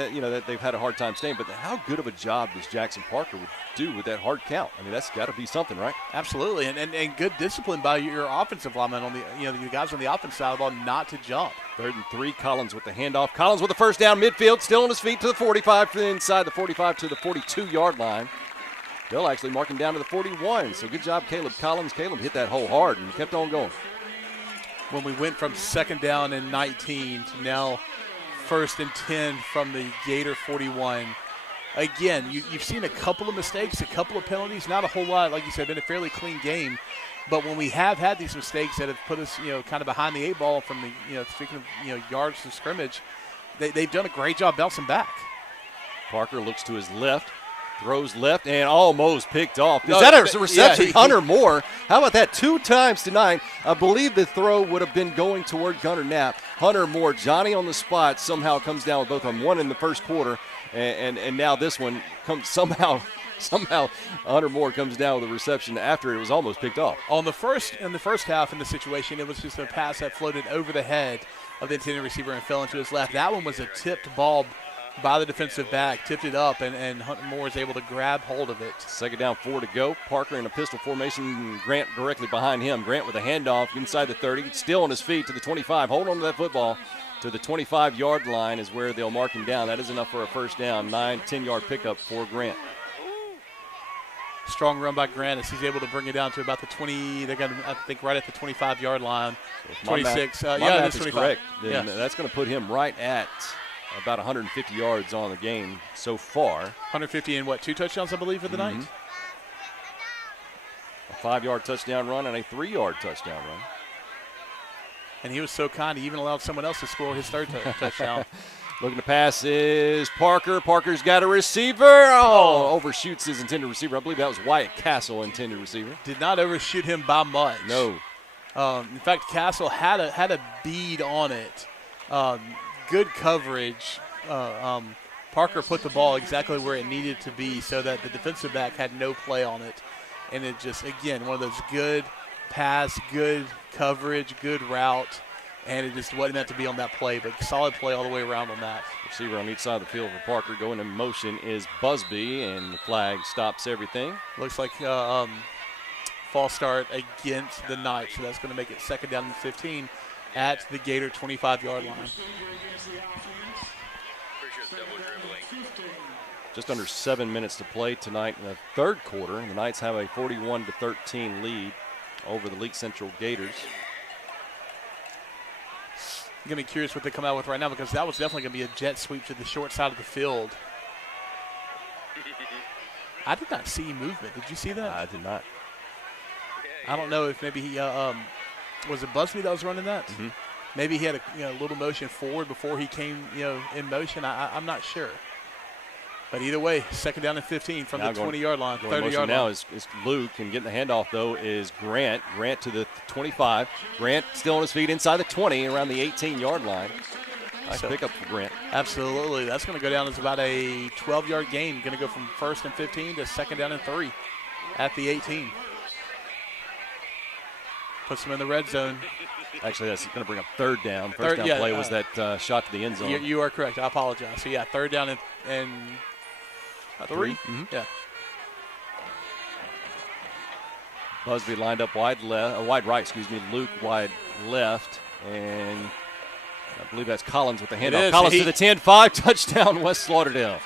they've had a hard time staying, but how good of a job does Jackson Parker do with that hard count? I mean, that's got to be something, right? Absolutely, and good discipline by your offensive linemen on the guys on the offensive side of the ball not to jump. 3rd and 3, Collins with the handoff. Collins with the 1st down midfield, still on his feet to the 45, inside the 45 to the 42-yard line. They'll actually mark him down to the 41. So good job, Caleb Collins. Caleb hit that hole hard and kept on going. When we went from 2nd down and 19 to now 1st and 10 from the Gator 41, again, you've seen a couple of mistakes, a couple of penalties, not a whole lot. Like you said, been a fairly clean game. But when we have had these mistakes that have put us, kind of behind the 8 ball from the, speaking of, yards from scrimmage, they've done a great job bouncing back. Parker looks to his left, throws left, and almost picked off. Is that a reception? Yeah, Hunter Moore. How about that? 2 times tonight. I believe the throw would have been going toward Gunnar Knapp. Hunter Moore, Johnny on the spot, somehow comes down with both of them. One in the first quarter, and now this one comes somehow Hunter Moore comes down with a reception after it was almost picked off. In the first half in the situation, it was just a pass that floated over the head of the intended receiver and fell into his left. That one was a tipped ball by the defensive back, tipped it up, and Hunter Moore was able to grab hold of it. Second down, 4 to go. Parker in a pistol formation, Grant directly behind him. Grant with a handoff inside the 30, still on his feet to the 25. Hold on to that football. To the 25-yard line is where they'll mark him down. That is enough for a first down. 9-10-yard pickup for Grant. Strong run by Grant as he's able to bring it down to about the 20. They got him, I think, right at the 25-yard line. 26. My math is correct. Then that's going to put him right at about 150 yards on the game so far. 150 and 2 touchdowns, I believe, for the night? A 5-yard touchdown run and a 3-yard touchdown run. And he was so kind, he even allowed someone else to score his third touchdown. Looking to pass is Parker. Parker's got a receiver. Oh, overshoots his intended receiver. I believe that was Wyatt Castle, intended receiver. Did not overshoot him by much. No. In fact, Castle had a bead on it. Good coverage. Parker put the ball exactly where it needed to be so that the defensive back had no play on it. And it just, again, one of those good pass, good coverage, good route. And it just wasn't meant to be on that play, but solid play all the way around on that. Receiver on each side of the field for Parker. Going in motion is Busby, and the flag stops everything. Looks like false start against the Knights, so that's going to make it second down and 15 at the Gator 25-yard line. Just under 7 minutes to play tonight in the third quarter. The Knights have a 41-13 lead over the Leake Central Gators. I'm going to be curious what they come out with right now because that was definitely going to be a jet sweep to the short side of the field. I did not see movement. Did you see that? I did not. I don't know if maybe he was it Busby that was running that? Mm-hmm. Maybe he had a little motion forward before he came in motion. I'm not sure. But either way, second down and 15 from the 20-yard line, 30-yard line. Now is Luke, and getting the handoff, though, is Grant. Grant to the 25. Grant still on his feet inside the 20, around the 18-yard line. Nice pickup for Grant. Absolutely. That's going to go down as about a 12-yard gain. Going to go from first and 15 to second down and 3 at the 18. Puts them in the red zone. Actually, that's going to bring up third down. First down play was that shot to the end zone. You are correct. I apologize. So, yeah, third down and 3? Mm-hmm. Yeah. Busby lined up wide right. Luke wide left, and I believe that's Collins with the handoff. Collins to the 10-5, touchdown West Lauderdale.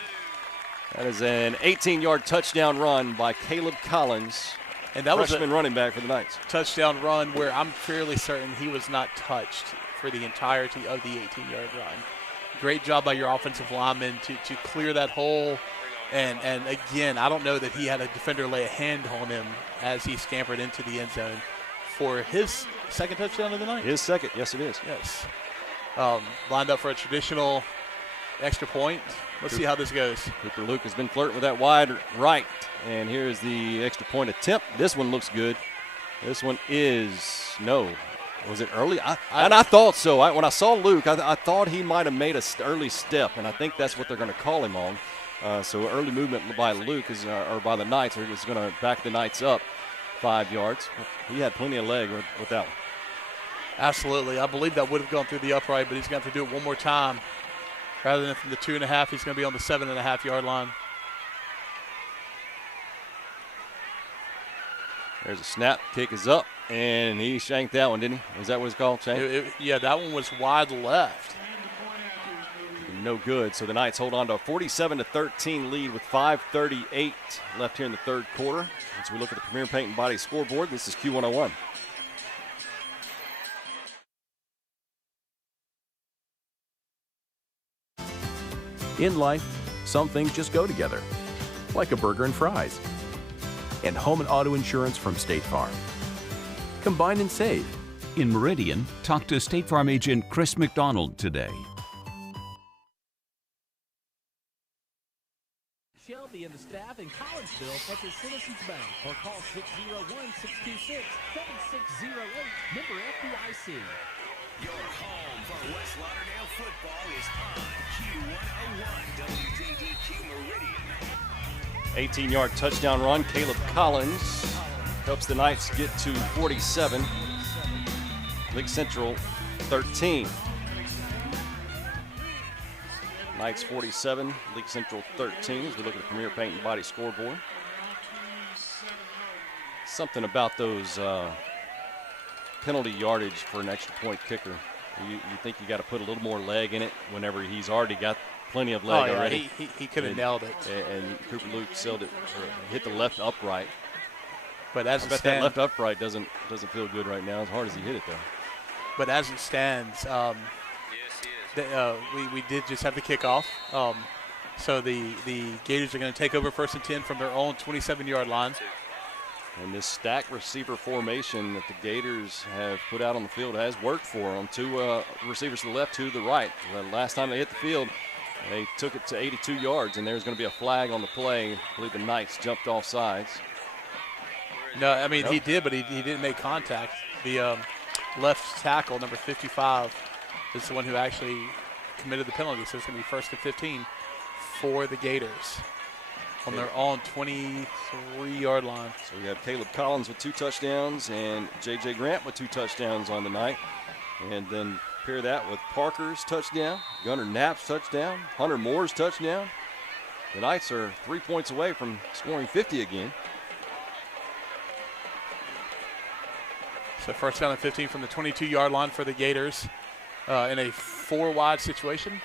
That is an 18-yard touchdown run by Caleb Collins, and that was freshman running back for the Knights. Touchdown run where I'm fairly certain he was not touched for the entirety of the 18-yard run. Great job by your offensive lineman to clear that hole. And again, I don't know that he had a defender lay a hand on him as he scampered into the end zone for his second touchdown of the night. His second, yes it is. Yes. Lined up for a traditional extra point. Let's see how this goes. Cooper Luke has been flirting with that wide right, and here's the extra point attempt. This one looks good. This one is no. Was it early? I thought so. When I saw Luke, I thought he might have made an early step, and I think that's what they're going to call him on. So early movement by Luke or by the Knights is going to back the Knights up 5 yards. He had plenty of leg with that one. Absolutely. I believe that would have gone through the upright, but he's going to have to do it one more time. Rather than from the 2.5, he's going to be on the 7.5-yard line. There's a snap. Kick is up, and he shanked that one, didn't he? Is that what it's called, shank? Yeah, that one was wide left. No good. So the Knights hold on to a 47-13 lead with 5:38 left here in the third quarter. As we look at the Premier Paint and Body scoreboard, this is Q101. In life, some things just go together, like a burger and fries. And home and auto insurance from State Farm. Combine and save. In Meridian, talk to State Farm agent Chris McDonald today. Shelby and the staff in Collinsville plus a Citizens Bank or call 601-626-7608. Member FDIC. Your home for West Lauderdale football is on Q101 WJDQ Meridian. 18-yard touchdown run. Caleb Collins helps the Knights get to 47. Leake Central 13. Knights 47, Leake Central 13 as we look at the Premier Paint and Body scoreboard. Something about those penalty yardage for an extra point kicker. You think you got to put a little more leg in it whenever he's already got plenty of leg already. He could have nailed it. And Cooper Luke sailed it, hit the left upright. But as I bet that left upright doesn't feel good right now as hard as he hit it though. But as it stands, we did just have the kickoff. So the Gators are going to take over 1st and 10 from their own 27-yard line. And this stack receiver formation that the Gators have put out on the field has worked for them. 2 receivers to the left, 2 to the right. The last time they hit the field, they took it to 82 yards, and there's going to be a flag on the play. I believe the Knights jumped off sides. No, I mean, he did, but he didn't make contact. The left tackle, number 55, is the one who actually committed the penalty. So it's going to be 1st and 15 for the Gators on their own 23-yard line. So we have Caleb Collins with 2 touchdowns and J.J. Grant with 2 touchdowns on the night. And then pair that with Parker's touchdown, Gunnar Knapp's touchdown, Hunter Moore's touchdown. The Knights are 3 points away from scoring 50 again. So 1st down and 15 from the 22-yard line for the Gators in a 4-wide situation.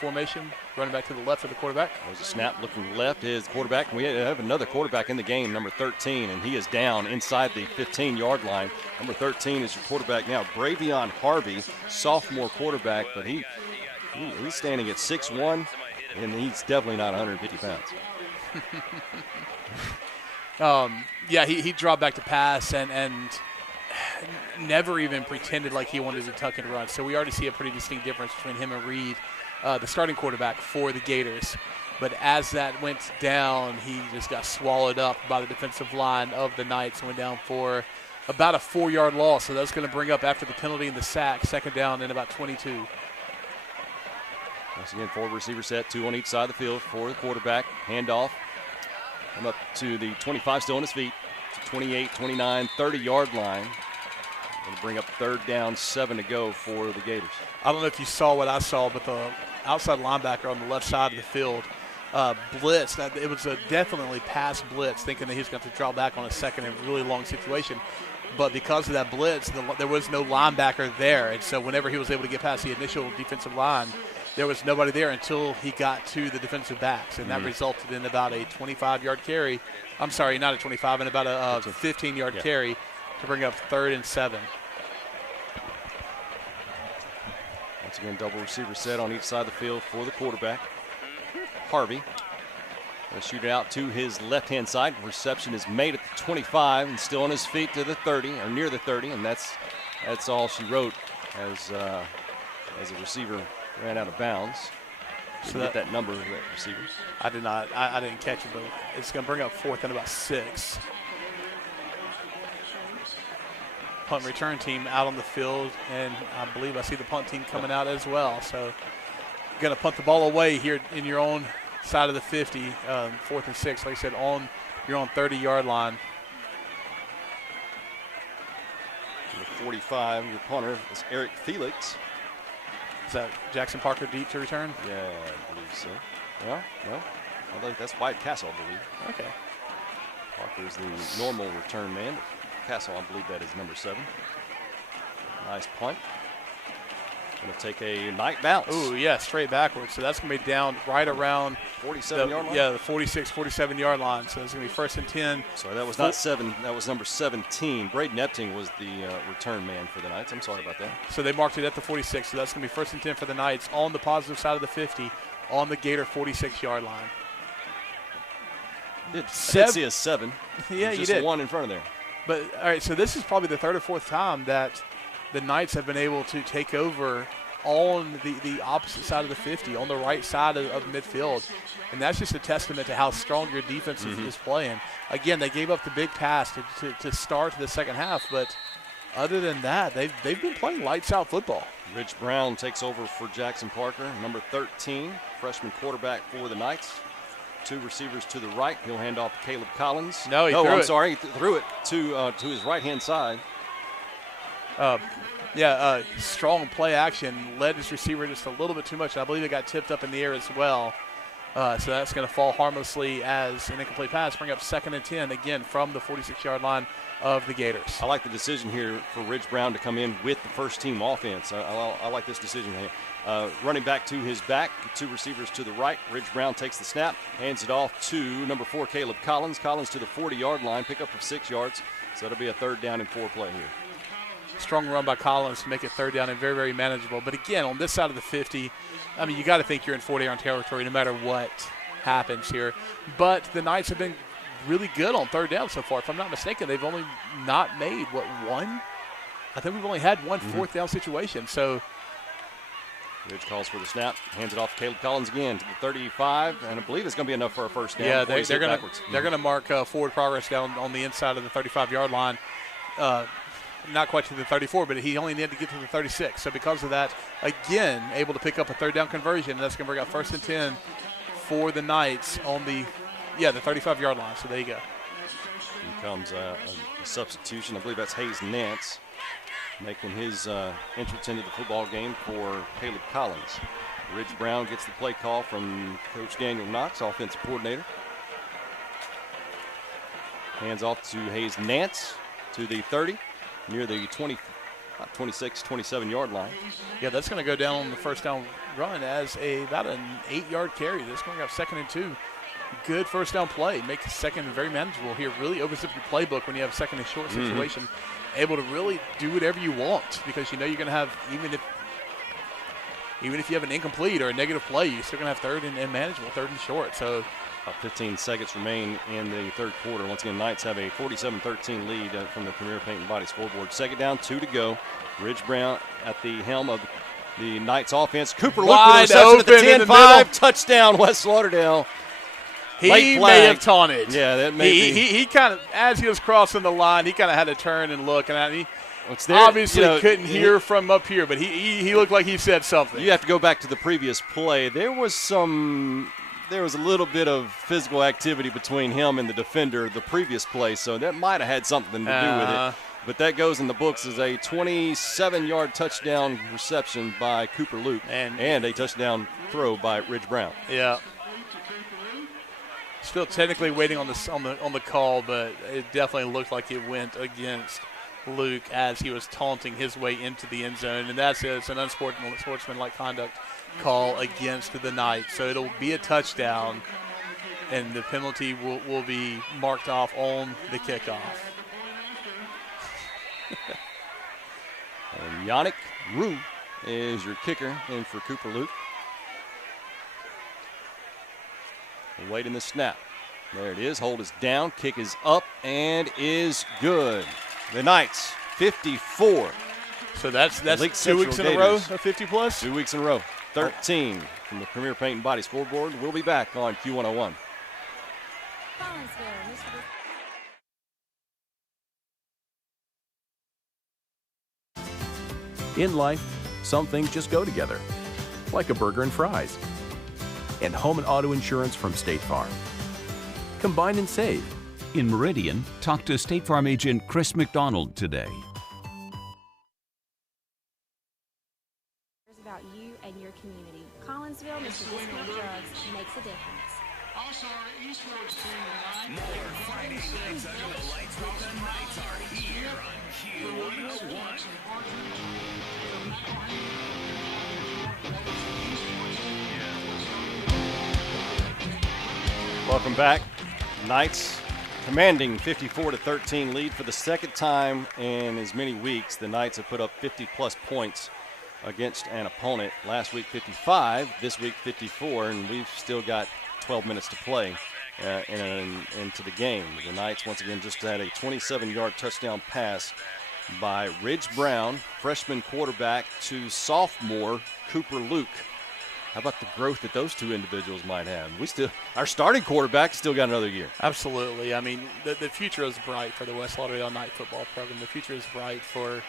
Formation, running back to the left of the quarterback. There's a snap looking left is the quarterback. We have another quarterback in the game, number 13, and he is down inside the 15-yard line. Number 13 is your quarterback now, Bravion Harvey, sophomore quarterback, but he's standing at 6'1", and he's definitely not 150 pounds. Yeah, he dropped back to pass and never even pretended like he wanted to tuck and run. So we already see a pretty distinct difference between him and Reed, the starting quarterback for the Gators. But as that went down, he just got swallowed up by the defensive line of the Knights and went down for about a 4-yard loss. So that's going to bring up, after the penalty and the sack, 2nd down and about 22. Once again, 4 receiver set, 2 on each side of the field for the quarterback. Handoff. I'm up to the 25, still on his feet. 28, 29, 30-yard line. Going to bring up 3rd down, 7 to go for the Gators. I don't know if you saw what I saw, but the outside linebacker on the left side of the field blitz. It was a definitely pass blitz, thinking that he was going to have to draw back on a 2nd and really long situation. But because of that blitz, there was no linebacker there. And so whenever he was able to get past the initial defensive line, there was nobody there until he got to the defensive backs. And that resulted in about a 25-yard carry. I'm sorry, not a 25, and about a 15-yard carry to bring up 3rd and 7. Once again, double receiver set on each side of the field for the quarterback. Harvey going to shoot it out to his left-hand side. Reception is made at the 25 and still on his feet to the 30, or near the 30, and that's all she wrote as a receiver ran out of bounds. So that number of that receiver. I did not. I didn't catch it, but it's going to bring up 4th and about 6. Punt return team out on the field, and I believe I see the punt team coming out as well. So going to punt the ball away here in your own side of the 50, 4th and 6, like I said, on your own 30-yard line. To the 45, your punter is Eric Felix. Is that Jackson Parker deep to return? Yeah, I believe so. Well, no. I think that's Wyatt Castle, I believe. Okay. Parker is the normal return man. Castle, I believe that is number 7. Nice punt. Going to take a night bounce. Ooh, yeah, straight backwards. So that's going to be down right around 47-yard line? Yeah, the 46, 47-yard line. So it's going to be 1st and 10. Sorry, that was not 7. That was number 17. Braden Epting was the return man for the Knights. I'm sorry about that. So they marked it at the 46. So that's going to be 1st and 10 for the Knights on the positive side of the 50 on the Gator 46-yard line. I did see a 7. Yeah, just you did. 1 in front of there. But, all right, so this is probably the 3rd or 4th time that the Knights have been able to take over on the opposite side of the 50, on the right side of midfield. And that's just a testament to how strong your defense is playing. Again, they gave up the big pass to start the second half, but other than that, they've been playing lights-out football. Rich Brown takes over for Jackson Parker, number 13, freshman quarterback for the Knights. 2 receivers to the right. He'll hand off to Caleb Collins. No, he threw I'm it. sorry. He threw it to his right-hand side. Strong play action. Led his receiver just a little bit too much. And I believe it got tipped up in the air as well. So that's going to fall harmlessly as an incomplete pass. Bring up 2nd and 10, again, from the 46-yard line of the Gators. I like the decision here for Rich Brown to come in with the first-team offense. I like this decision here. Running back to his back, 2 receivers to the right. Rich Brown takes the snap, hands it off to number 4, Caleb Collins. Collins to the 40-yard line, pick up of 6 yards. So it'll be a 3rd down and 4 play here. Strong run by Collins to make it 3rd down and very, very manageable. But again, on this side of the 50, I mean, you got to think you're in 40-yard territory no matter what happens here. But the Knights have been really good on 3rd down so far. If I'm not mistaken, they've only not made, one? I think we've only had one 4th down situation. So Ridge calls for the snap, hands it off to Caleb Collins again to the 35, and I believe it's going to be enough for a 1st down. Yeah, they're going to mark forward progress down on the inside of the 35-yard line. Not quite to the 34, but he only needed to get to the 36. So because of that, again, able to pick up a 3rd down conversion. That's going to bring up 1st and 10 for the Knights on the 35-yard line. So there you go. Here comes a substitution. I believe that's Hayes Nance making his entrance into the football game for Caleb Collins. Rich Brown gets the play call from Coach Daniel Knox, offensive coordinator. Hands off to Hayes Nance to the 30. Near the 26, 27-yard line. Yeah, that's going to go down on the 1st down run as about an 8-yard carry. That's going to have 2nd and 2. Good 1st down play. Make 2nd very manageable here. Really opens up your playbook when you have a 2nd and short situation. Able to really do whatever you want because you know you're going to have, even if you have an incomplete or a negative play, you're still going to have 3rd and manageable, 3rd and short. So about 15 seconds remain in the 3rd quarter. Once again, Knights have a 47-13 lead from the Premier Paint Body scoreboard. 2nd down, 2 to go. Ridge Brown at the helm of the Knights offense. Cooper Luke with the reception at the 10-5. Touchdown, West Lauderdale. He may have taunted. Yeah, that may be. He kind of, as he was crossing the line, he kind of had to turn and look. And he there, obviously couldn't hear from up here, but he looked like he said something. You have to go back to the previous play. There was a little bit of physical activity between him and the defender the previous play, so that might have had something to do with it. But that goes in the books as a 27-yard touchdown reception by Cooper Luke and a touchdown throw by Ridge Brown. Yeah. Still technically waiting on the call, but it definitely looked like it went against Luke as he was taunting his way into the end zone, and it's an unsportsmanlike conduct call against the Knights. So it'll be a touchdown, and the penalty will be marked off on the kickoff. And Yannick Roux is your kicker in for Cooper Luke. Awaiting the snap. There it is. Hold is down. Kick is up and is good. The Knights 54. So that's 2 weeks in a row of 50-plus? 2 weeks in a row. 13 from the Premier Paint and Body scoreboard. We'll be back on Q101. In life, some things just go together, like a burger and fries, and home and auto insurance from State Farm. Combine and save. In Meridian, talk to State Farm agent Chris McDonald today. About you and your community. Collinsville, Mr. Discount Drugs makes a difference. Also, our esports team. More Friday nights under the lights with the Knights are here on Q101. Welcome back. Knights commanding 54-13 lead for the second time in as many weeks. The Knights have put up 50-plus points against an opponent. Last week 55, this week 54, and we've still got 12 minutes to play into the game. The Knights once again just had a 27-yard touchdown pass by Ridge Brown, freshman quarterback, to sophomore Cooper Luke. How about the growth that those two individuals might have? Our starting quarterback still got another year. Absolutely. I mean, the future is bright for the West Lauderdale Knight football program. The future is bright for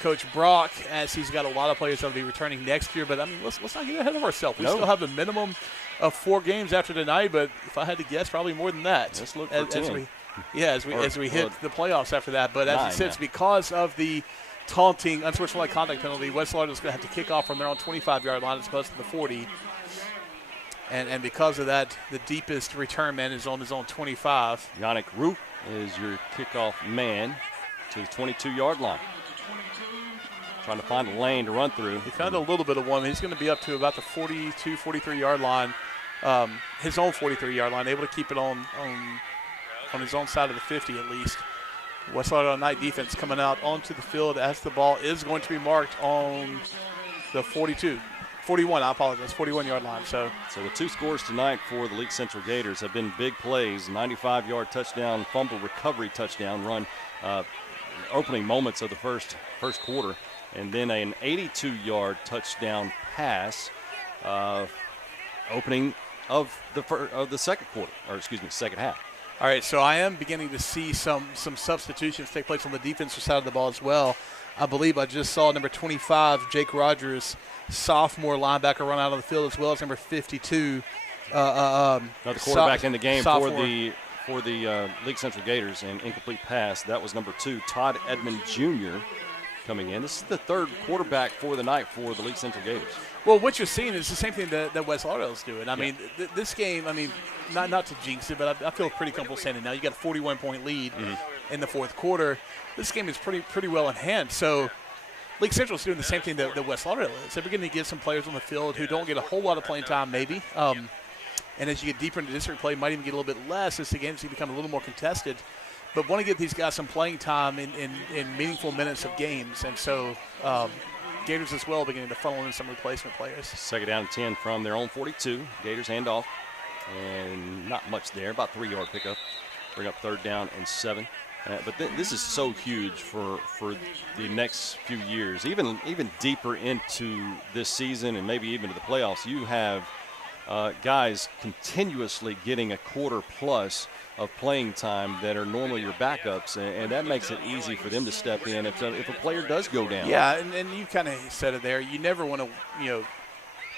Coach Brock, as he's got a lot of players that will be returning next year. But, I mean, let's not get ahead of ourselves. We still have a minimum of 4 games after tonight, but if I had to guess, probably more than that. Let's look for 10. As we hit the playoffs after that. But as it sits, because of the taunting, unsportsmanlike conduct penalty, West Lauderdale is going to have to kick off from their own 25-yard line as opposed to the 40. And because of that, the deepest return man is on his own 25. Yannick Roux is your kickoff man to the 22-yard line. Trying to find a lane to run through. He found a little bit of one. He's going to be up to about the 42, 43-yard line, his own 43-yard line, able to keep it on his own side of the 50 at least. West Lauderdale Knight defense coming out onto the field as the ball is going to be marked on the 41-yard line. So the 2 scores tonight for the Leake Central Gators have been big plays. 95-yard touchdown, fumble recovery touchdown run, opening moments of the first quarter, and then an 82-yard touchdown pass, opening of the second quarter, second half. All right, so I am beginning to see some substitutions take place on the defensive side of the ball as well. I believe I just saw number 25, Jake Rogers, sophomore linebacker, run out on the field, as well as number 52. Another quarterback in the game sophomore. for the Leake Central Gators, and incomplete pass. That was number 2, Todd Edmond Jr. coming in. This is the 3rd quarterback for the night for the Leake Central Gators. Well, what you're seeing is the same thing that West Lauderdale is doing. I mean, this game, I mean, not to jinx it, but I feel pretty comfortable saying it now. You got a 41-point lead in the 4th quarter. This game is pretty well in hand. So Leake Central is doing the same thing that West Lauderdale is. They're beginning to get some players on the field who don't get a whole lot of playing time maybe. And as you get deeper into district play, might even get a little bit less as the games become a little more contested. But want to get these guys some playing time in meaningful minutes of games. And so Gators as well beginning to funnel in some replacement players. Second down and 10 from their own 42. Gators hand off. And not much there, about 3-yard pickup. Bring up 3rd down and 7. But this is so huge for the next few years. Even deeper into this season and maybe even to the playoffs, you have guys continuously getting a quarter plus of playing time that are normally your backups, and that makes it easy for them to step in if a player does go down. Yeah, and you kind of said it there. You never want to,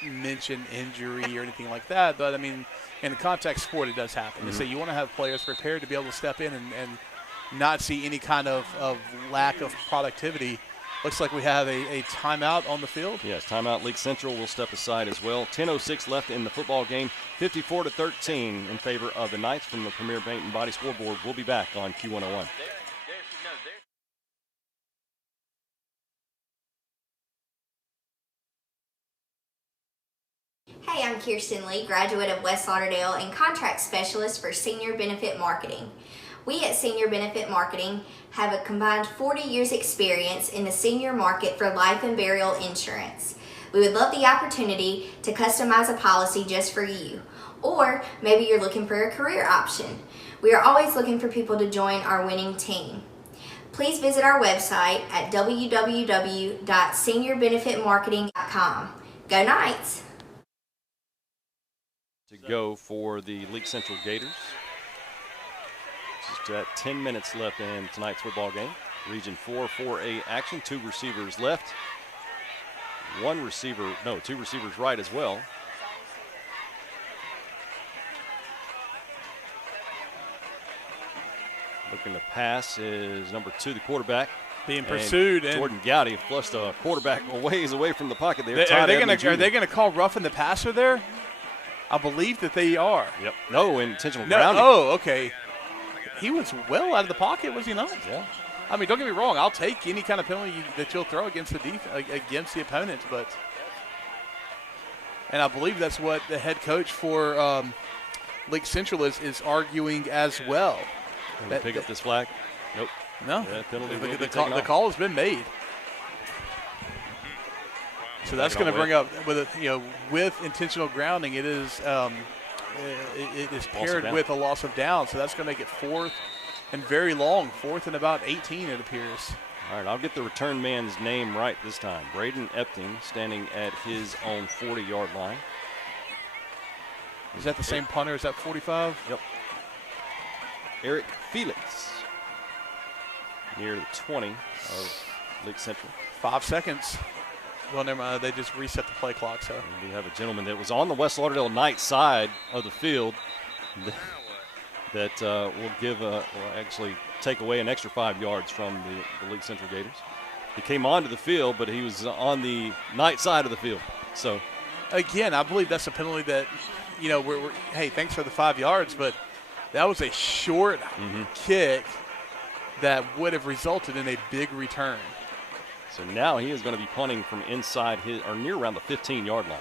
mention injury or anything like that, but, I mean, in a contact sport, it does happen. So you want to have players prepared to be able to step in and not see any kind of lack of productivity. Looks like we have a timeout on the field. Yes, timeout. Leake Central will step aside as well. 10:06 left in the football game. 54-13 in favor of the Knights from the Premier Paint and Body scoreboard. We'll be back on Q101. Hey, I'm Kirsten Lee, graduate of West Lauderdale and contract specialist for Senior Benefit Marketing. We at Senior Benefit Marketing have a combined 40 years experience in the senior market for life and burial insurance. We would love the opportunity to customize a policy just for you. Or maybe you're looking for a career option. We are always looking for people to join our winning team. Please visit our website at www.seniorbenefitmarketing.com. Go Knights! To go for the Leake Central Gators. Just 10 minutes left in tonight's football game. Region 4, 4A action. 2 receivers left. 2 receivers right as well. Looking to pass is number 2, the quarterback. Being pursued. And Jordan Gowdy flushed a quarterback a ways away from the pocket there. Are they going to call roughing the passer there? I believe that they are. Yep. No, intentional grounding. Oh, okay. He was well out of the pocket, was he not? Yeah. I mean, don't get me wrong. I'll take any kind of penalty that you'll throw against the opponent, but And I believe that's what the head coach for Leake Central is arguing as well. Can we pick up this flag? Nope. No. Yeah, penalty the call has been made. So that's going to bring up with intentional grounding. It is paired with a loss of down. So that's going to make it 4th and very long. 4th and about 18, it appears. All right, I'll get the return man's name right this time. Braden Epting standing at his own 40-yard line. Is that the same punter? Is that 45? Yep. Eric Felix near the 20 of Leake Central. 5 seconds. Well, never mind. They just reset the play clock. So we have a gentleman that was on the West Lauderdale Knights side of the field that will actually take away an extra 5 yards from the Leake Central Gators. He came onto the field, but he was on the Knight side of the field. So again, I believe that's a penalty that, hey, thanks for the 5 yards, but that was a short kick that would have resulted in a big return. So now he is going to be punting from inside near around the 15-yard line.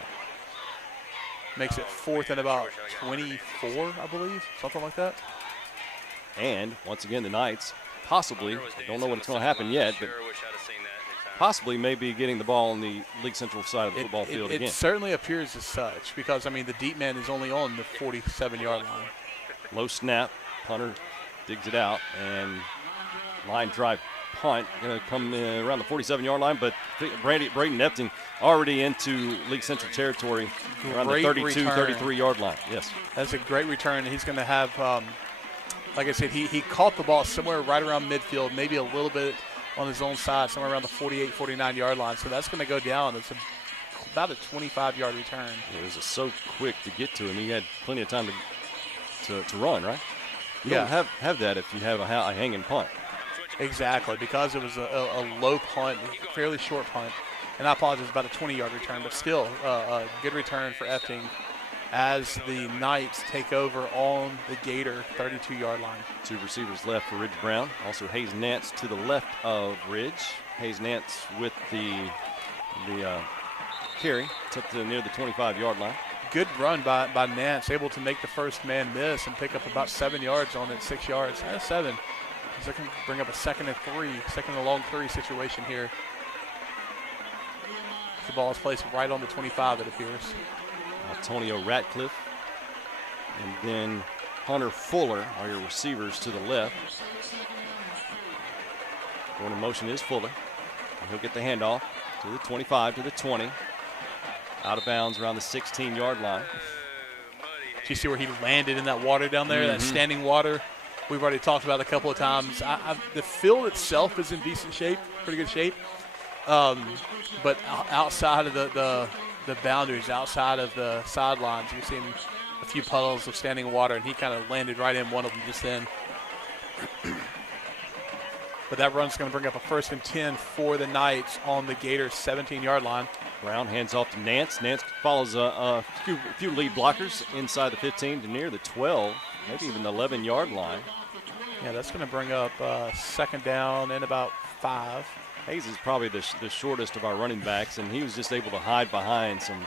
Makes it 4th and about 24, I believe, something like that. And once again, the Knights possibly, don't know what's going to happen yet, but possibly maybe getting the ball on the Leake Central side of the football field again. It certainly appears as such because, the deep man is only on the 47-yard line. Low snap, punter digs it out, and line drive punt going to come around the 47-yard line, but Braden Epting already into Leake Central territory around the 32, 33-yard line. Yes. That's a great return. He's going to have, like I said, he caught the ball somewhere right around midfield, maybe a little bit on his own side, somewhere around the 48, 49-yard line. So that's going to go down. It's about a 25-yard return. It was so quick to get to him. He had plenty of time to run, right? You don't have that if you have a hanging punt. Exactly, because it was a low punt, fairly short punt. And I apologize, about a 20-yard return, but still a good return for Epting as the Knights take over on the Gator 32-yard line. 2 receivers left for Ridge Brown. Also Hayes Nance to the left of Ridge. Hayes Nance with the carry, took to near the 25-yard line. Good run by Nance, able to make the first man miss and pick up about 7 yards on it, 6 yards. 7. He's looking to bring up a second and long 3 situation here. The ball is placed right on the 25, it appears. Antonio Ratcliffe and then Hunter Fuller are your receivers to the left. Going in motion is Fuller. And he'll get the handoff to the 25, to the 20. Out of bounds around the 16-yard line. Did you see where he landed in that water down there, that standing water? We've already talked about it a couple of times. The field itself is in decent shape, pretty good shape. But outside of the boundaries, outside of the sidelines, you've seen a few puddles of standing water, and he kind of landed right in one of them just then. But that run's going to bring up a 1st and 10 for the Knights on the Gators' 17-yard line. Brown hands off to Nance. Nance follows a few lead blockers inside the 15 to near the 12, maybe even the 11-yard line. Yeah, that's going to bring up 2nd down and about 5. Hayes is probably the shortest of our running backs, and he was just able to hide behind some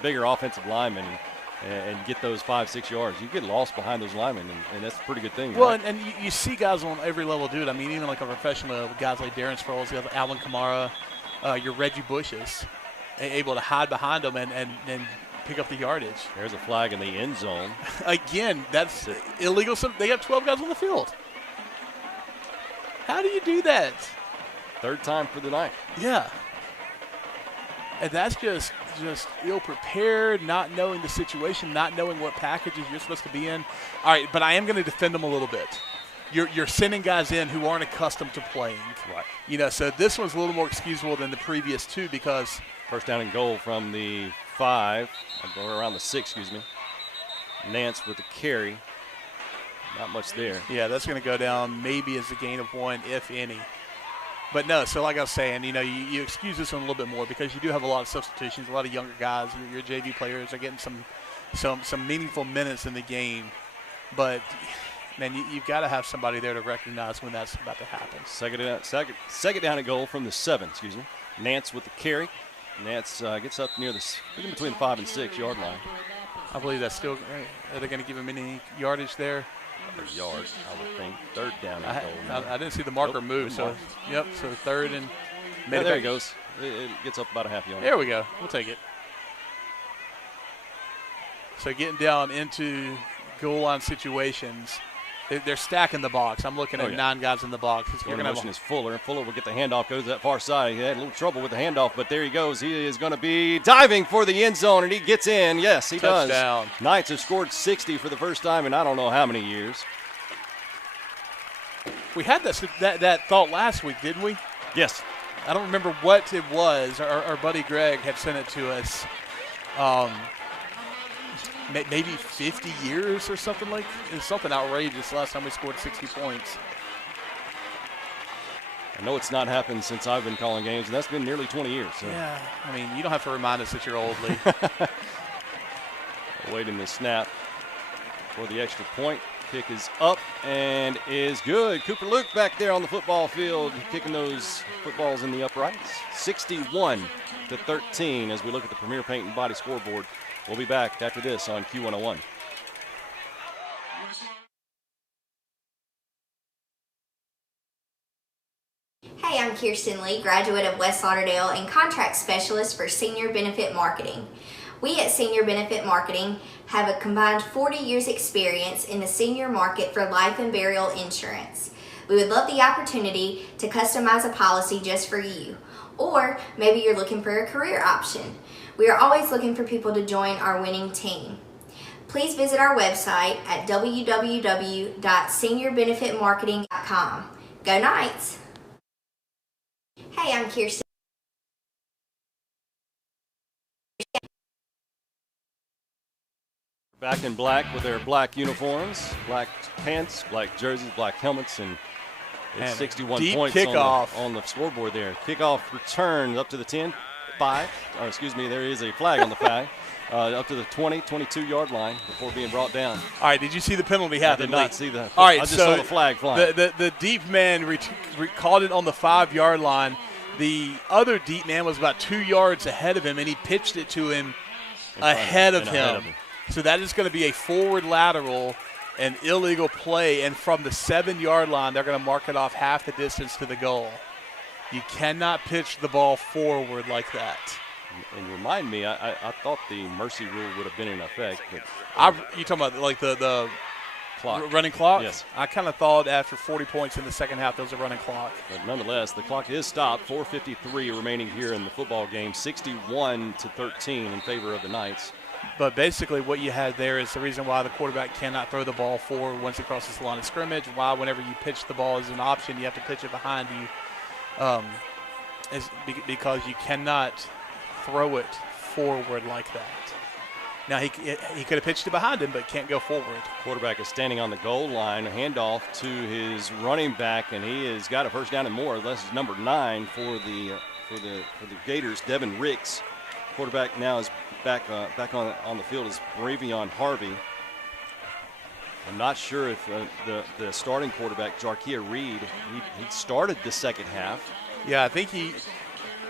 bigger offensive linemen and get those 5-6 yards. You get lost behind those linemen, and that's a pretty good thing. Well, right? and you see guys on every level do it. Even like a professional, guys like Darren Sproles, you have Alvin Kamara, your Reggie Bushes, able to hide behind them and pick up the yardage. There's a flag in the end zone. Again, that's illegal. They have 12 guys on the field. How do you do that? 3rd time for the night. Yeah. And that's just ill-prepared, not knowing the situation, not knowing what packages you're supposed to be in. All right, but I am going to defend them a little bit. You're sending guys in who aren't accustomed to playing. Right. So this one's a little more excusable than the previous 2 because 1st down and goal from the 5, or around the 6, excuse me. Nance with the carry. Not much there. Yeah, that's going to go down maybe as a gain of 1, if any. But no, so like I was saying, you excuse this one a little bit more because you do have a lot of substitutions, a lot of younger guys. Your JV players are getting some meaningful minutes in the game. But, man, you've got to have somebody there to recognize when that's about to happen. Second down and goal from the 7, excuse me. Nance with the carry. Nance gets up near between the 5 and 6 yard line. I believe that's still. Are they going to give him any yardage there? A yard, I would think. Third down and goal. I didn't see the marker move. So, yep. So third and. Yeah, there he goes. It gets up about a half yard. There we go. We'll take it. So getting down into goal line situations, they're stacking the box. I'm looking at 9 guys in the box. Going to motion is Fuller. Fuller will get the handoff, goes to that far side. He had a little trouble with the handoff, but there he goes. He is going to be diving for the end zone, and he gets in. Yes, he Touchdown. does. Knights have scored 60 for the first time in I don't know how many years. We had that thought last week, didn't we? Yes. I don't remember what it was. Our buddy Greg had sent it to us. Maybe 50 years or something like – it's something outrageous last time we scored 60 points. I know it's not happened since I've been calling games, and that's been nearly 20 years. So. Yeah, I mean, you don't have to remind us that you're old, Lee. Awaiting the snap for the extra point. Kick is up and is good. Cooper Luke back there on the football field kicking those footballs in the uprights. 61-13 as we look at the Premier Paint and Body scoreboard. We'll be back after this on Q101. Hey, I'm Kirsten Lee, graduate of West Lauderdale and contract specialist for Senior Benefit Marketing. We at Senior Benefit Marketing have a combined 40 years experience in the senior market for life and burial insurance. We would love the opportunity to customize a policy just for you. Or maybe you're looking for a career option. We are always looking for people to join our winning team. Please visit our website at www.seniorbenefitmarketing.com. Go Knights! Hey, I'm Kirsten. Back in black with their black uniforms, black pants, black jerseys, black helmets, and it's 61 points on the scoreboard there. Kickoff return up to the 10, 5, or excuse me, there is a flag on the flag, up to the 20, 22-yard line before being brought down. All right, did you see the penalty happen? I did not see the. All right, I just saw the flag flying. The deep man caught it on the 5-yard line. The other deep man was about 2 yards ahead of him, and he pitched it to him ahead of him. So that is going to be a forward lateral, an illegal play, and from the 7-yard line, they're going to mark it off half the distance to the goal. You cannot pitch the ball forward like that. And remind me, I thought the mercy rule would have been in effect. But you talking about like the clock. Running clock? Yes. I kind of thought after 40 points in the second half, there was a running clock. But nonetheless, the clock is stopped. 4:53 remaining here in the football game. 61-13 in favor of the Knights. But basically what you had there is the reason why the quarterback cannot throw the ball forward once he crosses the line of scrimmage, why whenever you pitch the ball as an option, you have to pitch it behind you, is because you cannot throw it forward like that. Now, he could have pitched it behind him, but can't go forward. Quarterback is standing on the goal line, handoff to his running back, and he has got a first down and more. This is number 9 for the Gators, Devin Ricks. Quarterback now is back on the field is Bravion Harvey. I'm not sure if the starting quarterback, Jarkia Reed, he started the second half. Yeah, I think he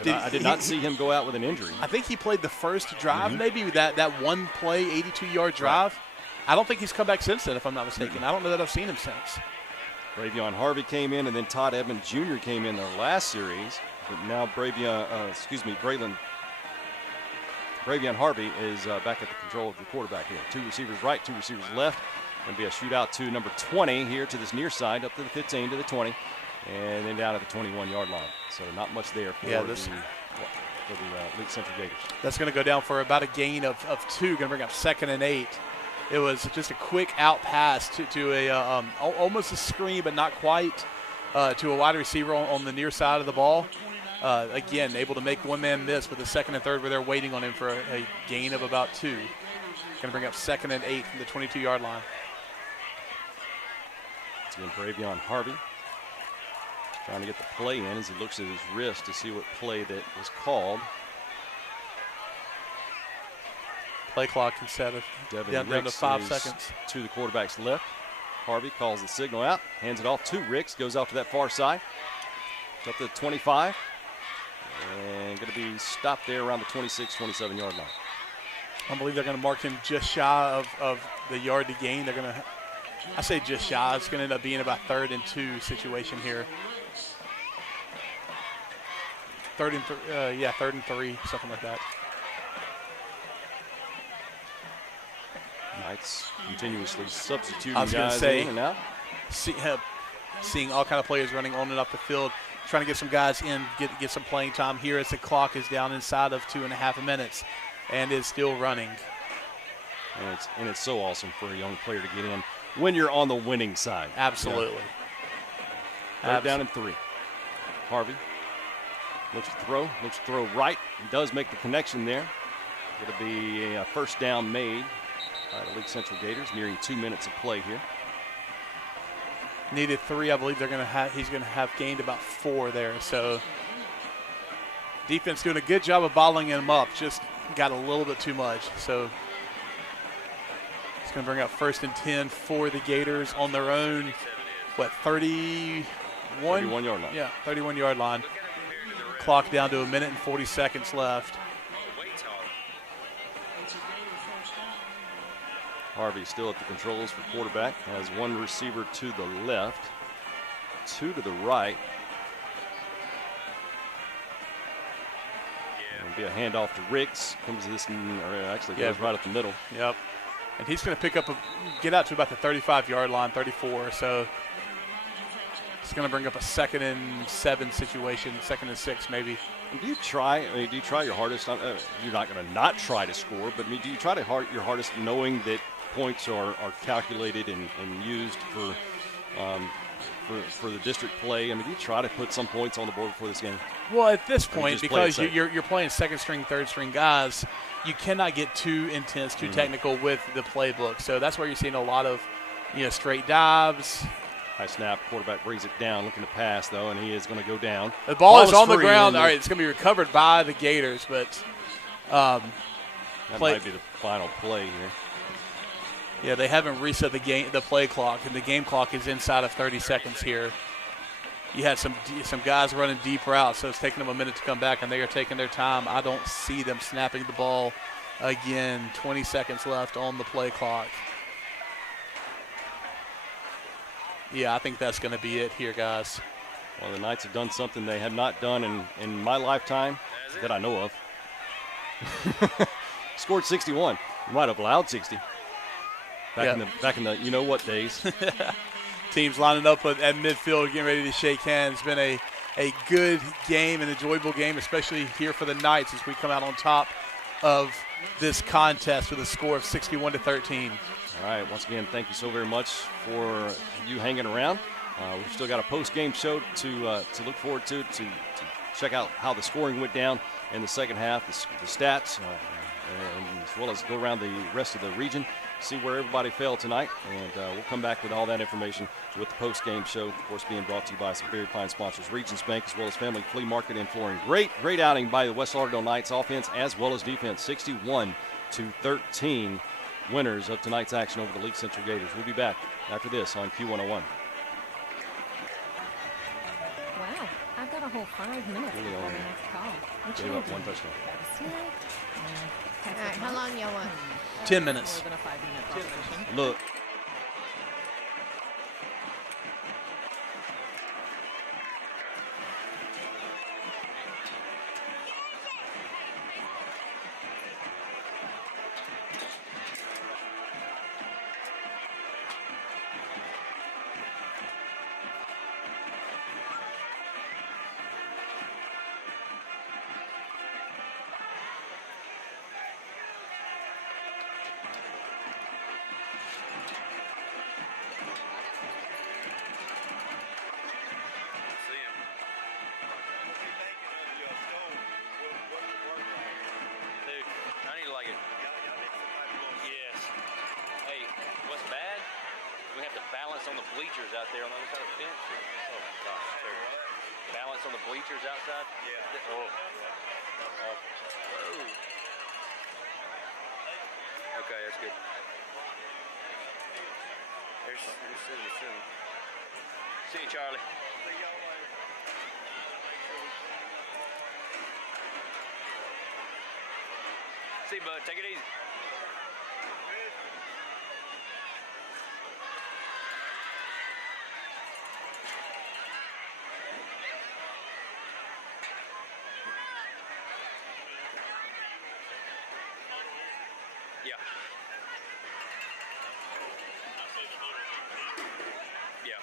did. I did not see him go out with an injury. I think he played the first drive, maybe that one play, 82-yard drive. Right. I don't think he's come back since then, if I'm not mistaken. I don't know that I've seen him since. Bravion Harvey came in, and then Todd Edmonds Jr. came in the last series. But now Bravion Harvey is back at the control of the quarterback here. 2 receivers right, 2 receivers left. Going to be a shootout to number 20 here to this near side, up to the 15, to the 20, and then down at the 21-yard line. So not much there for the Leake Central Gators. That's going to go down for about a gain of 2. Going to bring up 2nd and 8. It was just a quick out pass to a almost a screen, but not quite, to a wide receiver on the near side of the ball. Again, able to make one-man miss with the 2nd and 3rd where they're waiting on him for a gain of about 2. Going to bring up 2nd and 8 from the 22-yard line. It's been Bravion Harvey trying to get the play in as he looks at his wrist to see what play that was called. Play clock instead of down to 5 seconds. To the quarterback's left. Harvey calls the signal out, hands it off to Ricks, goes off to that far side. Up to the 25. And going to be stopped there around the 26, 27-yard line. I believe they're going to mark him just shy of the yard to gain. They're going to, I say just shy. It's going to end up being about 3rd and 2 situation here. 3rd and 3, something like that. Knights continuously substituting I was going to guys say, in and out. Seeing all kind of players running on and off the field, trying to get some guys in, get some playing time here as the clock is down inside of 2.5 minutes and is still running. And it's so awesome for a young player to get in when you're on the winning side. Absolutely. Third down and 3. Harvey looks to throw right. He does make the connection there. It'll be a first down made by the Leake Central Gators, nearing 2 minutes of play here. Needed 3. I believe he's going to have gained about 4 there. So defense doing a good job of bottling him up. Just got a little bit too much. So it's going to bring up 1st and 10 for the Gators on their own, 31? 31-yard line. Yeah, 31-yard line. Clock down to 1 minute and 40 seconds left. Harvey still at the controls for quarterback. Has 1 receiver to the left, 2 to the right. It'll be a handoff to Riggs. Comes this, actually goes right up the middle. Yep. And he's going to pick up get out to about the 35-yard line, 34. So it's going to bring up a 2nd and 7 situation, 2nd and 6 maybe. Do you try your hardest? You're not going to not try to score, but do you try your hardest knowing that points are calculated and used for the district play? Do you try to put some points on the board before this game? Well, at this point, because you're playing 2nd string, 3rd string guys, you cannot get too intense, too technical with the playbook. So that's where you're seeing a lot of, straight dives. High snap, quarterback brings it down, looking to pass though, and he is going to go down. The ball is on the ground. All right, it's going to be recovered by the Gators, but that might be the final play here. Yeah, they haven't reset the play clock, and the game clock is inside of 30 seconds here. You had some guys running deep routes, so it's taking them a minute to come back, and they are taking their time. I don't see them snapping the ball again. 20 seconds left on the play clock. Yeah, I think that's going to be it here, guys. Well, the Knights have done something they have not done in my lifetime that I know of. Scored 61. Might have allowed 60. Back in the you know what days. Teams lining up at midfield, getting ready to shake hands. It's been a good game, an enjoyable game, especially here for the Knights as we come out on top of this contest with a score of 61-13. All right, once again, thank you so very much for you hanging around. We've still got a post-game show to look forward to check out how the scoring went down in the second half, the stats, and as well as go around the rest of the region, see where everybody fell tonight, and we'll come back with all that information with the post-game show, of course, being brought to you by some very fine sponsors, Regions Bank, as well as Family Flea Market and Flooring. Great outing by the West Lauderdale Knights offense as well as defense, 61-13. Winners of tonight's action over the Leake Central Gators. We'll be back after this on Q101. Wow, I've got a whole 5 minutes before my next call. What Gave up 1 touchdown. All right, how long y'all want? 10 minutes. More than a 5-minute operation. Look. On the bleachers out there on the other side of the fence. Oh my gosh, terrible. Balance on the bleachers outside? Yeah. Oh. Okay, that's good. There's soon. See you, Charlie. See y'all later. easy, bud. Take it easy. Yeah. Yeah.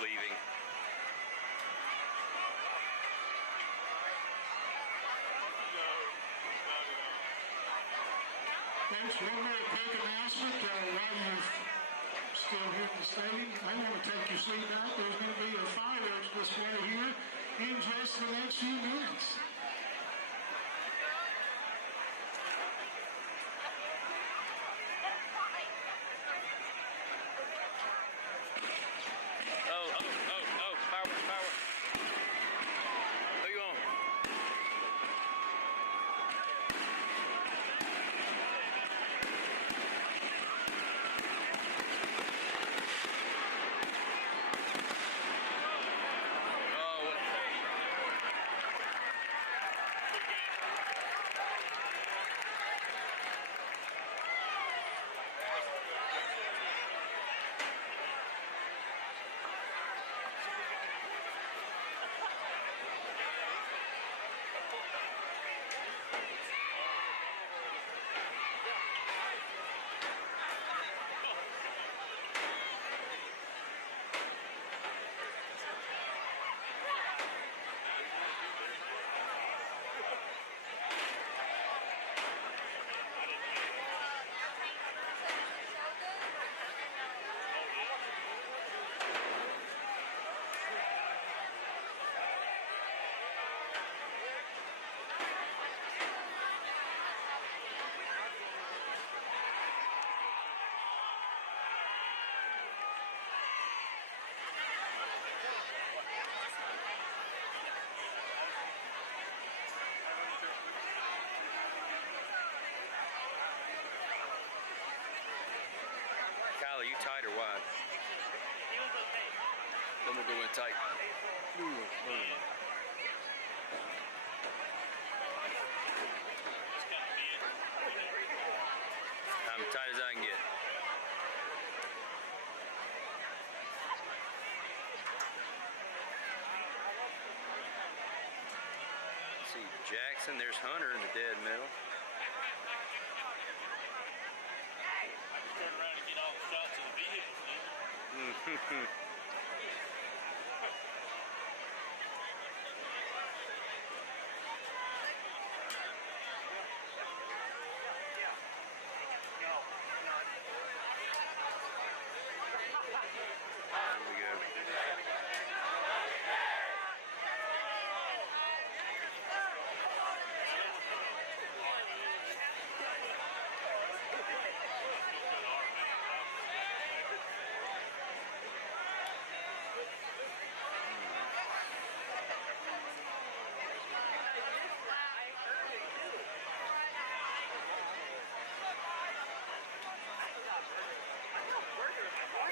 Leaving. Thanks. One more quick announcement. While you're still here at the stadium, I want to take your seat out. There's going to be a fireworks display here in just the next few minutes. Oh, fireworks. Who you on? Kyle, are you tight or wide? Then we'll go in tight. I'm tight as I can get. Let's see, Jackson, there's Hunter in the dead middle. Turn around and get all the shots of the vehicles,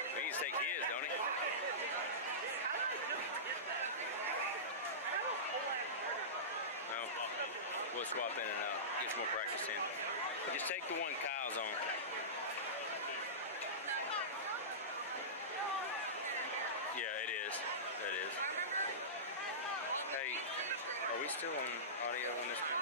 He needs to take his, don't he? No. We'll swap in and out. Get some more practice in. Just take the one Kyle's on. Yeah, it is. That is. Hey, are we still on audio on this one?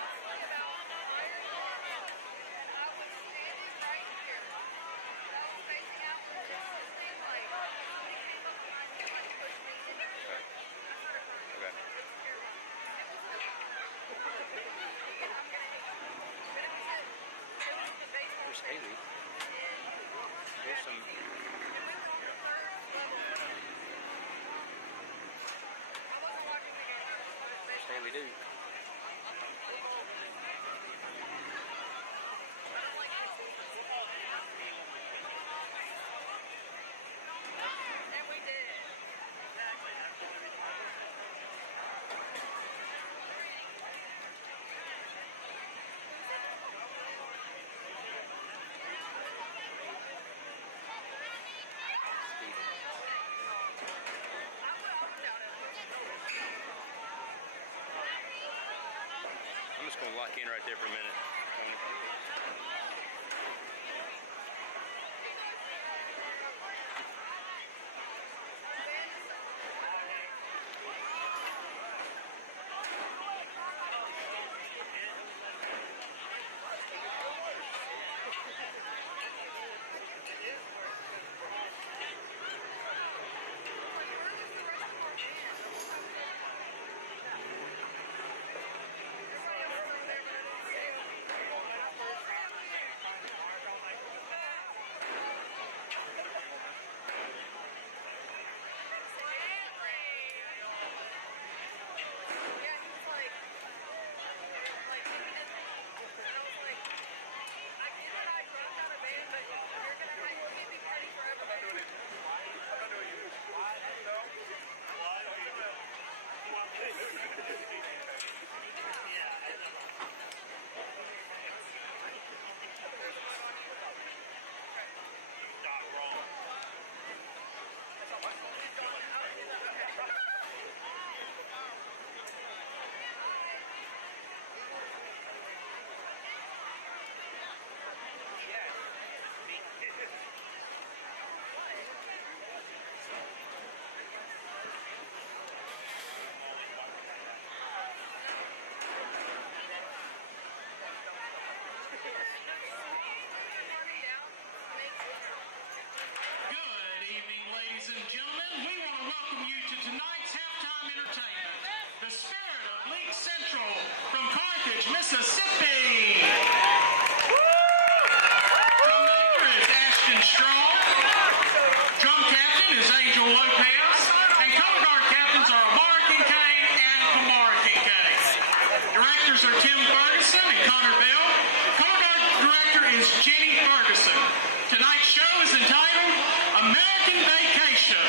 There's Haley. There's some. There's Haley, dude. just going to lock in right there for a minute. Ladies and gentlemen, we want to welcome you to tonight's halftime entertainment. The Spirit of Leake Central from Carthage, Mississippi. Drum major is Ashton Strong. Drum captain is Angel Lopez. And color guard captains are Amara Kincaid and Kamara Kincaid. Directors are Tim Ferguson and Connor Bell. Color guard director is Jenny Ferguson. Tonight's show is entitled American Vacation.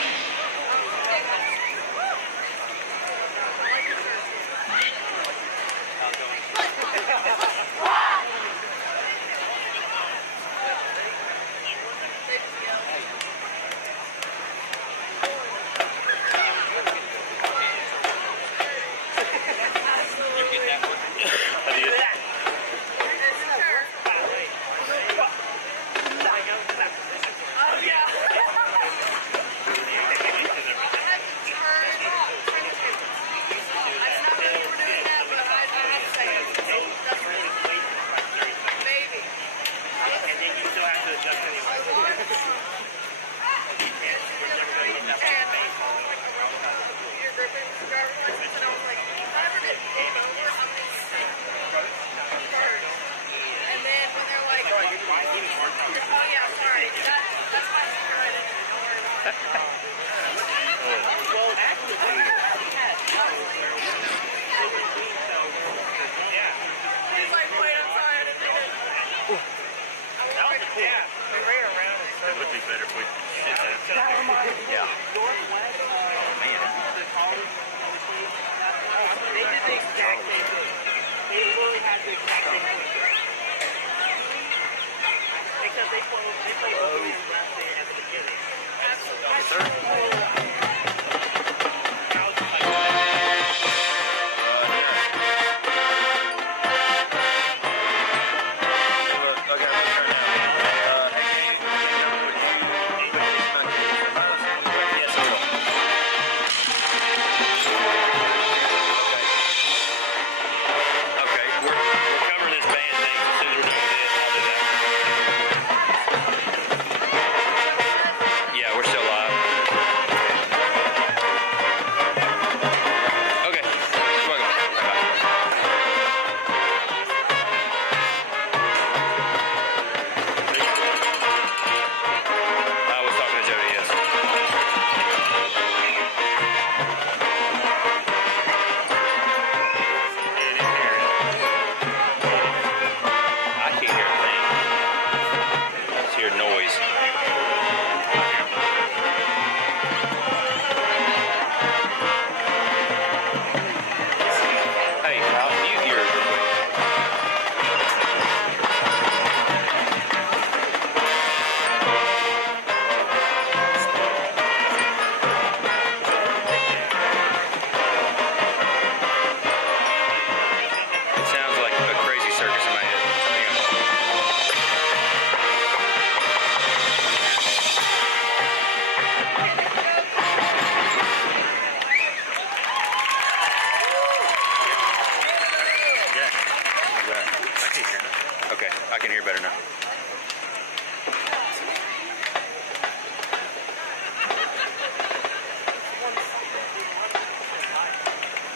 better now.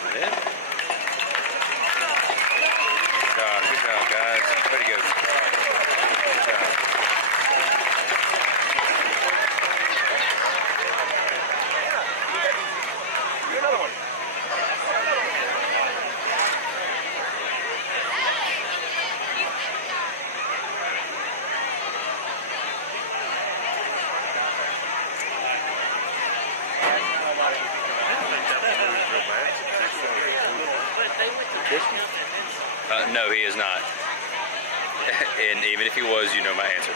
That it? Good job, guys. Way to go. Good job. Another one. No, he is not. And even if he was, you know my answer.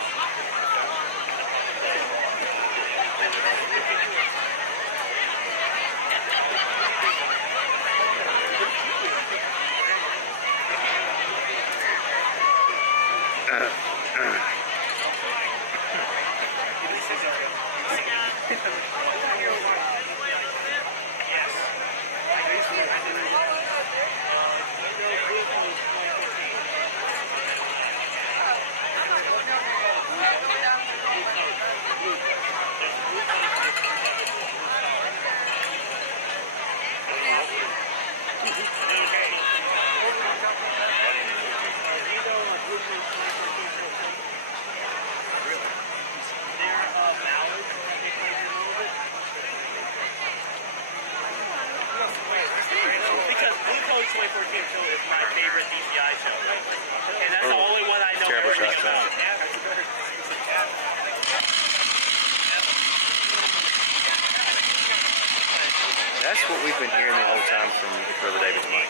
That's what we've been hearing the whole time from Brother David's mic.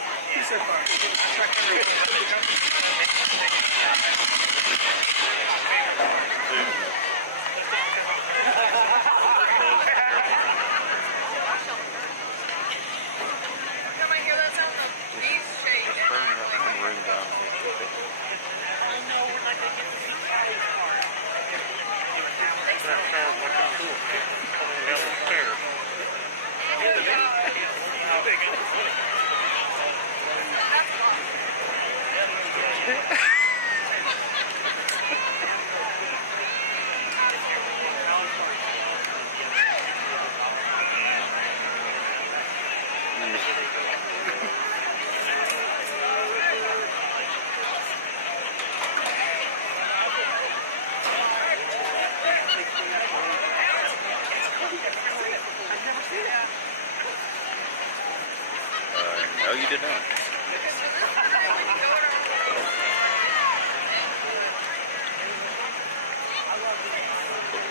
No, you did not.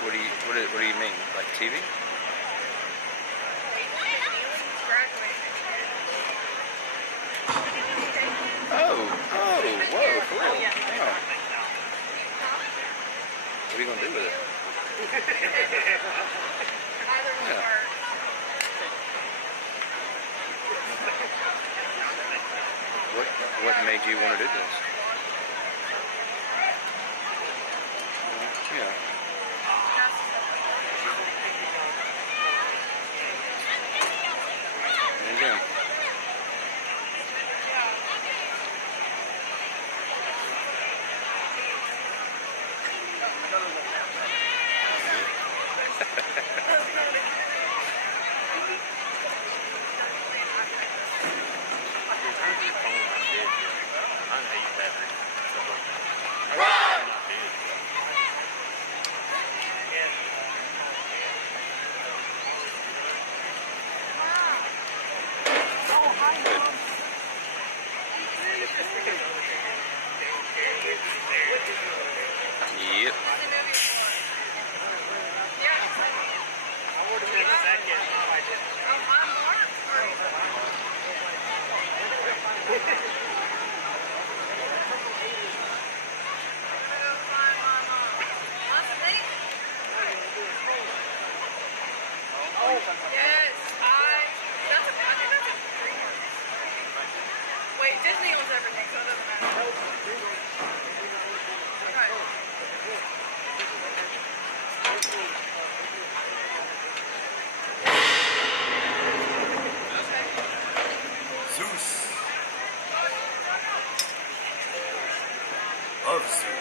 What do you mean? Like TV? Oh, whoa, for real? Oh. What are you gonna do with it? Yeah. What made you want to do this? Yeah. There you go. Yep. Wait, Disney owns everything, so it doesn't matter. Zeus of Zeus.